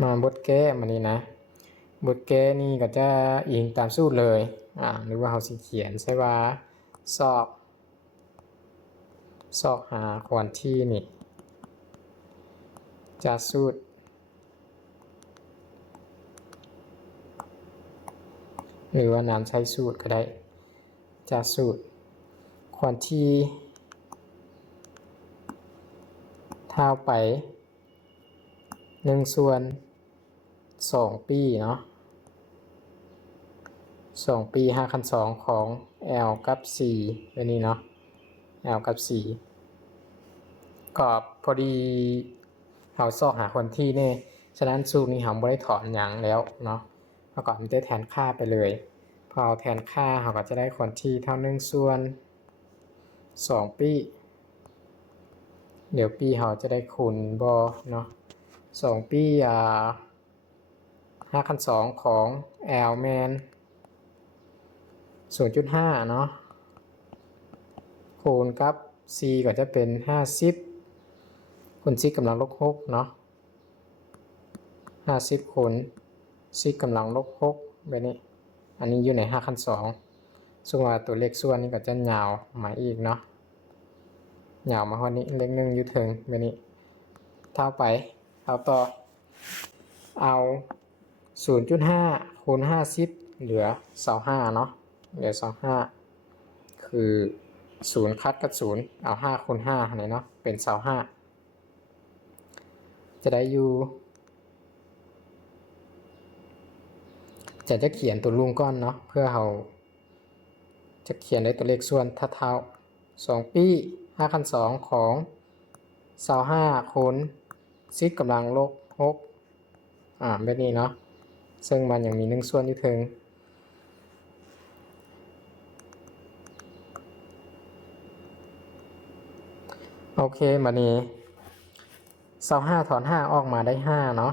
มาบทแก้มานี่นะบทแก้นี่ก็จะอิงตามสูตรเลยหรือว่าเราสิเขียนใช่ว่าซอกหาขวดที่นี่จากสูตรหรือว่านำใช้สูตรก็ได้จากสูตรควอนที่เท่าไป1ส่วน2ปีเนาะ2ปี5คัน2ของ L กับ4แบบนี้เนาะ L กับ4ก็พอดีเราซอกหาควอนที่นี่ฉะนั้นสูตรนี้เราไม่ได้ถอนอย่างแล้วเนาะเราก็มันจะแทนค่าไปเลยพอแทนค่าเราก็จะได้ควอนที่เท่า1ส่วน2ปีเดี๋ยวปีเราจะได้คูณบ่เนาะ2ปี5คัน2ของ L แมน 0.5 เนาะคูณกับ C ก็จะเป็น50คูณ C กำลังลบ6เนาะ50คูณ C กำลังลบ6แบบนี้อันนี้อยู่ใน5คัน2ซึ่งว่าตัวเลขส่วนนี้ก็จะยาวมาอีกเนาะยาวมาฮอดนี้เลข1อยู่ถึงแบบนี้เท่าไปเอาต่อเอา 0.5 คูณ50เหลือ25เนาะเหลือ25คือ0คัดกับ0เอา5คูณ5นี่เนาะเป็น25จะได้อยู่จะเขียนตัวลุงก้อนเนาะเพื่อเราจะเขียนได้ตัวเลขส่วนเท่า2ปี5คัน2ของ25คูณ10กำลังลบ6แบบนี้เนาะซึ่งมันยังมี1ส่วนอยู่ถึงโอเคมานี้25ถอน5ออกมาได้5เนาะ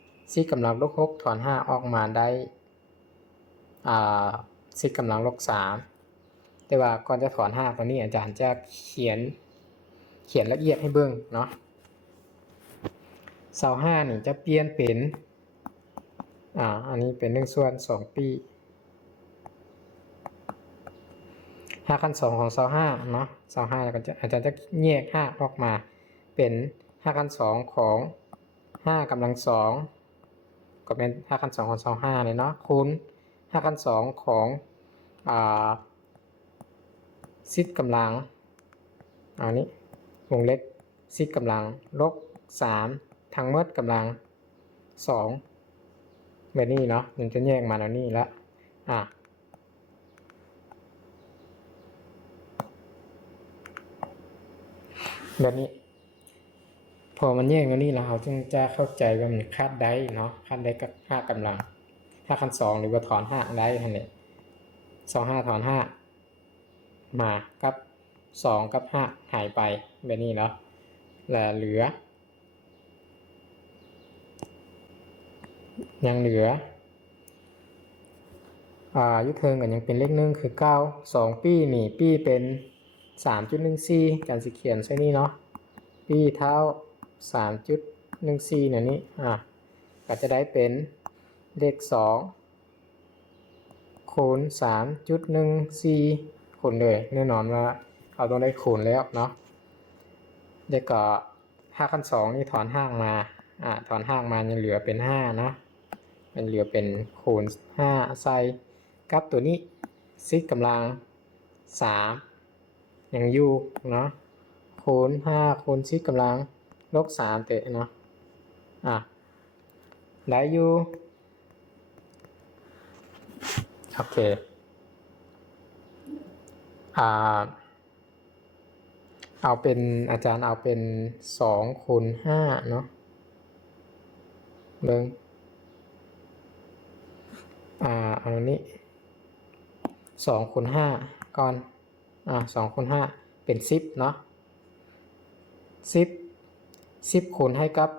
10กำลังลบ6ถอน5ออกมาได้10กำลังลบ3แต่ว่าก่อนจะถอน5ตัวนี้อาจารย์จะเขียนละเอียดให้เบิ่งเนาะ25นี่จะเปลี่ยนเป็นอันนี้เป็น1ส่วน2ปี5คัน2ของ25เนาะ25แล้วก็อาจารย์จะแยก5ออกมาเป็น5คัน2ของ5กำลัง2ก็เป็น5คัน2ของ25เลยเนาะคูณ5คัน2ของ10กำลังอันนี้วงเล็บ10กำลังลบ3ทั้งหมดกำลัง2แบบนี้เนาะมันจะแยกมาแล้วนี่ละแบบนี้พอมันแยกแล้วนี่เราจึงจะเข้าใจว่ามันคาดได้เนาะคาดได้กับ5กำลัง5คัน2หรือว่าถอน5ได้ทันเลย25ถอน5มากับ2กับ5หายไปแบบนี้เนาะและเหลือยังเหลือยุทเทิงกันยังเป็นเลข1คือ9 2ปีนี่ปีเป็น 3.14 การสิเขียนใช่นี่เนาะปีเท่า 3.14 เนี่ยนี่ก็จะได้เป็นเลข2คูณ 3.14 คูณเลยแน่นอนว่าเราต้องได้คูณแล้วเนาะเด็กก็5คัน2นี่ถอน5มาถอน5มายังเหลือเป็น5นะมันเหลือเป็นคูณ5ใส่กับตัวนี้10กำลัง3ยังอยู่เนาะ คูณ5คูณ10กำลังลบ3เตะเนาะได้อยู่โอเคเอาเป็นอาจารย์เอาเป็น2คูณ5เนาะเบิ่งเอานี้2คูณ5ก่อน2คูณ5เป็น10เนาะ10คูณให้กับ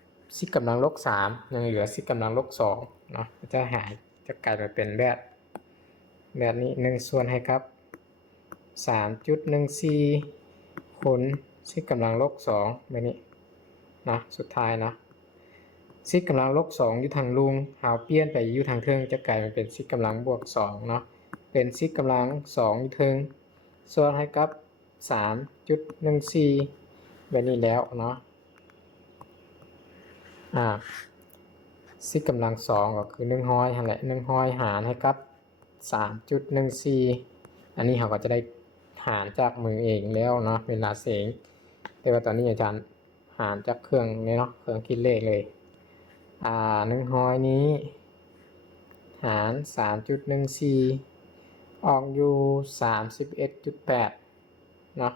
10กำลังลบ3ยังเหลือ10กำลังลบ2เนาะจะหายจะกลายมาเป็นแบบนี้1ส่วนให้ครับ 3.14 คูณ10กำลังลบ2แบบนี้นะสุดท้ายนะ10กำลังลบ2อยู่ทางลุงหาเปลี่ยนไปอยู่ทางเทิงจะกลายมาเป็น10กำลังบวก2เนาะเป็น10กำลัง2อยู่เทิงส่วนให้กับ 3.14 แบบนี้แล้วเนาะ10กำลัง2ก็คือ100นั่นแหละ100หารให้กับ 3.14 อันนี้เราก็จะได้หารจากมือเองแล้วเนาะเวลาเสงแต่ว่าตอนนี้อาจารย์หารจากเครื่องนี้เนาะเครื่องคิดเลขเลย100นี้หาร 3.14 ออกอยู่ 31.8 เนาะ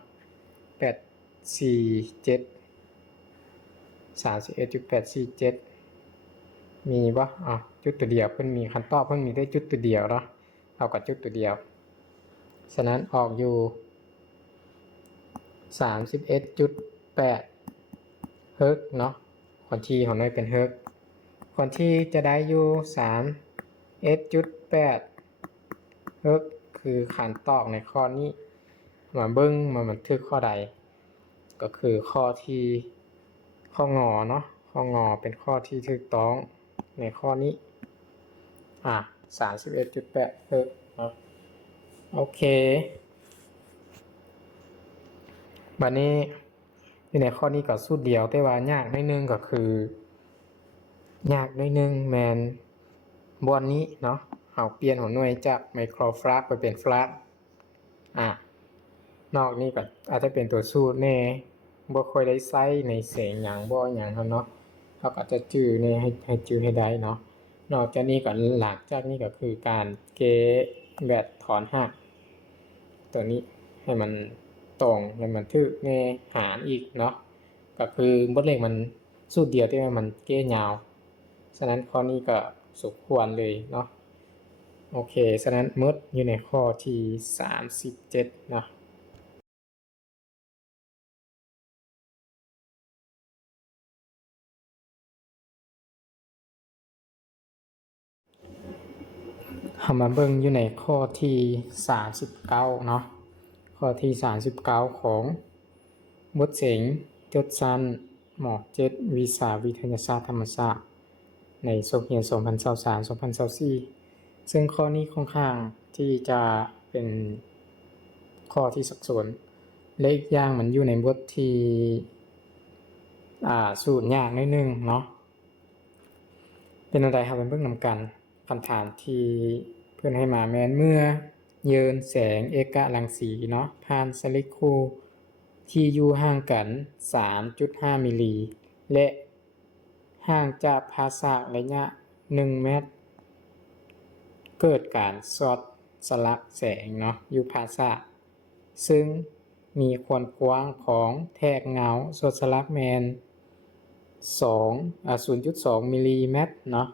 31.847มีปะจุดตัวเดียวเพิ่นมีคันตอบเพิ่นมีได้จุดตัวเดียวเนาะเอากับจุดตัวเดียวฉะนั้นออกอยู่ 31.8 เฮิร์ตเนาะคอนที่ของน้อยเป็นเฮิร์ตคอนที่จะได้อยู่ 31.8 เฮิร์ตคือขันตอกในข้อนี้มาเบิ้งมาบันทึกข้อใดก็คือข้อที่ข้องอเนาะข้องอเป็นข้อที่ถูกต้องในข้อนี้31.8 เฮิร์ตเนาะโอเคบัดนี้ในข้อนี้ก็สูตรเดียวแต่ว่ายากนิดนึงก็คือยากนิดนึงแมนบอนนี้เนาะเอาเปลี่ยนหัวหน่วยจากไมโครฟลาสไปเป็นฟลาสนอกนี้ก็อาจจะเป็นตัวสูตรแน่บ่ค่อยได้ใช้ในเสียงหยังบ่หยังเนาะเขาก็จะจื้อในให้จื้อให้ได้เนาะนอกจากนี้ก็หลักจากนี้ก็คือการเกแบตถอนหักตัวนี้ให้มันตรงให้มันทึกในหารอีกเนาะก็คือบทเลขมันสูตรเดียวที่มันเก้ยาวฉะนั้นข้อนี้ก็สมควรเลยเนาะโอเคฉะนั้นมดอยู่ในข้อที่37เนาะเรามาเบิ่งอยู่ในข้อที่39เนาะข้อที่39ของบทเสงจดสั้นหมอ7วิชาวิทยาศาสตร์ธรรมศาสตร์ในโซเฮียน2023-2024ซึ่งข้อนี้ค่อนข้างที่จะเป็นข้อที่สับสนและอีกอย่างมันอยู่ในบทที่สูตรยากนิดนึงเนาะเป็นอะไรครับเป็นเบิ่งนำกันคำถามที่เพื่อนให้มาแม้นเมื่อเยินแสงเอกรังสีเนาะผ่านสลิดคู่ที่อยู่ห่างกัน 3.5 มิลลิและห่างจากภาษาระยะ1 เมตรเกิดการสอดสลักแสงเนาะอยู่ภาษาซึ่งมีความกว้างของแทกเงาสอดสลักแมน0.2 มิลลิเมตรเนาะ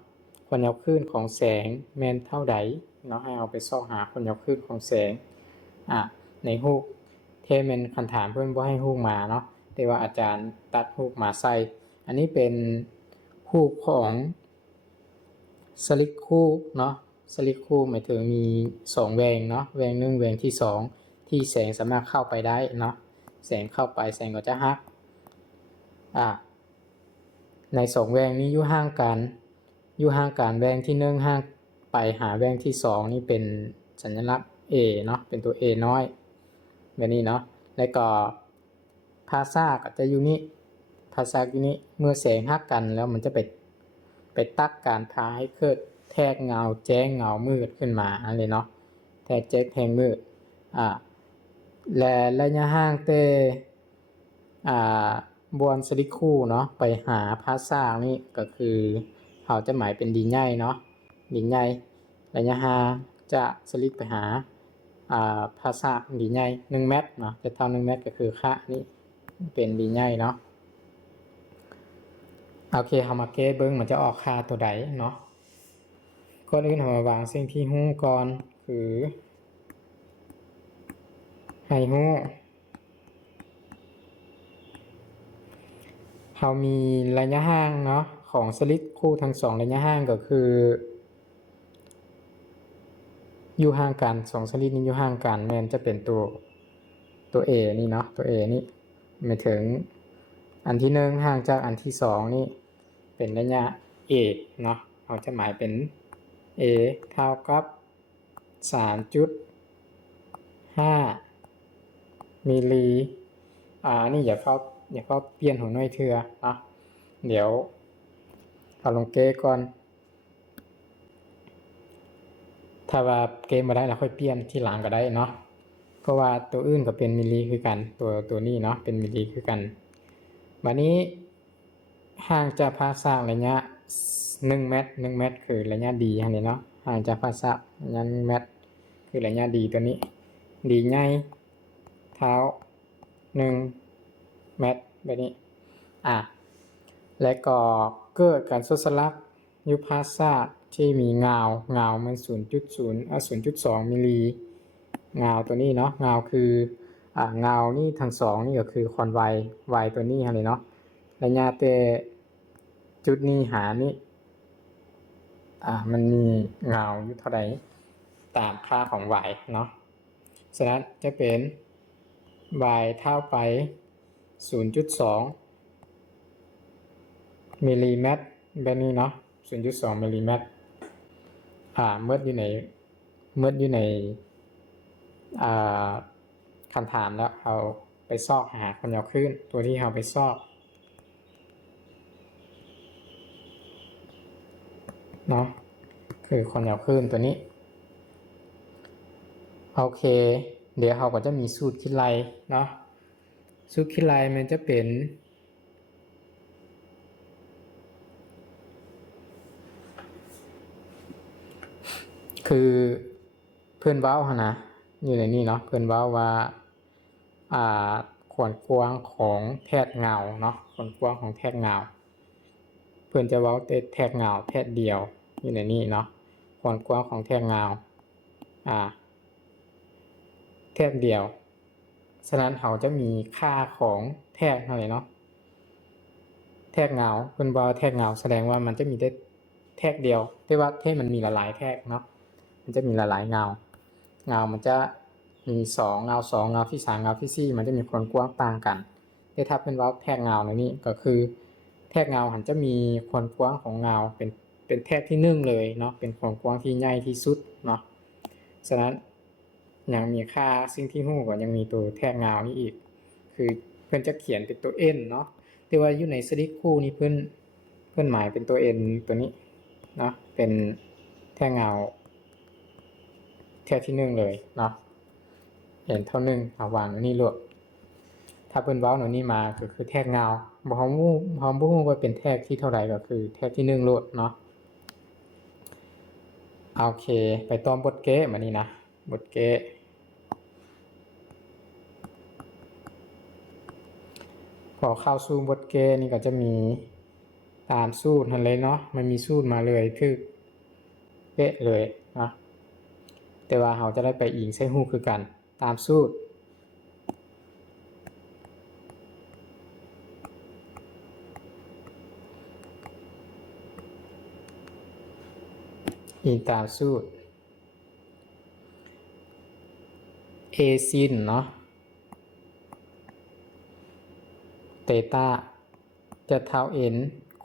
ความยาวคลื่นของแสงแมนเท่าใดเนาะให้เอาไปซอกหาความยาวคลื่นของแสงในรูปเทมันคันถามเพื่อนบ่ให้รูปมาเนาะแต่ว่าอาจารย์ตัดรูปมาใส่อันนี้เป็นรูปของสลิดคู่เนาะสลิดคู่หมายถึงมี2แหวงเนาะแหวง1แหวงที่2ที่แสงสามารถเข้าไปได้เนาะแสงเข้าไปแสงก็จะหักใน2แหวงนี้อยู่ห่างกันแหวงที่1ห่างไปหาแหวงที่2นี่เป็นสัญลักษณ์ A เนาะเป็นตัว A น้อยแบบนี้เนาะแล้วก็ภาษาก็จะอยู่นี้ภาษาอยู่นี้เมื่อแสงหักกันแล้วมันจะไปตักการพาให้เกิดแทกเงาแจ้งเงามืดขึ้นมาอันนี้เนาะแทกแจ้งแทงมืดและระยะห่างแต่ บวนสลิกคู่เนาะไปหาพาสร้างนี่ก็คือเขาจะหมายเป็นดินใหญ่เนาะดินใหญ่ระยะห่างจะสลิกไปหาพาสร้างดินใหญ่1เมตรเนาะจะเท่า1เมตรก็คือค่านี่เป็นดินใหญ่เนาะโอเคเฮามาเก้เบิ่งมันจะออกค่าตัวใดเนาะก่อนอื่นเฮามาวางสิ่งที่ฮู้ก่อนคือให้ฮู้เฮามีระยะห่างเนาะของสลิกคู่ทั้ง2ระยะห่างก็คืออยู่ห่างกัน2สลิกนี้อยู่ห่างกันแม่นจะเป็นตัว A นี่เนาะตัว A นี่หมายถึงอันที่1ห่างจากอันที่2นี่เป็นระยะ A เนาะเราจะหมายเป็น A เท่ากับ 3.5 มิลลินี่อย่าเข้าเปลี่ยนหัวหน่วยเทื่อเนาะเดี๋ยวเอาลงเกก่อนถ้าว่าเกมมาได้เราค่อยเปลี่ยนที่หลังก็ได้เนาะเพราะว่าตัวอื่นก็เป็นมิลลิคือกันตัวนี้เนาะเป็นมิลลิคือกันบัดนี้ห่างจากภาษาระยะ1เมตร1เมตรคือระยะดีอันนี้เนาะห่างจากภาษาระยะ1เมตรคือระยะดีตัวนี้ดีใหญ่เท้า1เมตรแบบนี้และก็เกิดการทดสลักยุภาษาที่มีเงามัน 0.2 มิลลิเงาตัวนี้เนาะเงาคือเงานี่ทั้ง2นี่ก็คือคอนไวตัวนี้อะไรเนาะระยะแต่จุดนี้หานี่มันมีเงาอยู่เท่าใดตามค่าของ y เนาะฉะนั้นจะเป็น y เท่าไป 0.2 มิลลิเมตรแบบนี้เนาะ 0.2 มิลลิเมตรเมื่ออยู่ในคำถามแล้วเอาไปซอกหาความยาวคลื่นตัวที่เราไปซอกเนาะคือความยาวคลื่นตัวนี้โอเคเดี๋ยวเราก็จะมีสูตรคิดไลเนาะสูตรคิดไลมันจะเป็นคือเพื่อนเว้านะอยู่ในนี้เนาะเพื่อนเว้าว่าขวนกว้างของแทกเงาเนาะขวนกว้างของแทกเงาเพื่อนจะเว้าแทกเงาแทกเดียวอยู่ในนี้เนาะขวนกว้างของแทกเงาแทกเดียวฉะนั้นเขาจะมีค่าของแทกอะไรเนาะแทกเงาเพื่อนว่าแทกเงาแสดงว่ามันจะมีได้แทกเดียวแต่ว่าแทกมันมีหลายๆแทกเนาะมันจะมีหลายๆเงามันจะมี2เงา2เงาที่3เงาที่4มันจะมีความกว้างต่างกันแต่ถ้าเป็นว่าแทกเงาในนี้ก็คือแทกเงามันจะมีความกว้างของเงาเป็นแทกที่1เลยเนาะเป็นความกว้างที่ใหญ่ที่สุดเนาะฉะนั้นยังมีค่าสิ่งที่ฮู้ก็ยังมีตัวแทกเงานี้อีกคือเพิ่นจะเขียนเป็นตัว n เนาะแต่ว่าอยู่ในสลิกคู่นี้เพิ่นหมายเป็นตัว n ตัวนี้เนาะเป็นแทกเงาแทกที่1เลยเนาะเห็นเท่า1เอาวางนี่โลดถ้าเพิ่นเว้าหนูนี่มาก็คือแทกเงาบ่ฮู้ว่าเป็นแทกที่เท่าใดก็คือแทกที่1โลดเนาะโอเคไปตอมบทเก้มานี่นะบทเก้พอเข้าสู่บทเก้นี่ก็จะมีตามสูตรนั่นเลยเนาะมันมีสูตรมาเลยคือเป๊ะเลยนะแต่ว่าเราจะได้ไปอิงใส่ฮู้คือกันตามสูตรอิงตามสูตร a sin เนาะเตต้าจะเท่า n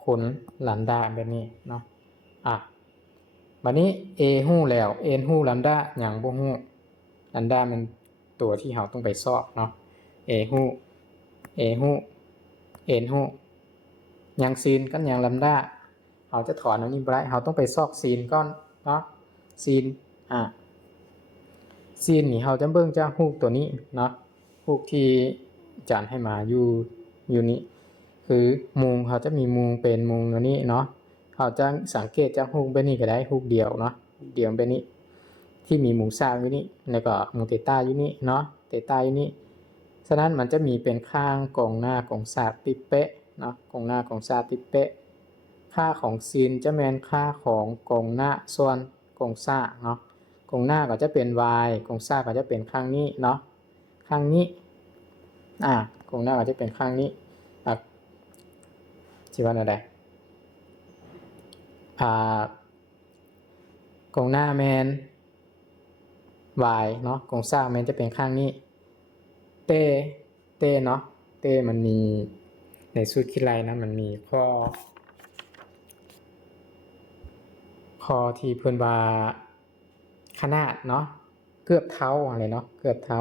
คูณลัมดาแบบนี้เนาะบัดนี้ a ฮู้แล้ว n ฮู้ลัมดาหยังบ่ฮู้ลัมดามันตัวที่เราต้องไปซอกเนาะ a ฮู้ n ฮู้หยังซีนกับหยังลัมดาเราจะถอนอันนี้บ่ได้เราต้องไปซอกซีนก่อนเนาะซีนซีนนี่เราจะเบิ่งจากฮูกตัวนี้เนาะฮูกที่อาจารย์ให้มาอยู่ อยู่นี่คือมุงเขาจะมีมุงเป็นมุงตัวนี้เนาะเขาจะสังเกตจากฮุกไปนี่ก็ได้ฮุกเดียวเนาะฮุกเดียวไปนี่ที่มีมุงซากอยู่นี่แล้วก็มุงเตต้าอยู่นี่เนาะเตต้าอยู่นี่ฉะนั้นมันจะมีเป็นข้างกองหน้ากองซากติดเป๊ะเนาะกองหน้ากองซากติดเป๊ะค่าของซีนจะแมนค่าของกองหน้าส่วนกองซากเนาะกองหน้าก็จะเป็น y กองซากก็จะเป็นข้างนี้เนาะข้างนี้กองหน้าก็จะเป็นข้างนี้ชื่อว่าอะไรกองหน้าแมน y เนาะกองซากแมนจะเป็นข้างนี้เต้เนาะเต้มันมีในสูตรคิดไรนะมันมีข้อที่เพิ่นว่าขนาดเนาะเกือบเท่าอะไรเนาะเกือบเท่า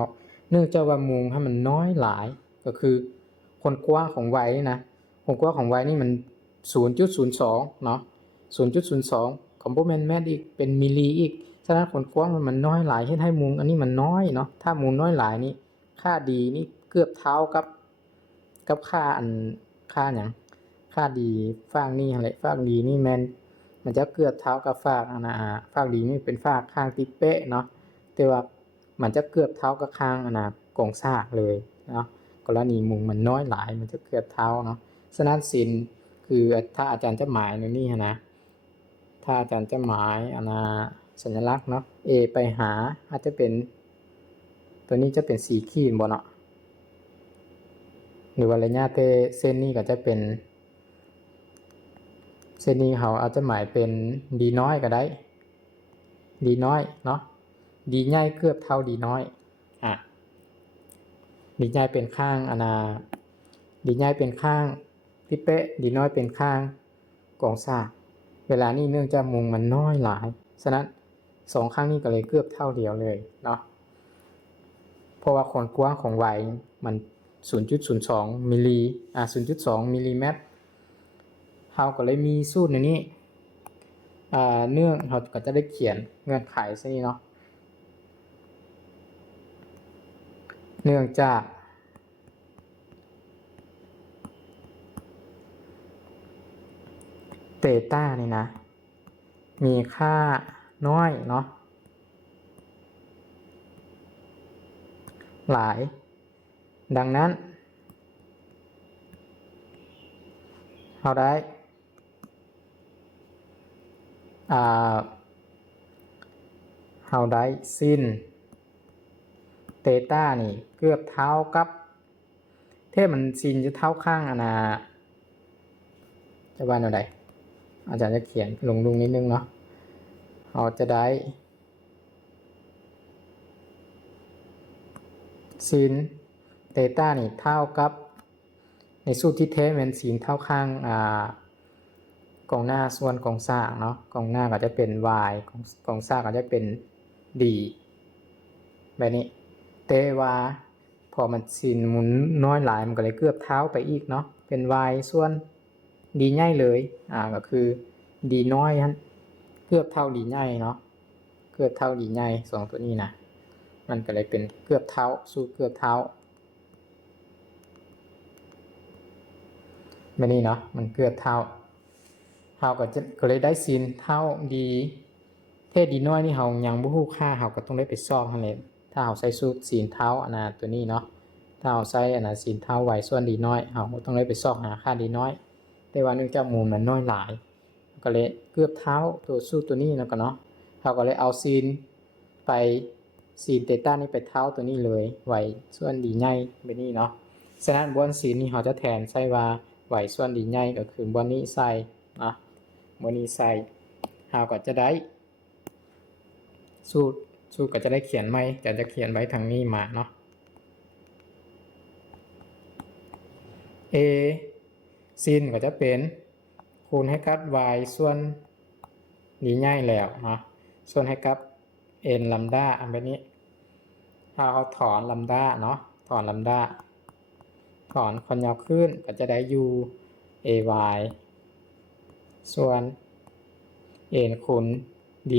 เนื่องจากว่ามุงให้มันน้อยหลายก็คือคนกว้างของไว้นะคนกว้างของไว้นี่มัน 0.02 เนาะ 0.02 ของพวกแม่นอีกเป็นมิลลิอีกฉะนั้นคนกว้างมันน้อยหลายให้มุงอันนี้มันน้อยเนาะถ้ามุงน้อยหลายนี่ค่าดีนี่เกือบเท่ากับค่าอย่างค่าดีฟากนี่อะไรฟากดีนี่แมนมันจะเกือบเท่ากับฟากฟากดีนี่เป็นฟากข้างติเป๊ะเนาะแต่ว่ามันจะเกือบเท่ากับข้างกองซากเลยเนาะกรณีมุงมันน้อยหลายมันจะเกือบเท่าเนาะฉะนั้นสินคือถ้าอาจารย์จะหมายในนี่นะถ้าอาจารย์จะหมายสัญลักษณ์เนาะ A ไปหาอาจจะเป็นตัวนี้จะเป็นสีขีดบ่เนาะหรือว่าระยะเส้นนี้ก็จะเป็นเส้นนี้เขาอาจจะหมายเป็นดีน้อยก็ได้ดีน้อยเนาะดีใหญ่เกือบเท่าดีน้อยดีใหญ่เป็นข้างดีใหญ่เป็นข้างที่เป๊ะดีน้อยเป็นข้างกองซากเวลานี้เนื่องจากมุงมันน้อยหลายฉะนั้นสองข้างนี้ก็เลยเกือบเท่าเดียวเลยเนาะเพราะว่าคนกว้างของไวมัน 0.02 มิลลิ 0.2 มิลลิเมตรเราก็เลยมีสูตรในนี้เนื่องเราก็จะได้เขียนเงื่อนไขซะนี่เนาะเนื่องจากเตต้านี่นะมีค่าน้อยเนาะหลายดังนั้นเราได้sin เตต้านี่เกือบเท่ากับเท่มันซินจะเท่าข้างจะว่าอะไรอาจารย์จะเขียนลงนิดนึงเนาะเราจะได้ซินเตต้านี่เท่ากับในสูตรที่เทเป็นซินเท่าข้างกองหน้าส่วนกองซากเนาะกองหน้าก็จะเป็น y กองซากก็จะเป็น d แบบนี้แต่ว่าพอมันซินมุนน้อยหลายมันก็เลยเกือบเท่าไปอีกเนาะเป็น y ส่วน d ใหญ่เลยก็คือ d น้อยนั้นเกือบเท่า d ใหญ่เนาะเกือบเท่า d ใหญ่สองตัวนี้นะมันก็เลยเป็นเกือบเท่าสูตรเกือบเท่าแบบนี้เนาะมันเกือบเท่าเราก็เลยได้ซินเท่าดีเท่ดีน้อยนี่เรายังบ่ฮู้ค่าเราก็ต้องได้ไปซ่อมหั่นแหละถ้าเราใส่สูตรซินเท่าตัวนี้เนาะถ้าเราใส่ซินเท่าไว้ส่วนดีน้อยเราต้องได้ไปซ่อมหาค่าดีน้อยแต่ว่าเนื่องจากมูลมันน้อยหลายก็เลยเกือบเท่าตัวสูตรตัวนี้แล้วก็เนาะเราก็เลยเอาซินไปซินเตต้านี่ไปเท่าตัวนี้เลยไว้ส่วนดีใหญ่แบบนี้เนาะฉะนั้นบนซินนี่เราจะแทนใส่ว่าไว้ส่วนดีใหญ่ก็คือบนนี้ใส่นะบนนี้ใส่เราก็จะได้สูตรก็จะได้เขียนไหมจะเขียนไว้ทางนี้มาเนาะ a ซินก็จะเป็นคูณให้กับ y ส่วนนี้ง่ายแล้วเนาะส่วนให้กับ n ลัมดาอันนี้ถ้าเราถอนลัมดาเนาะถอนลัมดาถอนคนยาวขึ้นก็จะได้ u ay ส่วน n คูณ d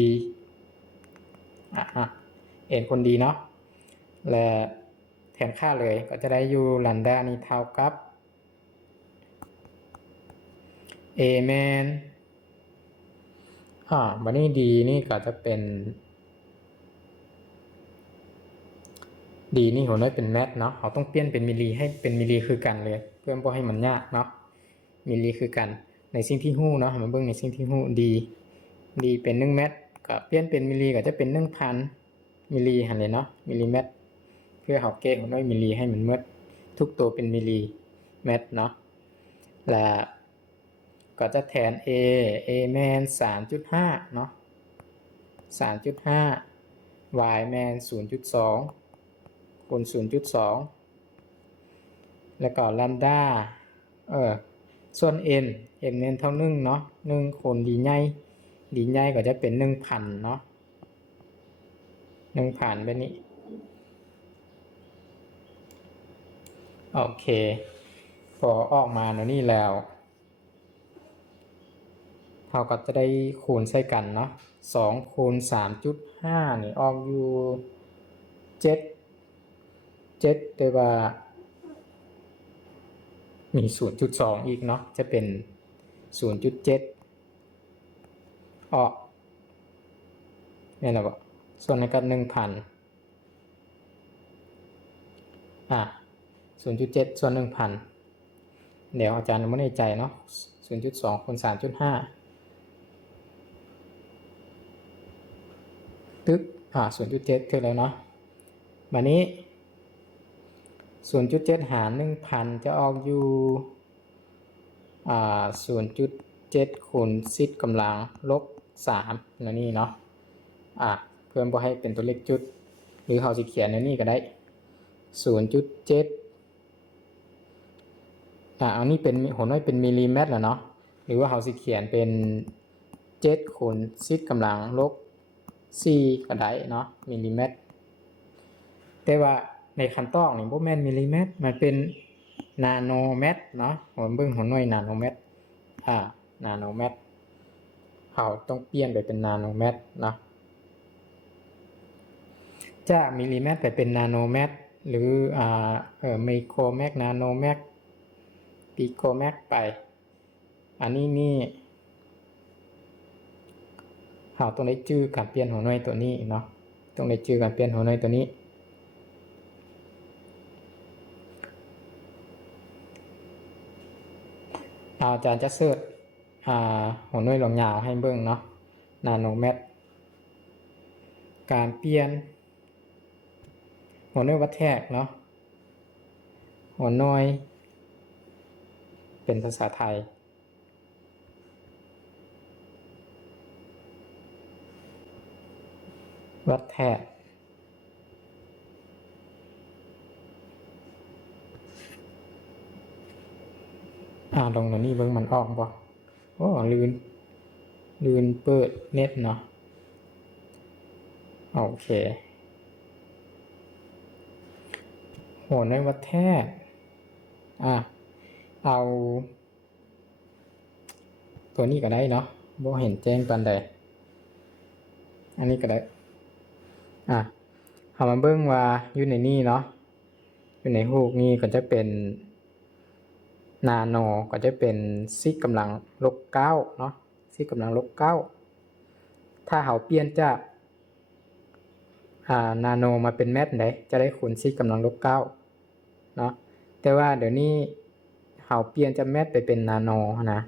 n คูณ d เนาะและแทนค่าเลยก็จะได้ u ลัมดานี่เท่ากับ A แมนบัดนี้ D นี่ก็จะเป็น D นี่หัวน้อยเป็นแมทเนาะเราต้องเปลี่ยนเป็นมิลลิให้เป็นมิลลิคือกันเลยเพื่อบ่ให้มันยากเนาะมิลลิคือกันในสิ่งที่ฮู้เนาะมาเบิ่งในสิ่งที่ฮู้ D เป็น1เมตรก็เปลี่ยนเป็นมิลลิก็จะเป็น 1,000 มิลลิหั่นเลยเนาะมิลลิเมตรเพื่อเฮาแก้หัวน้อยมิลลิให้มันหมดทุกตัวเป็นมิลลิเมตรเนาะและก็จะแทน A แมน 3.5 เนาะ 3.5 Y แมน 0.2 คูณ 0.2 แล้วก็แลมด้าส่วน n เน้นเท่า1เนาะ1คูณ d ใหญ่ d ใหญ่ก็จะเป็น 1,000 เนาะ 1,000 แบบนี้โอเคพอออกมาแล้วนี่แล้วเราก็จะได้คูณใส่กันเนาะ2คูณ 3.5 นี่ออกอยู่7แต่ว่ามี 0.2 อีกเนาะจะเป็น 0.7 ออกนี่แหละบ่ส่วนในกับ 1,000 0.7 ส่วน 1,000 เดี๋ยวอาจารย์ไม่ได้ใจเนาะ 0.2 คูณ 3.5 ตึก0.7 ถึงแล้วเนาะวันนี้ 0.7 หาร 1,000 จะออกอยู่0.7 คูณ 10 กำลังลบ 3แล้วนี่เนาะเพิ่มบ่ให้เป็นตัวเลขจุดหรือเขาสิเขียนในนี้ก็ได้ 0.7 อันนี้เป็นหัวน้อยเป็นมิลลิเมตรแล้วเนาะหรือว่าเขาสิเขียนเป็น7คูณ10กำลังลบ4ก็ได้เนาะมิลลิเมตรแต่ว่าในขั้นตอนนี่บ่แม่นมิลลิเมตรมันเป็นนาโนเมตรเนาะผมเบิ่งหัวน้อยนาโนเมตรนาโนเมตรเขาต้องเปลี่ยนไปเป็นนาโนเมตรเนาะจากมิลลิเมตรไปเป็นนาโนเมตรหรือไมโครเมตรนาโนเมตรปิโคเมตรไปอันนี้นี่เราต้องได้ชื่อการเปลี่ยนหัวน้อยตัวนี้เนาะต้องได้ชื่อการเปลี่ยนหัวน้อยตัวนี้อาจารย์จะเสิร์ชหัวน้อยลงยาวให้เบิ่งเนาะนาโนเมตรการเปลี่ยนหัวน้อยวัดแทกเนาะหัวน้อยเป็นภาษาไทยวัดแทกลงตัวนี้เบิ่งมันออกบ่โอ้ลืนเปิดเน็ตเนาะโอเคหัวน้อยวัดแทกเอาตัวนี้ก็ได้เนาะบ่เห็นแจ้งปานใดอันนี้ก็ได้เอามาเบิ่งว่าอยู่ในนี้เนาะอยู่ในรูปนี้ก็จะเป็นนาโนก็จะเป็น10กำลังลบ9เนาะ10กำลังลบ9ถ้าเราเปลี่ยนจากนาโนมาเป็นเมตรได้จะได้คูณ10กำลังลบ9เนาะแต่ว่าเดี๋ยวนี้เราเปลี่ยนจากเมตรไปเป็นนาโนนะ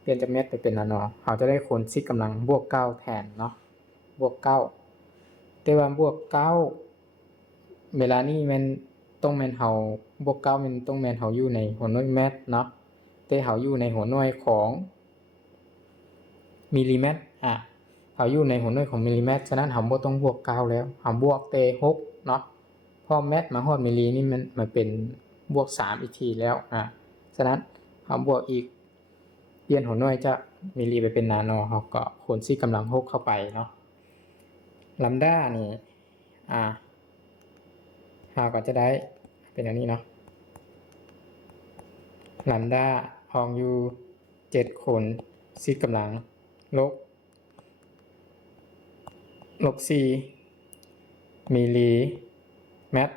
เปลี่ยนจากเมตรไปเป็นนาโนเราจะได้คูณ10กำลังบวก9แทนเนาะบวก9แต่ว่าบวก9เวลานี้มันต้องแม่นเฮาบวก9มันต้องแม่นเฮาอยู่ในหัวหน่วยเมตรเนาะแต่เฮาอยู่ในหัวหน่วยของมิลลิเมตรเฮาอยู่ในหัวหน่วยของมิลลิเมตรฉะนั้นเฮาบ่ต้องบวก9แล้วเฮาบวกแต่6เนาะพอเมตรมาฮอดมิลลินี่มันเป็นบวก3อีกทีแล้วฉะนั้นเฮาบวกอีกเปลี่ยนหัวหน่วยจากมิลลิไปเป็นนาโนเฮาก็คูณ10กำลัง6เข้าไปเนาะแลมด้านี่เราก็จะได้เป็นอย่างนี้เนาะแลมด้าออกอยู่7คูณ10กำลังลบ4มิลลิเมตร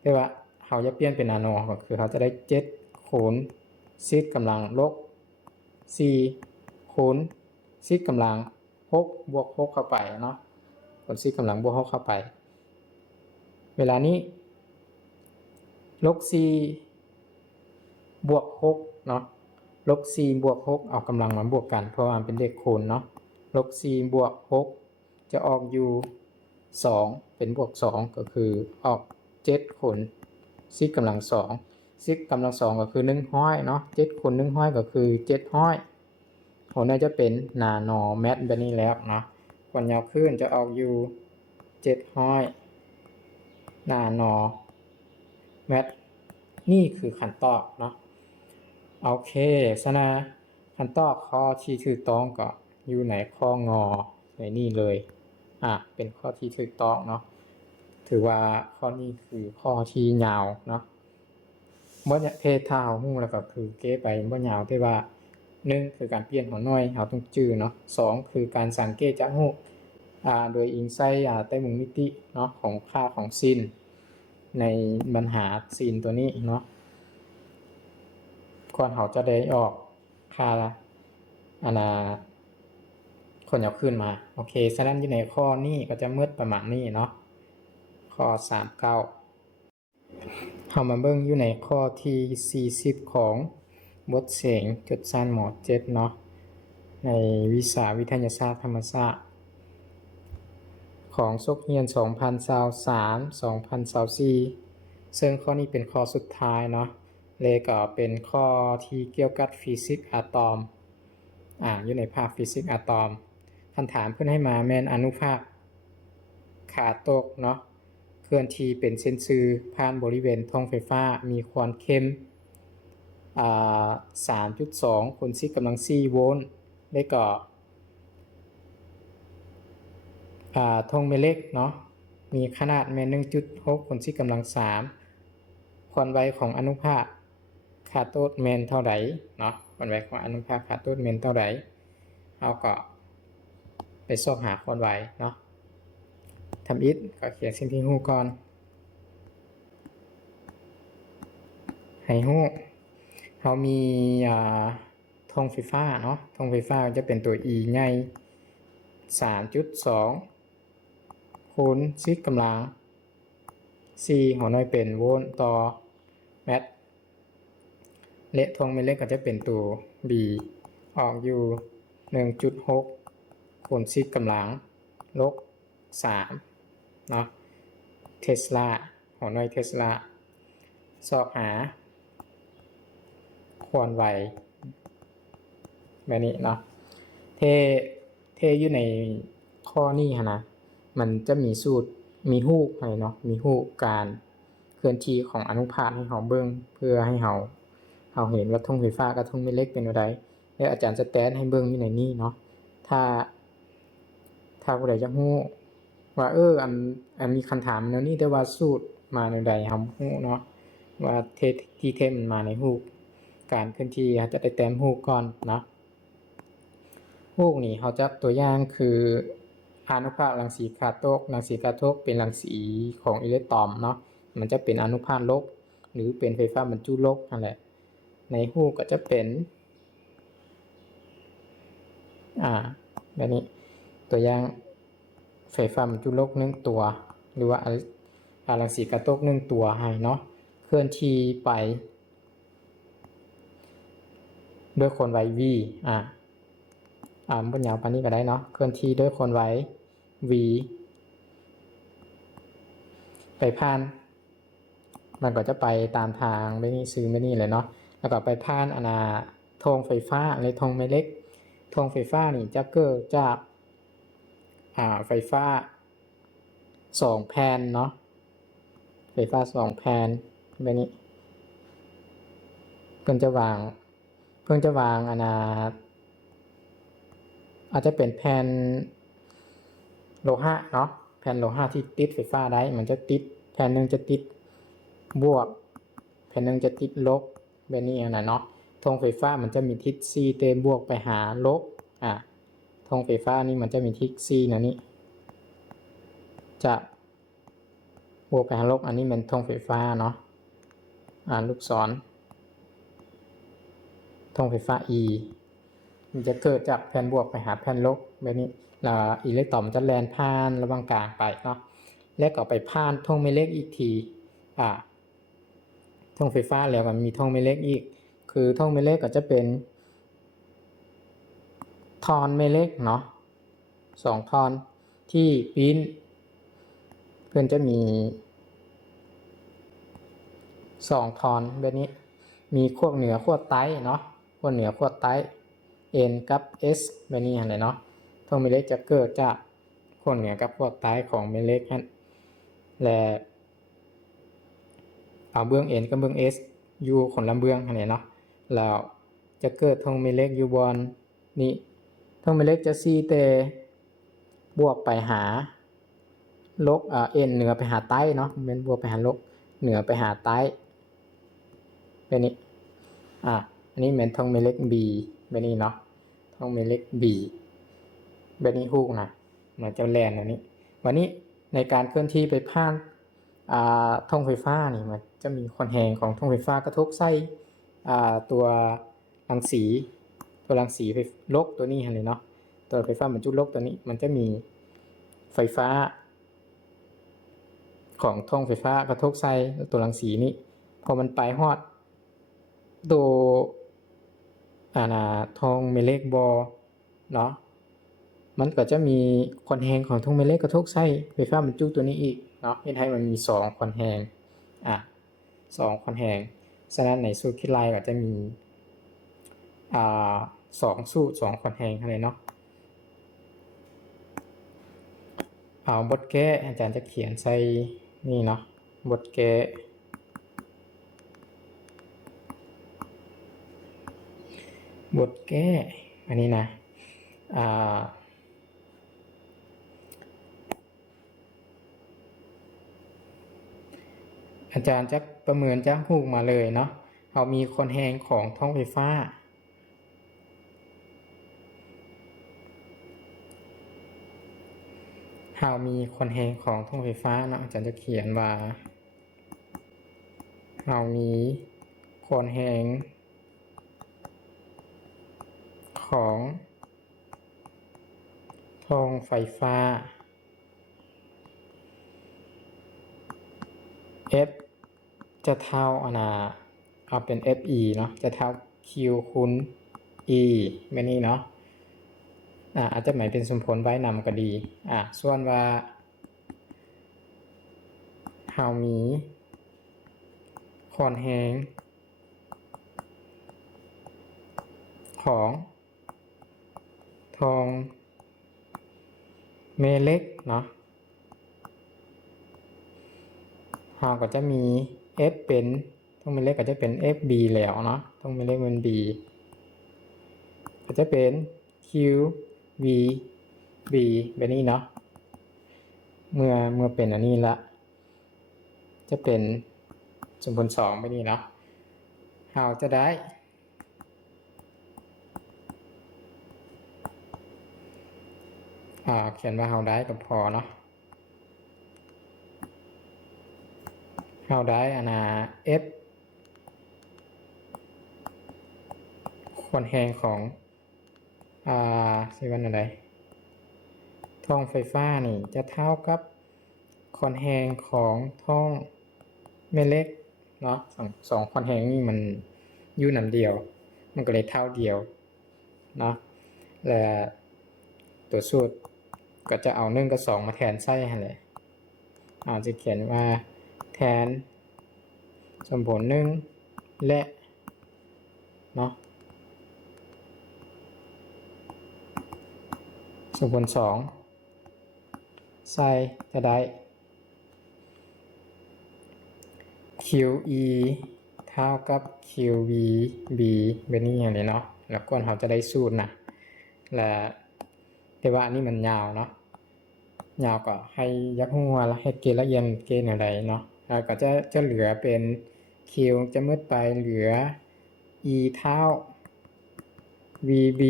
แต่ว่าเราจะเปลี่ยนเป็นนาโนก็คือเขาจะได้7คูณ10กำลังลบ 4คูณ10กำลัง6บวก6เข้าไปเนาะคูณ10กำลังบวก6เข้าไปเวลานี้ลบ4บวก6เนาะลบ4บวก6เอากำลังมาบวกกันเพราะว่ามันเป็นเลขคูณเนาะลบ4บวก6จะออกอยู่2เป็นบวก2ก็คือออก7คูณ10กำลัง2 10กำลัง2ก็คือ100เนาะ7คูณ100ก็คือ700ผมน่าจะเป็นหน้านอแมทแบบนี้แล้วเนาะความยาวคลื่นจะออกอยู่700หน้านอแมทนี่คือขั้นตอบเนาะโอเคสนะขั้นตอบข้อที่ถูกต้องก็อยู่ในข้องอในนี่เลยเป็นข้อที่ถูกต้องเนาะถือว่าข้อนี้คือข้อที่ยาวเนาะเมื่อเพศเท่าหู้แล้วก็คือเก้ไปเมื่อยาวที่ว่า1คือการเปลี่ยนหัวหน่วยเราต้องจื้อเนาะ2คือการสังเกตจากหู้โดยอิงไซใต้มุมมิติเนาะของค่าของซินในปัญหาซินตัวนี้เนาะก่อนเขาจะได้ออกค่าคนเอาขึ้นมาโอเคฉะนั้นอยู่ในข้อนี้ก็จะมืดประมาณนี้เนาะข้อ39เรามาเบิ่งอยู่ในข้อที่40ของบทเสียงจดสั้นหมอ7เนาะในวิชาวิทยาศาสตร์ธรรมศาสตร์ของศุกร์เรียน2023-2024ซึ่งข้อนี้เป็นข้อสุดท้ายเนาะเลยก็เป็นข้อที่เกี่ยวกับฟิสิกส์อะตอมอยู่ในภาคฟิสิกส์อะตอมคำถามเพื่อนให้มาแม่นอนุภาคขาตกเนาะเคลื่อนที่เป็นเส้นซื่อผ่านบริเวณท้องไฟฟ้ามีความเข้ม3.2 คูณ10กำลัง4โวลต์ได้ก็ทงแม่เหล็กเนาะมีขนาดแม่ 1.6 คูณ10กำลัง3ความไวของอนุภาคคาโตดแมนเท่าไหร่เนาะความไวของอนุภาคคาโตดแมนเท่าไหร่เอาก็ไปสอบหาความไวเนาะทำอิฐก็เขียนสิ่งที่ฮู้ก่อนให้ฮู้เขามีทงไฟฟ้าเนาะทงไฟฟ้าจะเป็นตัว E ใหญ่ 3.2 คูณ10กำลัง4หัวหน่วยเป็นโวลต์ต่อแมตต์และทงแม่เหล็กก็จะเป็นตัว B ออกอยู่ 1.6 คูณ10กำลังลบ3เนาะเทสลาหัวหน่วยเทสลาสอบหาความไวแบบนี้เนาะเทอยู่ในข้อนี้นะมันจะมีสูตรมีรูปให้เนาะมีรูปการเคลื่อนที่ของอนุภาคให้เราเบิ่งเพื่อให้เราเห็นว่าทงไฟฟ้ากับทงแม่เหล็กเป็นอะไรแล้วอาจารย์จะแตนให้เบิ่งอยู่ในนี้เนาะถ้าผู้ใดอยากรู้ว่าอันมีคำถามแนวนี้แต่ว่าสูตรมาแนวใดเรารู้เนาะว่าที่เทมันมาในรูปการเคลื่อนที่จะได้แต้มรูปก่อนเนาะรูปนี้เขาจะตัวอย่างคืออนุภาครังสีคาโตกเป็นรังสีของอิเล็กตรอนเนาะมันจะเป็นอนุภาคลบหรือเป็นไฟฟ้าบรรจุลบนั่นแหละในรูปก็จะเป็นแบบนี้ตัวอย่างไฟฟ้าบรรจุลบ1ตัวหรือว่ารังสีคาโตก1ตัวให้เนาะเคลื่อนที่ไปด้วยคนไว v บนยาวปานนี้ก็ได้เนาะเคลื่อนที่ด้วยคนไว v ไปผ่านมันก็จะไปตามทางไม่นี่ซื้อไม่นี่เลยเนาะแล้วก็ไปผ่านธงไฟฟ้าหรือธงแม่เหล็กธงไฟฟ้านี่จะเกิดจากไฟฟ้า2แผ่นเนาะไฟฟ้า2แผ่นแบบนี้เพิ่งจะวางอาจจะเป็นแผ่นโลหะเนาะแผ่นโลหะที่ติดไฟฟ้าได้มันจะติดแผ่นนึงจะติดบวกแผ่นนึงจะติดลบแบบนี้เนาะธงไฟฟ้ามันจะมีทิศ c เตบวกไปหาลบธงไฟฟ้านี่มันจะมีทิศ c นะนี่จะบวกไปหาลบอันนี้เป็นธงไฟฟ้าเนาะลูกศรธงไฟฟ้า E มันจะเกิดจากแผ่นบวกไปหาแผ่นลบแบบนี้แล้วอิเล็กตรอนจะแล่นผ่านระหว่างกลางไปเนาะแล้วก็ไปผ่านท่งแม่เหล็กอีกทีท่งไฟฟ้าแล้วก็มีท่งแม่เหล็กอีกคือท่งแม่เหล็กก็จะเป็นทอนแม่เหล็กเนาะ2ทอนที่ปิ้นเพื่อนจะมี2ทอนแบบนี้มีขั้วเหนือขั้วใต้เนาะขั้วเหนือขั้วใต้ N กับ S แบบนี้อะไรเนาะท่งแม่เหล็กจะเกิดจากขั้วเหนือกับขั้วใต้ของแม่เหล็กนั่นและเอาเบื้อง N กับเบื้อง S อยู่คนละเบื้องอะไรเนาะแล้วจะเกิดท่งแม่เหล็กอยู่บนนี้ท่งแม่เหล็กจะซีแต่บวกไปหาลบN เหนือไปหาใต้เนาะเป็นบวกไปหาลบเหนือไปหาใต้แบบนี้อันนี้เป็นท่งแม่เหล็ก B แบบนี้เนาะท่งแม่เหล็ก B แบบนี้ฮูกนะเหมือนเจ้าแลนอันนี้วันนี้ในการเคลื่อนที่ไปผ่านท่งไฟฟ้านี่มันจะมีความแรงของท่งไฟฟ้ากระทบใส่ตัวรังสีไฟลบตัวนี้เลยเนาะตัวไฟฟ้าบรรจุลบตัวนี้มันจะมีไฟฟ้าของท่งไฟฟ้ากระทบใส่ตัวรังสีนี้พอมันไปฮอดตัวท่งแม่เหล็กบอเนาะมันก็จะมีความแรงของท่งแม่เหล็กกระทบใส่ไฟฟ้าบรรจุตัวนี้อีกเนาะเฮ็ดให้มันมี2ความแรง2ความแรงฉะนั้นในสูตรคิดลายก็จะมี2สูตร2ความแรงอะไรเนาะเอาบทแก้อาจารย์จะเขียนใส่นี่เนาะบทแก้อันนี้นะอาจารย์จะประเมินจากฮูกมาเลยเนาะเอามีความแรงของท่องไฟฟ้ามีความแรงของท่องไฟฟ้าเนาะอาจารย์จะเขียนว่ามีความแรงของท่องไฟฟ้า F จะเท่าเอาเป็น FE เนาะจะเท่า Q คูณ E แบบนี้เนาะอาจจะหมายเป็นสมผลไว้นำก็ดีส่วนว่ามีความแรงของท่องแม่เหล็กเนาะก็จะมี F เป็นท่องแม่เหล็กก็จะเป็น FB แล้วเนาะท่องแม่เหล็กเป็น B ก็จะเป็น QV B แบบนี้เนาะเมื่อเป็นอันนี้ละจะเป็นสมผล2แบบนี้เนาะเราจะได้เขียนว่าเราได้ก็พอเนาะเราได้F ความแรงของวันอะไรท่องไฟฟ้านี่จะเท่ากับความแรงของท่องแม่เหล็กเนาะสองความแรงนี่มันอยู่นำเดียวมันก็เลยเท่าเดียวเนาะและตัวสูตรก็จะเอา1กับ2มาแทนใส่ให้เลยจะเขียนว่าแทนสมผล1และเนาะสมผล2ใส่จะได้ QE เท่ากับ QVB แบบนี้อย่างนี้เนาะแล้วก่อนเราจะได้สูตรนะและแต่ว่าอันนี้มันยาวเนาะยาวก็ให้ยักหัวแล้วให้เกณฑ์ละเอียดเกณฑ์อะไรเนาะแล้วก็จะเหลือเป็น Q จะมืดไปเหลือ E เท่า VB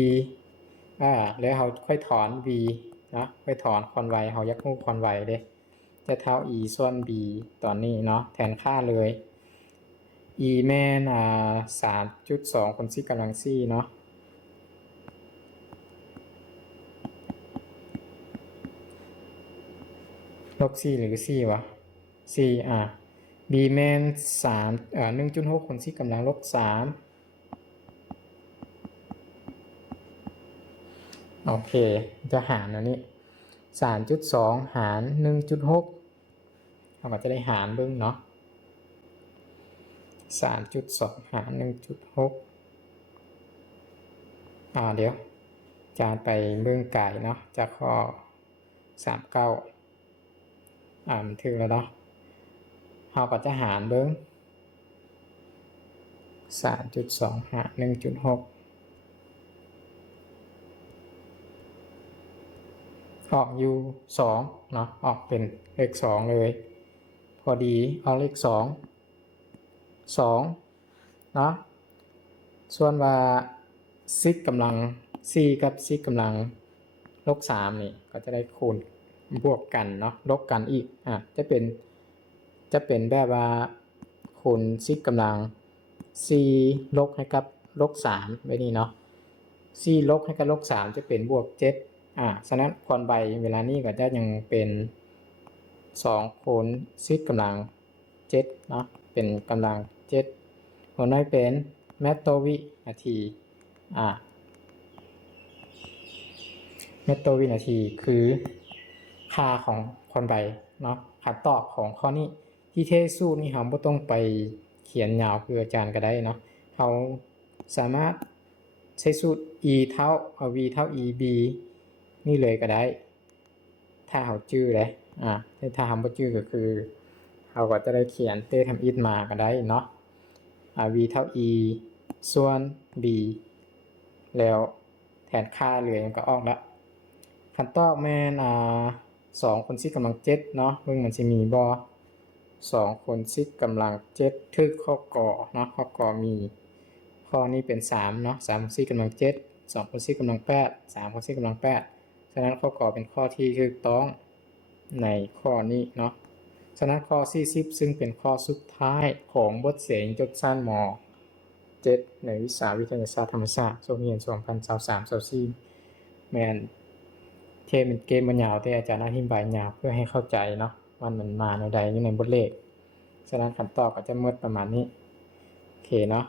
แล้วเราค่อยถอน V นะค่อยถอนคอนไวเรายักหัวคอนไวเด้จะเท่า E ส่วน B ตอนนี้เนาะแทนค่าเลย E แม่น3.2 คูณ 10 กำลัง 4เนาะ ลบ4หรือ4วะ4b แม่น3 1.6 คูณ4กำลังลบ3โอเคจะหารอันนี้ 3.2 หาร 1.6 เราก็จะได้หารเบิ่งเนาะ 3.2 หาร 1.6 เดี๋ยวจานไปเบิ่งไก่เนาะจากข้อ39มันถึงแล้วเนาะเราก็จะหารเบิ่ง 3.2 หาร 1.6 ออกอยู่2เนาะออกเป็นเลข2เลยพอดีเอาเลข2เนาะส่วนว่าซิกกำลัง4กับซิกกำลังลบ3นี่ก็จะได้คูณบวกกันเนาะลบกันอีกจะเป็นแบบว่าคูณซิกกำลัง4ลบให้กับลบ3ไว้นี่เนาะ4ลบให้กับลบ3จะเป็นบวก7ฉะนั้นควรใบเวลานี้ก็จะยังเป็น2คูณซิกกำลัง7เนาะเป็นกำลัง7คนน้อยเป็นเมตรต่อวินาทีเมตรต่อวินาทีคือค่าของคนใบเนาะคำตอบของข้อนี้ที่เทสูตรนี่เราไม่ต้องไปเขียนยาวคืออาจารย์ก็ได้เนาะเราสามารถใช้สูตร e เท่าv เท่า eb นี่เลยก็ได้ถ้าเราจื้อเลยถ้าเราไม่จื้อก็คือเราก็จะได้เขียนเต้ทำอิฐมาก็ได้เนาะv เท่า e ส่วน b แล้วแทนค่าเลยมันก็ออกแล้วคันตอบแม่น2คูณ10กำลัง7เนาะเบิ่งมันสิมีบ่2คูณ10กำลัง7ทึกข้อกอเนาะข้อกอมีข้อนี้เป็น3เนาะ3คูณ10กำลัง7 2คูณ10กำลัง8 3คูณ10กำลัง8ฉะนั้นข้อกอเป็นข้อที่ถูกต้องในข้อนี้เนาะฉะนั้นข้อ40ซึ่งเป็นข้อสุดท้ายของบทเสียงจดสั้นม.7 ในวิชาวิทยาศาสตร์ธรรมศาสตร์ช่วงเรียน2023-24แม่นเป็นเกมมันยาวแต่อาจารย์อธิบายยาวเพื่อให้เข้าใจเนาะว่ามันมาในใดอยู่ในบทเลขฉะนั้นคำตอบก็จะหมดประมาณนี้โอเคเนาะ